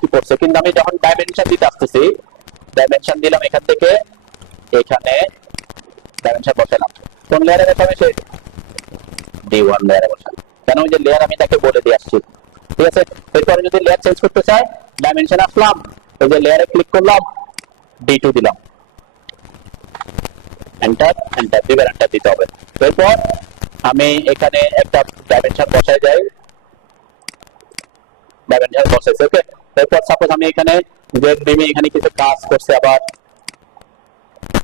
কি করছে, কিন্তু আমি যখন ডাইমেনশন দিতে আসতেছি, ডাইমেনশন দিলাম এখান থেকে এখানে ডাইমেনশন বসালাম, কোন লেয়ারে দেখাবে সে D1 লেয়ারে বসালাম, কেন ওই যে লেয়ার আমি তাকে বলে দিয়ে আসছি, ঠিক আছে? এরপরে যদি লেয়ার চেঞ্জ করতে চাই, ডাইমেনশন আসলাম, এই যে লেয়ারে ক্লিক করলাম, D2 দিলাম, এন্টার দিতে হবে। এরপর আমি এখানে একটা ডাইমেনশন বসাই যাই, ডাইমেনশন বসাইছে, ওকে? এরপর সাপোজ আমি এখানে এখানে কিছু কাজ করছে, আবার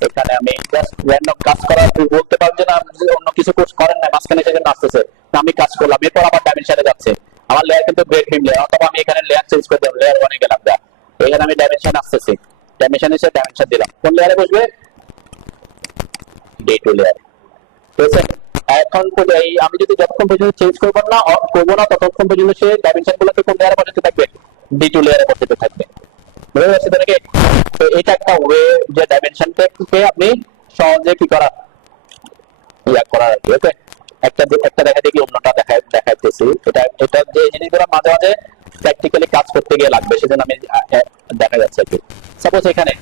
এখানে আমি জাস্ট র্যান্ডম কাজ করার বলতে পারবো না, অন্য কিছু কোর্স করেন না, মাঝখানে সেজন্য আসতেছে, আমি কাজ করলাম, এরপর আবার ডাইমেনশনে যাচ্ছে, আমার লেয়ার কিন্তু ব্রেক বিম লেয়ার, অথবা আমি এখানে লেয়ার চেঞ্জ করে দিলাম, লেয়ার 1 এ গেলাম, এখানে আমি ডাইমেনশন আসতেছি, ডাইমেনশন এসে ডাইমেনশন দিলাম, কোন লেয়ারে বসবে, D2 লেয়ার, ঠিক আছে? এখন আমি যদি যতক্ষণ পর্যন্ত চেঞ্জ করবো না ততক্ষণ পর্যন্ত সে ডাইমেনশন গুলোকে কোন লেয়ারে বসাতে থাকবে, D2 লেয়ারে বসাতে থাকবে, বুঝতে পারছেন নাকি? তো এটা একটা ওয়ে যে ডাইমেনশনকে আপনি সহজে কি করা করার আর কি, ওকে? একটা দেখা দেখি অন্যটা দেখাইতেছি, এটা যে জিনিসগুলো মাঝে মাঝে প্র্যাকটিক্যালি কাজ করতে গিয়ে লাগবে, সেজন্য আমি দেখা যাচ্ছে আর কি। সাপোজ এখানে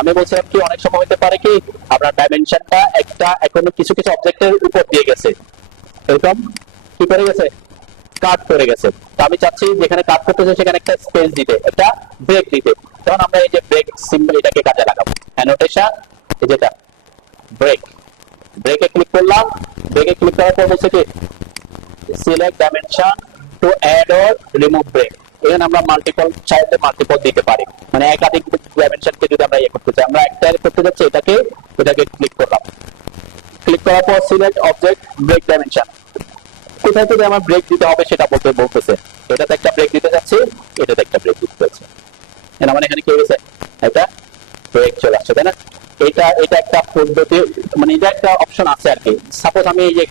আমি বলছিলাম কি অনেক সময় হতে পারে কি আপনার ডাইমেনশনটা একটা এখন কিছু অবজেক্টের উপর দিয়ে গেছে, এরকম কি করে গেছে, কাট করে গেছে, তো আমি চাচ্ছি যেখানে কাট করতেছে সেখানে একটা স্পেস দিতে, একটা ব্রেক দিতে, তখন আমরা এই যে ব্রেক সিম্বল এটাকে কাজে লাগাবো, অ্যানোটেশন এই যেটা ব্রেকে ক্লিক করলাম, ব্রেকে ক্লিক করার পর বলছে কি select dimension to add or remove break, এখানে আমরা মাল্টিপল দিতে পারি, মানে একাধিক ডাইমেনশনকে যদি আমরা করতে চাই, আমরা একটা করতে যাচ্ছি, এটাকে ক্লিক করলাম, ক্লিক করার পর সিলেক্ট অবজেক্ট ব্রেক ডাইমেনশন, কোথায় থেকে আমার ব্রেক দিতে হবে সেটা বলতেছে, এটাতে একটা ব্রেক দিতে যাচ্ছি, এটাতে একটা ব্রেক দিতে যাচ্ছি, মানে এখানে কি হয়েছে, এটা ব্রেক চলে আসছে, তাই না? এটা একটা পদ্ধতি, মানে এটা একটা অপশন আছে আর কি। সাপোজ আমি এই যে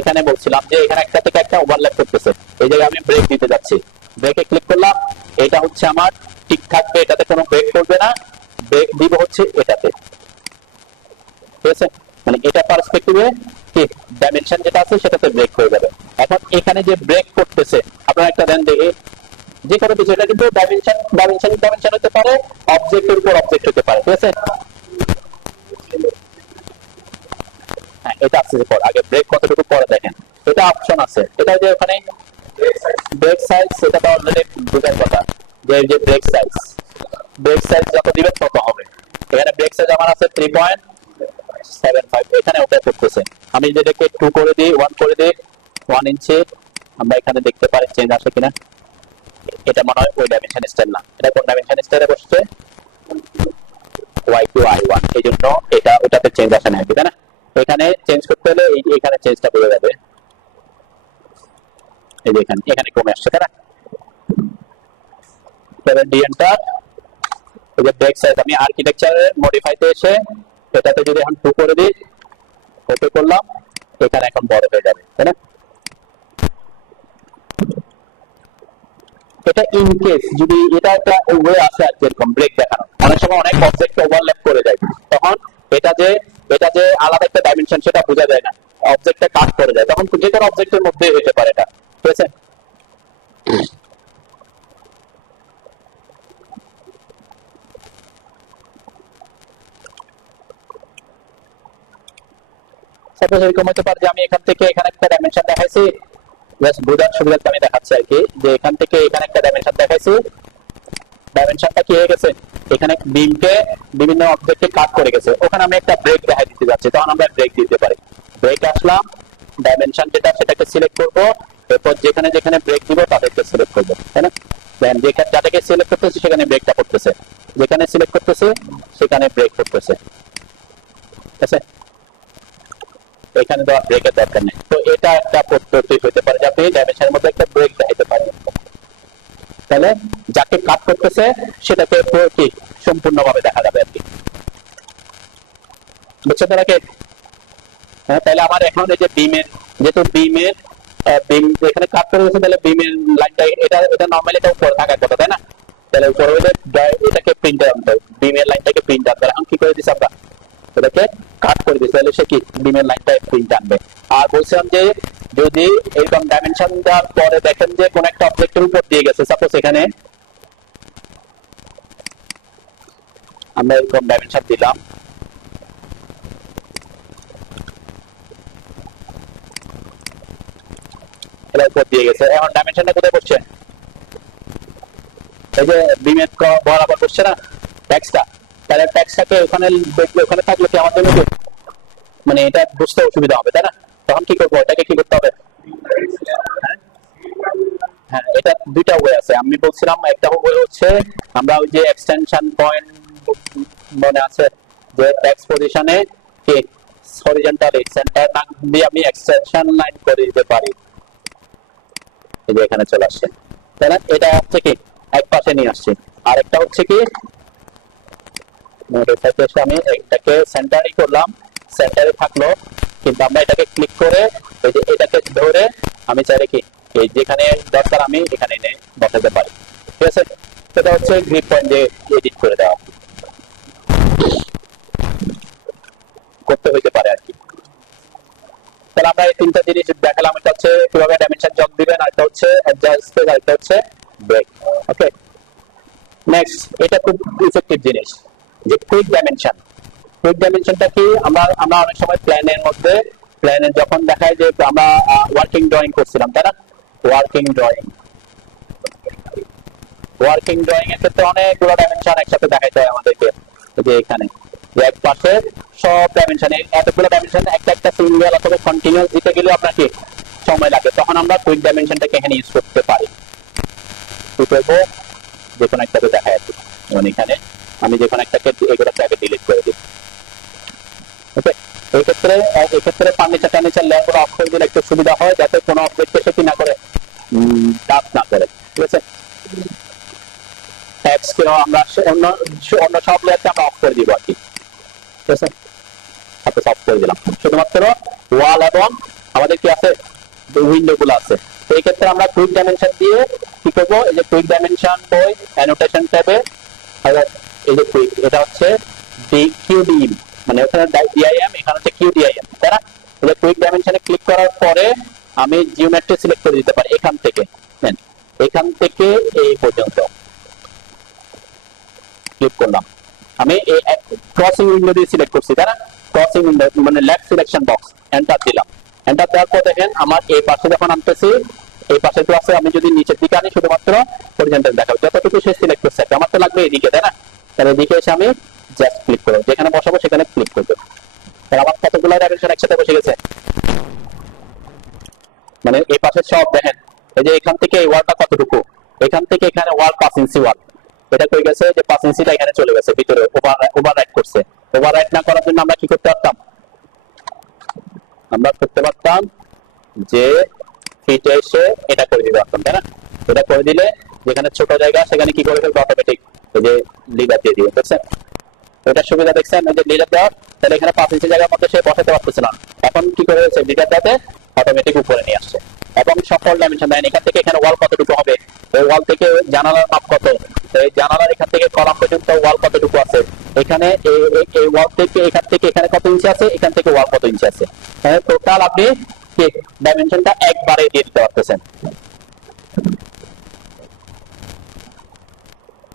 এখানে বলছিলাম যে এখানে একটা থেকে একটা ওভারল্যাপ করতেছে, এই জায়গায় আমি ব্রেক দিতে যাচ্ছি, ব্রেকে ক্লিক করলাম, এটা হচ্ছে আমার ঠিক থাকবে, এটাতে কোনো ব্রেক করবে না, ব্রেক দিব হচ্ছে এটাতে, ঠিক আছে? মানে এটা পার্সপেক্টিভে কি ডাইমেনশন যেটা আছে সেটাতে ব্রেক হয়ে যাবে। এখন এখানে যে ব্রেক করতেছে আপনারা একটা দেন দেখি, যে কোনো কিছু, এটা কিন্তু ডাইমেনশন হতে পারে, অবজেক্টের উপর অবজেক্ট হতে পারে, ঠিক আছে? হ্যাঁ, এটা আসছে পর, আগে ব্রেক কতটুকু পরে দেখেন, এটা অপশন আছে, এটা যে ওখানে ব্রেক সাইজ, সেটা তো অলরেডি বুঝার কথা, যে ব্রেক সাইজ যত দিবেন তত হবে, এখানে ব্রেক সাইজ আমার আছে 3.75, এখানে ওটা করতেছে, আমি যদি এটাকে 2 করে দিই, 1 করে দিই, 1 ইঞ্চি, আমরা এখানে দেখতে পারি চেঞ্জ আসে কিনা, এটা মনে হয় ওই ডাইমেনশন স্টাইল না, এটা কোন ডাইমেনশন স্টাইলে বসছে, Y2 I1, এই জন্য এটা ওটাতে চেঞ্জ আসে না, তাই না? এখানে চেঞ্জ করতে হলে এখানে চেঞ্জটা পেয়ে যাবে, এই যে এখানে কমে আসছে, তাই না? তাহলে ডি এন্টার, এই যে ব্রেক সাইজ আমি আর্কিটেকচারে মডিফাইতে এসে এটাতে যদি এখন 2 করে দিই, ওকে করলাম, এখানে এখন বড় হয়ে যাবে, তাই না? এটা ইন কেস যদি এটা একটা ওয়ে আছে আর যেরকম ব্রেক দেখানো, অনেক সময় অনেক অবজেক্ট ওভারল্যাপ করে যায়, তখন এটা যে আলাদা একটা ডাইমেনশন সেটা বোঝা যায় না, অবজেক্টটা কাট করে যায়, তখন যে কোনো অবজেক্টের মধ্যে হতে পারে এটা। ঠিক আছে, সাপোজ এরকম হতে পারে যে আমি এখান থেকে এখানে একটা ডাইমেনশন দেখাইছি, জাস্ট বোঝার সুবিধার্থে আমি দেখাচ্ছি আর কি, যে এখান থেকে এখানে একটা ডাইমেনশন দেখাইছি, ডাইমেনশনটা কি হয়ে গেছে, এখানে বিমকে বিভিন্ন অবজেক্টে কাট করে গেছে, ওখানে আমি একটা ব্রেক দেখাই দিতে যাচ্ছি, তখন আমরা ব্রেক দিতে পারি। ব্রেক আসলাম, ডাইমেনশন যেটা সেটাকে সিলেক্ট করব, এরপর যেখানে যেখানে ব্রেক দিব তাদেরকে সিলেক্ট করব, তাই না? দেন যেখানে যাটাকে সিলেক্ট করতেছি সেখানে ব্রেকটা করতেছে, যেখানে সিলেক্ট করতেছি সেখানে ব্রেক করতেছে। ঠিক আছে, এখানে তো ব্রেকের দরকার নেই। তো এটা একটা পদ্ধতি হতে পারে যে আপনি ডাইমেনশনের মধ্যে একটা ব্রেক দেখাতে পারেন, তাহলে যাকে কাট করতেছে সেটাকে কি সম্পূর্ণভাবে দেখা যাবে আর কি। বুঝছো তারা কে? হ্যাঁ, তাহলে আমার এখন এই যে বিমের, যেহেতু বিমের বিম এখানে কাট করে গেছে, তাহলে বিমের লাইনটা এটা নরমালি এটা উপরে থাকার কথা, তাই না? তাহলে উপরে হইলে এটাকে প্রিন্ট আনতে হবে, বিমের লাইনটাকে প্রিন্ট আনতে হবে। এখন কি করে দিচ্ছি আমরা, এটাকে কাট করে দিচ্ছি, তাহলে সে কি বিমের লাইনটা প্রিন্ট আনবে। আর বলছিলাম যে যদি এরকম ডাইমেনশন দেওয়ার পরে দেখেন যে কোন একটা অবজেক্টের উপর দিয়ে গেছে, সাপোজ এখানে আমরা এরকম ডাইমেনশন দিলাম, এর উপর দিয়ে গেছে, এখন ডাইমেনশনটা কোথায় বসছে, এই যে বিমের বরাবর বসছে না ট্যাক্সটা, তাহলে ট্যাক্সটাকে ওখানে দেখলে, ওখানে থাকলে কি আমাদের জন্য মানে এটা বুঝতে অসুবিধা হবে, তাই না? তখন কি করবো, এটাকে কি করতে হবে? হ্যাঁ, এটা দুইটা ওয়ে আছে, আমি বলছিলাম একটা ওয়ে হচ্ছে আমরা ওই যে এক্সটেনশন পয়েন্ট মনে আছে যে টেক্সট পজিশনে কি হরিজন্টালি সেন্টার নাম দিয়ে আমি এক্সটেনশন লাইন করে দিতে পারি, এই যে এখানে চলে আসছে, তাই না? এটা হচ্ছে কি এক পাশে নিয়ে আসছি। আর একটা হচ্ছে কি আমি এটাকে সেন্টারই করলাম, সেন্টারে থাকলো, কিন্তু আমরা এটাকে ক্লিক করে এই যে এটাকে ধরে আমি চাইলে কি এই যেখানে দরকার আমি এখানে এনে বসাতে পারি। ঠিক আছে, সেটা হচ্ছে গ্রিড পয়েন্ট দিয়ে এডিট করে দেওয়া করতে হইতে পারে আর কি। তাহলে আমরা এই তিনটা জিনিস দেখালাম, এটা হচ্ছে কিভাবে ডাইমেনশন জব দিবেন, আর একটা হচ্ছে অ্যাডজাস্ট, আর একটা হচ্ছে ব্রেক। ওকে, নেক্সট, এটা খুব ইফেক্টিভ জিনিস যে কুইক ডাইমেনশন। কুইক ডাইমেনশনটা কি, আমরা অনেক সময় প্ল্যানের মধ্যে যখন দেখায় যে আমরা ওয়ার্কিং ড্রয়িং করছিলাম, তাই না? ওয়ার্কিং ড্রয়িং এর ক্ষেত্রে অনেকগুলো ডাইমেনশন একসাথে দেখাইতে হয় আমাদেরকে, যে এখানে যে এক পাশে সব ডাইমেনশন, এতগুলো ডাইমেনশন একটা একটা সিঙ্গেল অথবা কন্টিনিউয়াস দিতে গেলে আপনাকে সময় লাগে, তখন আমরা কুইক ডাইমেনশনটাকে এখানে ইউজ করতে পারি। কি করবো, যে কোনো একটাকে দেখা যাচ্ছে, যেমন এখানে আমি যে কোনো একটাকে এগুলোকে ডিলিট করে দিই। ওকে, এই ক্ষেত্রে ফার্নিচার লেয়ারগুলো অফ করে দিলে একটু সুবিধা হয়, যাতে কোনো অবজেক্টকে সে কি না করে, টাচ না করে। ঠিক আছে, টেক্সট আমরা অন্য সব লেয়ারকে আমরা অফ করে দিব আর কি। ঠিক আছে, হাতে অফ করে দিলাম, শুধুমাত্র ওয়াল এবং আমাদের কি আছে উইন্ডো গুলো আছে। এই ক্ষেত্রে আমরা কুইক ডাইমেনশন দিয়ে কি করবো, এই যে কুইক ডাইমেনশন বই অ্যানোটেশন ট্যাবে, এই যে কুইক, এটা হচ্ছে কিউডিএম, মানে ওখানে ডিআইএম, এখানে হচ্ছে কিউডিআইএম, তাই না? এই কুইক ডাইমেনশনে ক্লিক করার পরে আমি জিওমেট্রি সিলেক্ট করে দিতে পারি এখান থেকে, এখান থেকে এই পর্যন্ত ক্লিক করলাম, আমি এই ক্রসিং উইন্ডো দিয়ে সিলেক্ট করছি, তাই না? ক্রসিং উইন্ডো মানে লেফট সিলেকশন বক্স, এন্টার দিলাম। এন্টার দেওয়ার পর দেখেন আমার এই পাশে যখন আনতেছি, এই পাশে তো আছে, আমি যদি নিচের দিকে আনি শুধুমাত্র হরিজন্টাল দেখাবো, যতটুকু সে সিলেক্ট করছে, আমার তো লাগবে এদিকে, তাই না? তাহলে এদিকে এসে আমি জাস্ট ক্লিক করব, যেখানে বসাবো সেখানে ক্লিক করবো, তাহলে আমার কতগুলো ডাইমেনশন একসাথে বসে গেছে, মানে এই পাশে সব দেখেন, এই যে এখান থেকে এই ওয়ালটা কতটুকু, এখান থেকে এখানে ওয়াল 5 ইঞ্চি ওয়াল, এটা কই গেছে যে 5 ইঞ্চিটা এখানে চলে গেছে ভিতরে, ওভাররাইট করছে। ওভাররাইট না করার জন্য আমরা কি করতে পারতাম, আমরা করতে পারতাম যে ফিটে এসে এটা করে দিতে পারতাম, তাই না? এটা করে দিলে যেখানে ছোট জায়গা সেখানে কি করে ফেলবে অটোমেটিক, এই যে লিডার দিয়ে দিয়ে, দেখছেন এটা সুবিধা, দেখছেন এই যে লিডার দেওয়া, তাহলে এখানে 5 ইঞ্চি জায়গার মধ্যে সে বসাতে পারতেছে না, এখন কি করে লিডার দেওয়াতে অটোমেটিক উপরে নিয়ে আসছে। এবং সকল ডাইমেনশন দেন এখান থেকে এখানে ওয়াল কতটুকু হবে, এই ওয়াল থেকে জানালার মাপ কত, এই জানালার এখান থেকে কলাম পর্যন্ত ওয়াল কতটুকু আছে, এখানে এই ওয়াল থেকে এখান থেকে এখানে কত ইঞ্চি আছে, এখান থেকে ওয়াল কত ইঞ্চি আছে, টোটাল আপনি ডাইমেনশনটা একবারে দিয়ে দিতে পারতেছেন।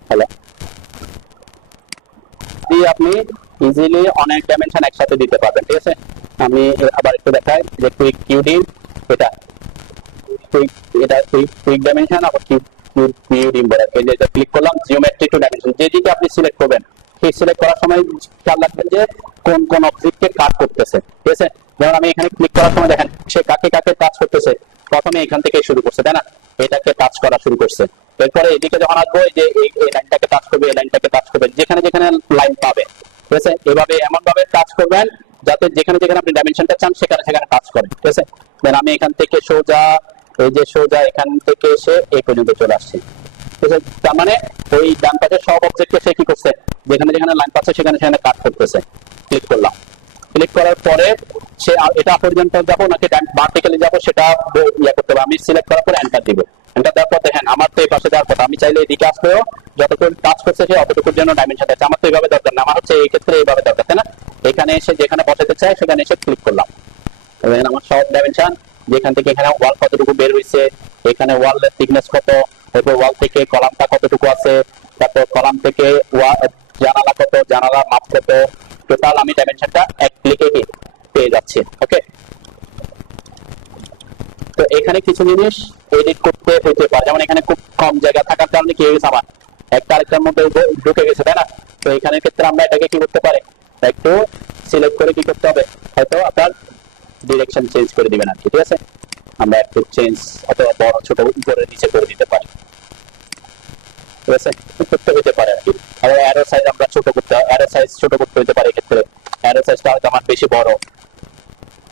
হ্যালো, আপনি ইজিলি অনেক ডাইমেনশন একসাথে দিতে পারবেন। ঠিক আছে, আমি আবার একটু দেখাই যে কুইক কিউডি, এটা কুইক ডাইমেনশন আবার কিউডি বলে। এই যে ক্লিক করলাম জিওমেট্রি টু ডাইমেনশন, যেদিকে আপনি সিলেক্ট করবেন সেই সিলেক্ট করার সময় খেয়াল রাখবেন যে কোন কোন অবজেক্টকে কাট করতেছে। ঠিক আছে, যেমন আমি এখানে ক্লিক করার সময় দেখেন সে কাকে কাকে টাচ করতেছে, প্রথমে এখান থেকে শুরু করছে, তাই না, এটাকে টাচ করা শুরু করছে। এরপরে এদিকে যখন আসবো যে এই লাইনটাকে টাচ করবে, এই লাইনটাকে টাচ করবে, যেখানে যেখানে লাইন পাবে। ঠিক আছে, এভাবে এমন ভাবে টাচ করবেন যাতে যেখানে যেখানে আপনি ডাইমেনশনটা চান সেখানে সেখানে টাচ করেন। ঠিক আছে, দেন আমি এখান থেকে সোজা এই যে সোজা এখান থেকে এসে এই পর্যন্ত চলে আসছি। ঠিক আছে, তার মানে ওই ডান পাশের সব অবজেক্টকে সে কি করছে, যেখানে যেখানে লাইন পাচ্ছে সেখানে সেখানে কাট করতেছে। ক্লিক করলাম, ক্লিক করার পরে সে এটা পর্যন্ত যাবো নাকি ভার্টিক্যালি যাবো সেটা ইয়ে করতে হবে। আমি সিলেক্ট করার পরে এন্টার দিব, এন্টার দেওয়ার পর দেখেন আমার তো এই পাশে যাওয়ার কথা, আমি চাইলে এদিকে আসলেও যতটুকু টাচ করছে সে অতটুকুর জন্য ডাইমেনশন আছে। আমার তো এইভাবে দরকার না, আমার হচ্ছে এই ক্ষেত্রে এইভাবে দরকার, তাই না। এখানে এসে যেখানে বসাতে চাই সেখানে এসে ক্লিক করলাম, দেখেন আমার সব ডাইমেনশন যেখান থেকে এখানে ওয়াল কতটুকু বের হয়েছে, এখানে ওয়ালের থিকনেস কত, তারপর ওয়াল থেকে কলামটা কতটুকু আছে, তারপর কলাম থেকে জানালা কত, জানালার মাপ কত, টোটাল আমি ডাইমেনশনটা এক ক্লিকে পেয়ে যাচ্ছি। ওকে, তো এখানে কিছু জিনিস এডিট করতে হইতে পারে, যেমন এখানে খুব কম জায়গা থাকার কারণে কি হয়েছে আমার একটা আরেকটার মধ্যে ঢুকে গেছে, তাই না। তো এখানে ক্ষেত্রে আমরা এটাকে কি করতে পারি, একটু সিলেক্ট করে কি করতে হবে, হয়তো আপনার ডিরেকশন চেঞ্জ করে দিবেন আর কি। ঠিক আছে, আমরা একটু চেঞ্জ অথবা বড় ছোট উপরে নিচে করে দিতে পারি। ঠিক আছে, করতে হতে পারে আর কি। আবার অ্যারো সাইজ আমরা ছোট করতে, অ্যারো সাইজ ছোট করতে হতে পারে। এক্ষেত্রে অ্যারো সাইজটা হয়তো আমার বেশি বড়,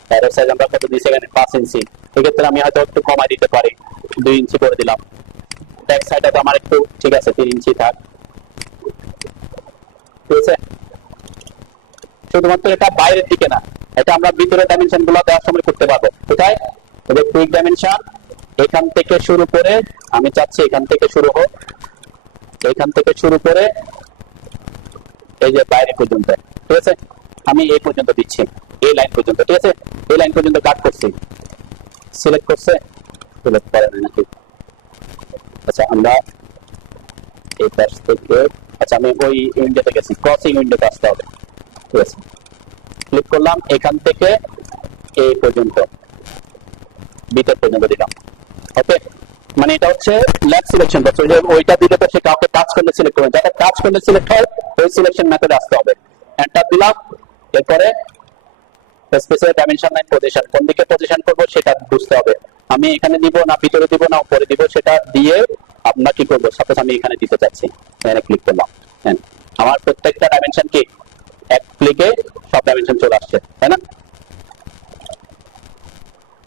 অ্যারো সাইজ আমরা কত দিয়েছি এখানে 5 ইঞ্চি, এক্ষেত্রে আমি হয়তো একটু কমাই দিতে পারি, 2 ইঞ্চি করে দিলাম। ব্যাক সাইডটা তো আমার একটু ঠিক আছে 3 ইঞ্চি থাক। ঠিক আছে, শুধুমাত্র এটা বাইরের দিকে না, এটা আমরা ভিতরে ডাইমেনশন গুলো দেওয়ার সময় করতে পারবো। কোথায়, এই যে কুইক ডাইমেনশন এখান থেকে শুরু করে, আমি চাচ্ছি এখান থেকে শুরু হোক, এখান থেকে শুরু করে এই যে বাইরে পর্যন্ত। ঠিক আছে, আমি এই পর্যন্ত দিচ্ছি, এই লাইন পর্যন্ত। ঠিক আছে, এই লাইন পর্যন্ত কাট করছি, সিলেক্ট করছে, সিলেক্ট করে নাকি। আচ্ছা, আমরা এই পাশ থেকে, আচ্ছা আমি ওই উইন্ডোতে গেছি, ক্রসিং উইন্ডোতে আসতে হবে। ঠিক আছে, ক্লিক করলাম, এখান থেকে এই পর্যন্ত ভিতর পর্যন্ত দিলাম। ওকে, মানে এটা হচ্ছে লেফট সিলেকশন বক্স, ওই যে ওইটা দিলে তো সে কাউকে টাচ করলে সিলেক্ট করবে, যাতে টাচ করলে সিলেক্ট হয় ওই সিলেকশন মেথডে আসতে হবে। এন্টার দিলাম, এরপরে স্পেসিফাই ডাইমেনশন লাইন পজিশন, কোন দিকে পজিশন করব সেটা বুঝতে হবে। আমি এখানে দিব না ভিতরে দিব না উপরে দিব, সেটা দিয়ে আমরা কি করব, সাপোজ আমি এখানে দিতে চাচ্ছি, এখানে ক্লিক করলাম, হ্যাঁ আমার প্রত্যেকটা ডাইমেনশন কি এক ক্লিকে সব ডাইমেনশন চলে আসছে, তাই না।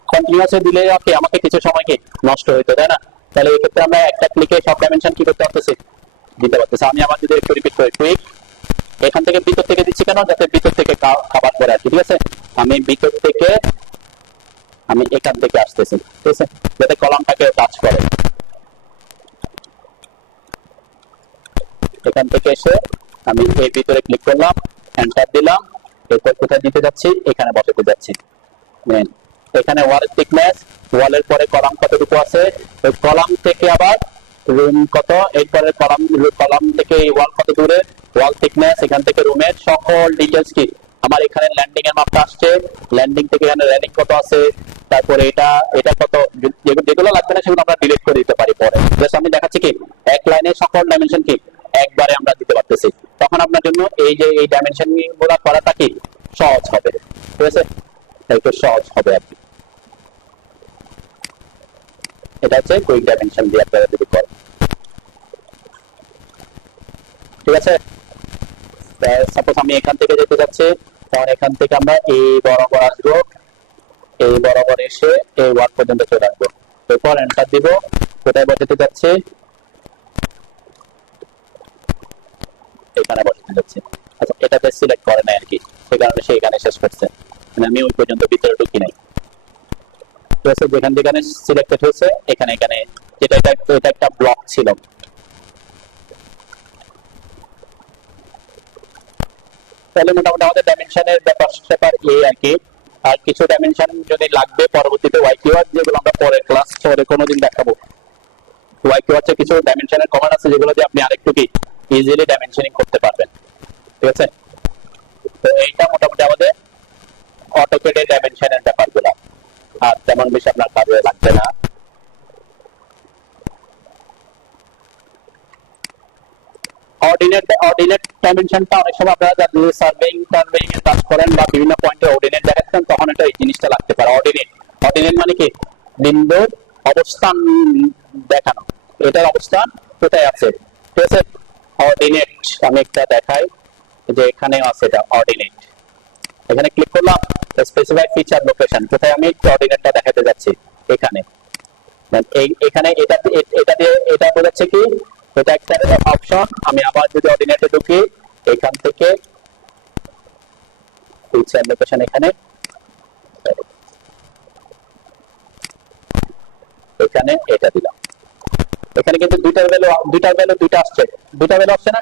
কন্টিনিউয়াসলি দিলে কি আমাকে কিছু সময় কি নষ্ট হইতো, তাই না। তাহলে এই ক্ষেত্রে আমরা একটা ক্লিকে সব ডাইমেনশন কি করতে পারতেছি, দিতে পারতেছি। আমি আমার যদি একটু রিপিট করি, কুইক এখান থেকে ভিতর থেকে দিচ্ছি কেন, যাতে ভিতর থেকে খাবার করে আর কি। ঠিক আছে, আমি ভিতর থেকে আমি এখান থেকে আসতেছি, ঠিক আছে, যাতে কলামটাকে টাচ করে। এখান থেকে এসে আমি এই ভিতরে ক্লিক করলাম, এন্টার দিলাম, এরপর কোথায় দিতে যাচ্ছি, এখানে বসাতে যাচ্ছি। এখানে ওয়ালের থিকনেস, ওয়ালের পরে কলাম কতটুকু আছে, ওই কলাম থেকে আবার রুম কত, এরপরে কলাম থেকে ওয়াল কত দূরে, ওয়াল থিকনেস, এখান থেকে রুমের সকল ডিটেইলস কি আমার এখানে ল্যান্ডিং এর মাপটা আসছে, ল্যান্ডিং থেকে এখানে রেলিং কত আছে, তারপরে এটা কত, যেগুলো লাগবে না সেগুলো আমরা ডিলিট করে দিতে পারি পরে। জাস্ট আমি দেখাচ্ছি কি এক লাইনে সকল ডাইমেনশন কি একবারে আমরা দিতে পারতেছি, তখন আপনার জন্য এই যে এই ডাইমেনশন গুলো করাটা কি সহজ হবে। ঠিক আছে, একটু সহজ হবে আর কি। এটা হচ্ছে কুইক ডাইমেনশন দিয়ে আপনারা যদি করেন। ঠিক আছে, সাপোজ আমি এখান থেকে যেতে যাচ্ছি, তখন এখান থেকে আমরা এই বরাবর আসবো, এই বরাবর এসে এই ওয়ার্ড পর্যন্ত চলে আসবো, এরপর এন্টার দিব, কোথায় বসাতে যাচ্ছে, এখানে বসাতে যাচ্ছে। আচ্ছা, এটাতে সিলেক্ট করে নাই আর কি, সে কারণে সে এখানে শেষ করছে, আমি ওই পর্যন্ত ভিতরে ঢুকি নাই। ঠিক আছে, যেখানে যেখানে সিলেক্টেড হয়েছে এখানে এখানে যেটা এটা একটা ব্লক ছিল। তাহলে মোটামুটি আমাদের ডাইমেনশনের ব্যাপার এই আর কি। আর কিছু ডাইমেনশন যদি লাগবে পরবর্তীতে ওয়াই কিওয়ার্ড, যেগুলো আমরা পরে ক্লাস পরে কোনোদিন দেখাবো। ওয়াই কিওয়ার্ডে কিছু ডাইমেনশনের কমান্ড আছে যেগুলো দিয়ে আপনি আরেকটু কি ইজিলি ডাইমেনশনিং করতে পারবেন। ঠিক আছে, তো এইটা মোটামুটি আমাদের অটোক্যাডের ডাইমেনশনের ব্যাপারগুলো। আর তেমন বেশি আপনার কাজে লাগবে না। অর্ডিনেট ডাইমেনশনটা অনেক সময় আপনারা যদি সার্ভেইং এর কাজ করেন বা বিভিন্ন পয়েন্টে অর্ডিনেট দেখাচ্ছেন, তখন এটা এই জিনিসটা লাগতে পারে। অর্ডিনেট মানে কি, বিন্দুর অবস্থান দেখানো, এটার অবস্থান কোথায় আছে। ঠিক আছে, অর্ডিনেট আমি একটা দেখাই, যে এখানে আছে এটা অর্ডিনেট। এখানে ক্লিক করলাম, স্পেসিফাই ফিচার লোকেশন, কোথায় আমি অর্ডিনেটটা দেখাতে যাচ্ছি, এখানে। এখানে এটা দিয়ে এটা বলেছে কি, এটা একটা অপশন। আমি আবার যদি অর্ডিনেটে ঢুকি, এখান থেকে ফিচার লোকেশন এখানে এটা দিলাম। এখানে কিন্তু দুইটার ভ্যালু দুইটা আসছে, দুইটা ভ্যালু আসছে না,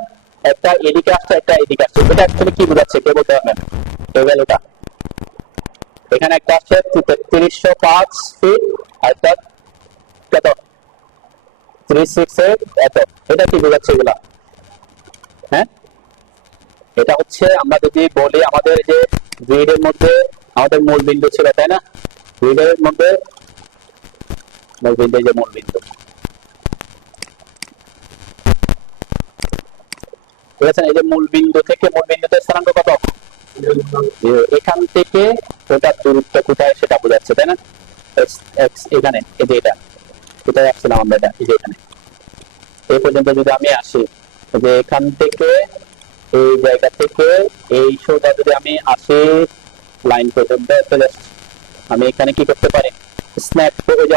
একটা এদিকে আসছে একটা এদিকে আসছে। এটা অ্যাকচুয়ালি কি বোঝাচ্ছে কে বলতে পারবেন? এই ভ্যালুটা এখানে একটা আসছে 3305 ফিট, আর একটা কত 368 এত। এটা কি বোঝাচ্ছে এগুলা? হ্যাঁ, এটা হচ্ছে আমরা যদি বলি আমাদের যে গ্রিডের মধ্যে আমাদের মূল বিন্দু ছিল, তাই না? গ্রিডের মধ্যে মূল বিন্দু, যে মূল বিন্দু, ঠিক আছে, এই যে মূল বিন্দু থেকে মূল বিন্দুতে স্থানাঙ্ক কত, এখান থেকে ওটার দূরত্ব কোথায় সেটা বোঝাচ্ছে, তাই না? এখানে এই যে এটা কোথায় আসছিলাম আমরা, এটা এই যে এখানে এই পর্যন্ত যদি আমি আসি, যে এখান থেকে এই জায়গা থেকে এই সোজা যদি আমি আসি লাইন পর্যন্ত, আমি এখানে কি করতে পারি, স্ন্যাপ করে যে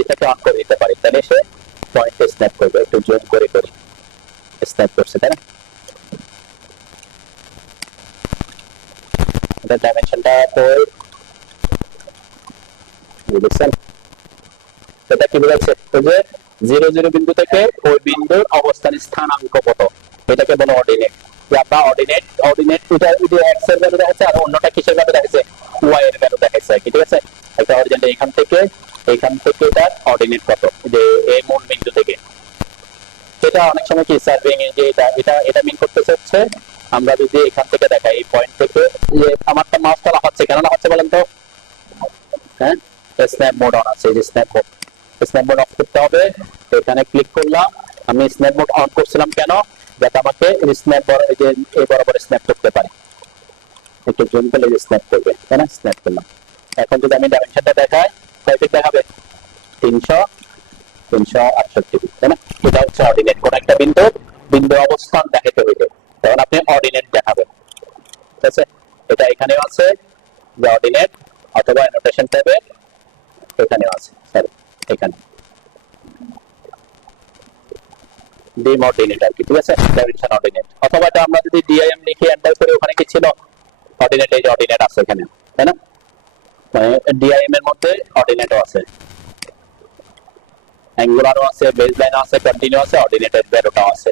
এটাকে অন করে দিতে পারি, তাহলে সে পয়েন্টে স্ন্যাপ করবে। একটু জুম করে করি, স্ন্যাপ করছে, তাই না? এটা ডাইমেনশনটা তো বুঝছেন, এটা কি বোঝাচ্ছে, যে 0 বিন্দু থেকে ওই বিন্দুর অবস্থান স্থানাঙ্ক কত, এটাকে বলে অর্ডিনেট। যে আপনার অর্ডিনেট এটা যদি এক্স এর ভ্যালু দেখাচ্ছে, আর অন্যটা কিসের ভ্যালু দেখাচ্ছে, ওয়াই এর ভ্যালু দেখাচ্ছে, ঠিক আছে? একটা অরিজিন এখান থেকে এটা অর্ডিনেট কত, যে এই মূল বিন্দু থেকে। এটা অনেক সময় কি সার্ভেইং এ যে এটা মিন করতেছে হচ্ছে, আমরা যদি এখান থেকে দেখাই এই পয়েন্ট থেকে, যে আমারটা মাউসটা লাফাচ্ছে, কেন লাফাচ্ছে বলেন তো? হ্যাঁ, স্ন্যাপ মোড অন আছে, যে স্ন্যাপ মোড অফ করতে হবে। এখানে ক্লিক করলাম, আমি স্ন্যাপ মোড অন করছিলাম কেন, যাতে আমাকে স্ন্যাপ এই বরাবর স্ন্যাপ করতে পারে। একটু জুম করলে যে স্ন্যাপ করবে, তাই না? স্ন্যাপ করলাম। এখন যদি আমি ডাইমেনশনটা দেখাই, কয় ফিট দেখাবে? 368 ফিট, তাই না? এটা হচ্ছে অর্ডিনেট। কোন একটা বিন্দু অবস্থান দেখাতে হইলে তখন আপনি অর্ডিনেট দেখাবেন। ঠিক আছে, এটা এখানেও আছে যে অর্ডিনেট, অথবা অ্যানোটেশন ট্যাবে এখানেও আছে, সরি এখানে ডিম অর্ডিনেট আর কি। ঠিক আছে, ডাইমেনশন অর্ডিনেট, অথবা এটা আমরা যদি ডিআইএম লিখে এন্টার করি, ওখানে কি ছিল অর্ডিনেট, এই যে অর্ডিনেট আছে এখানে, তাই না? মানে ডিআইএম এর মধ্যে অর্ডিনেটও আছে, অ্যাঙ্গুলারও আছে, বেসলাইনও আছে, কন্টিনিউ আছে, অর্ডিনেটের ভ্যালুটাও আছে।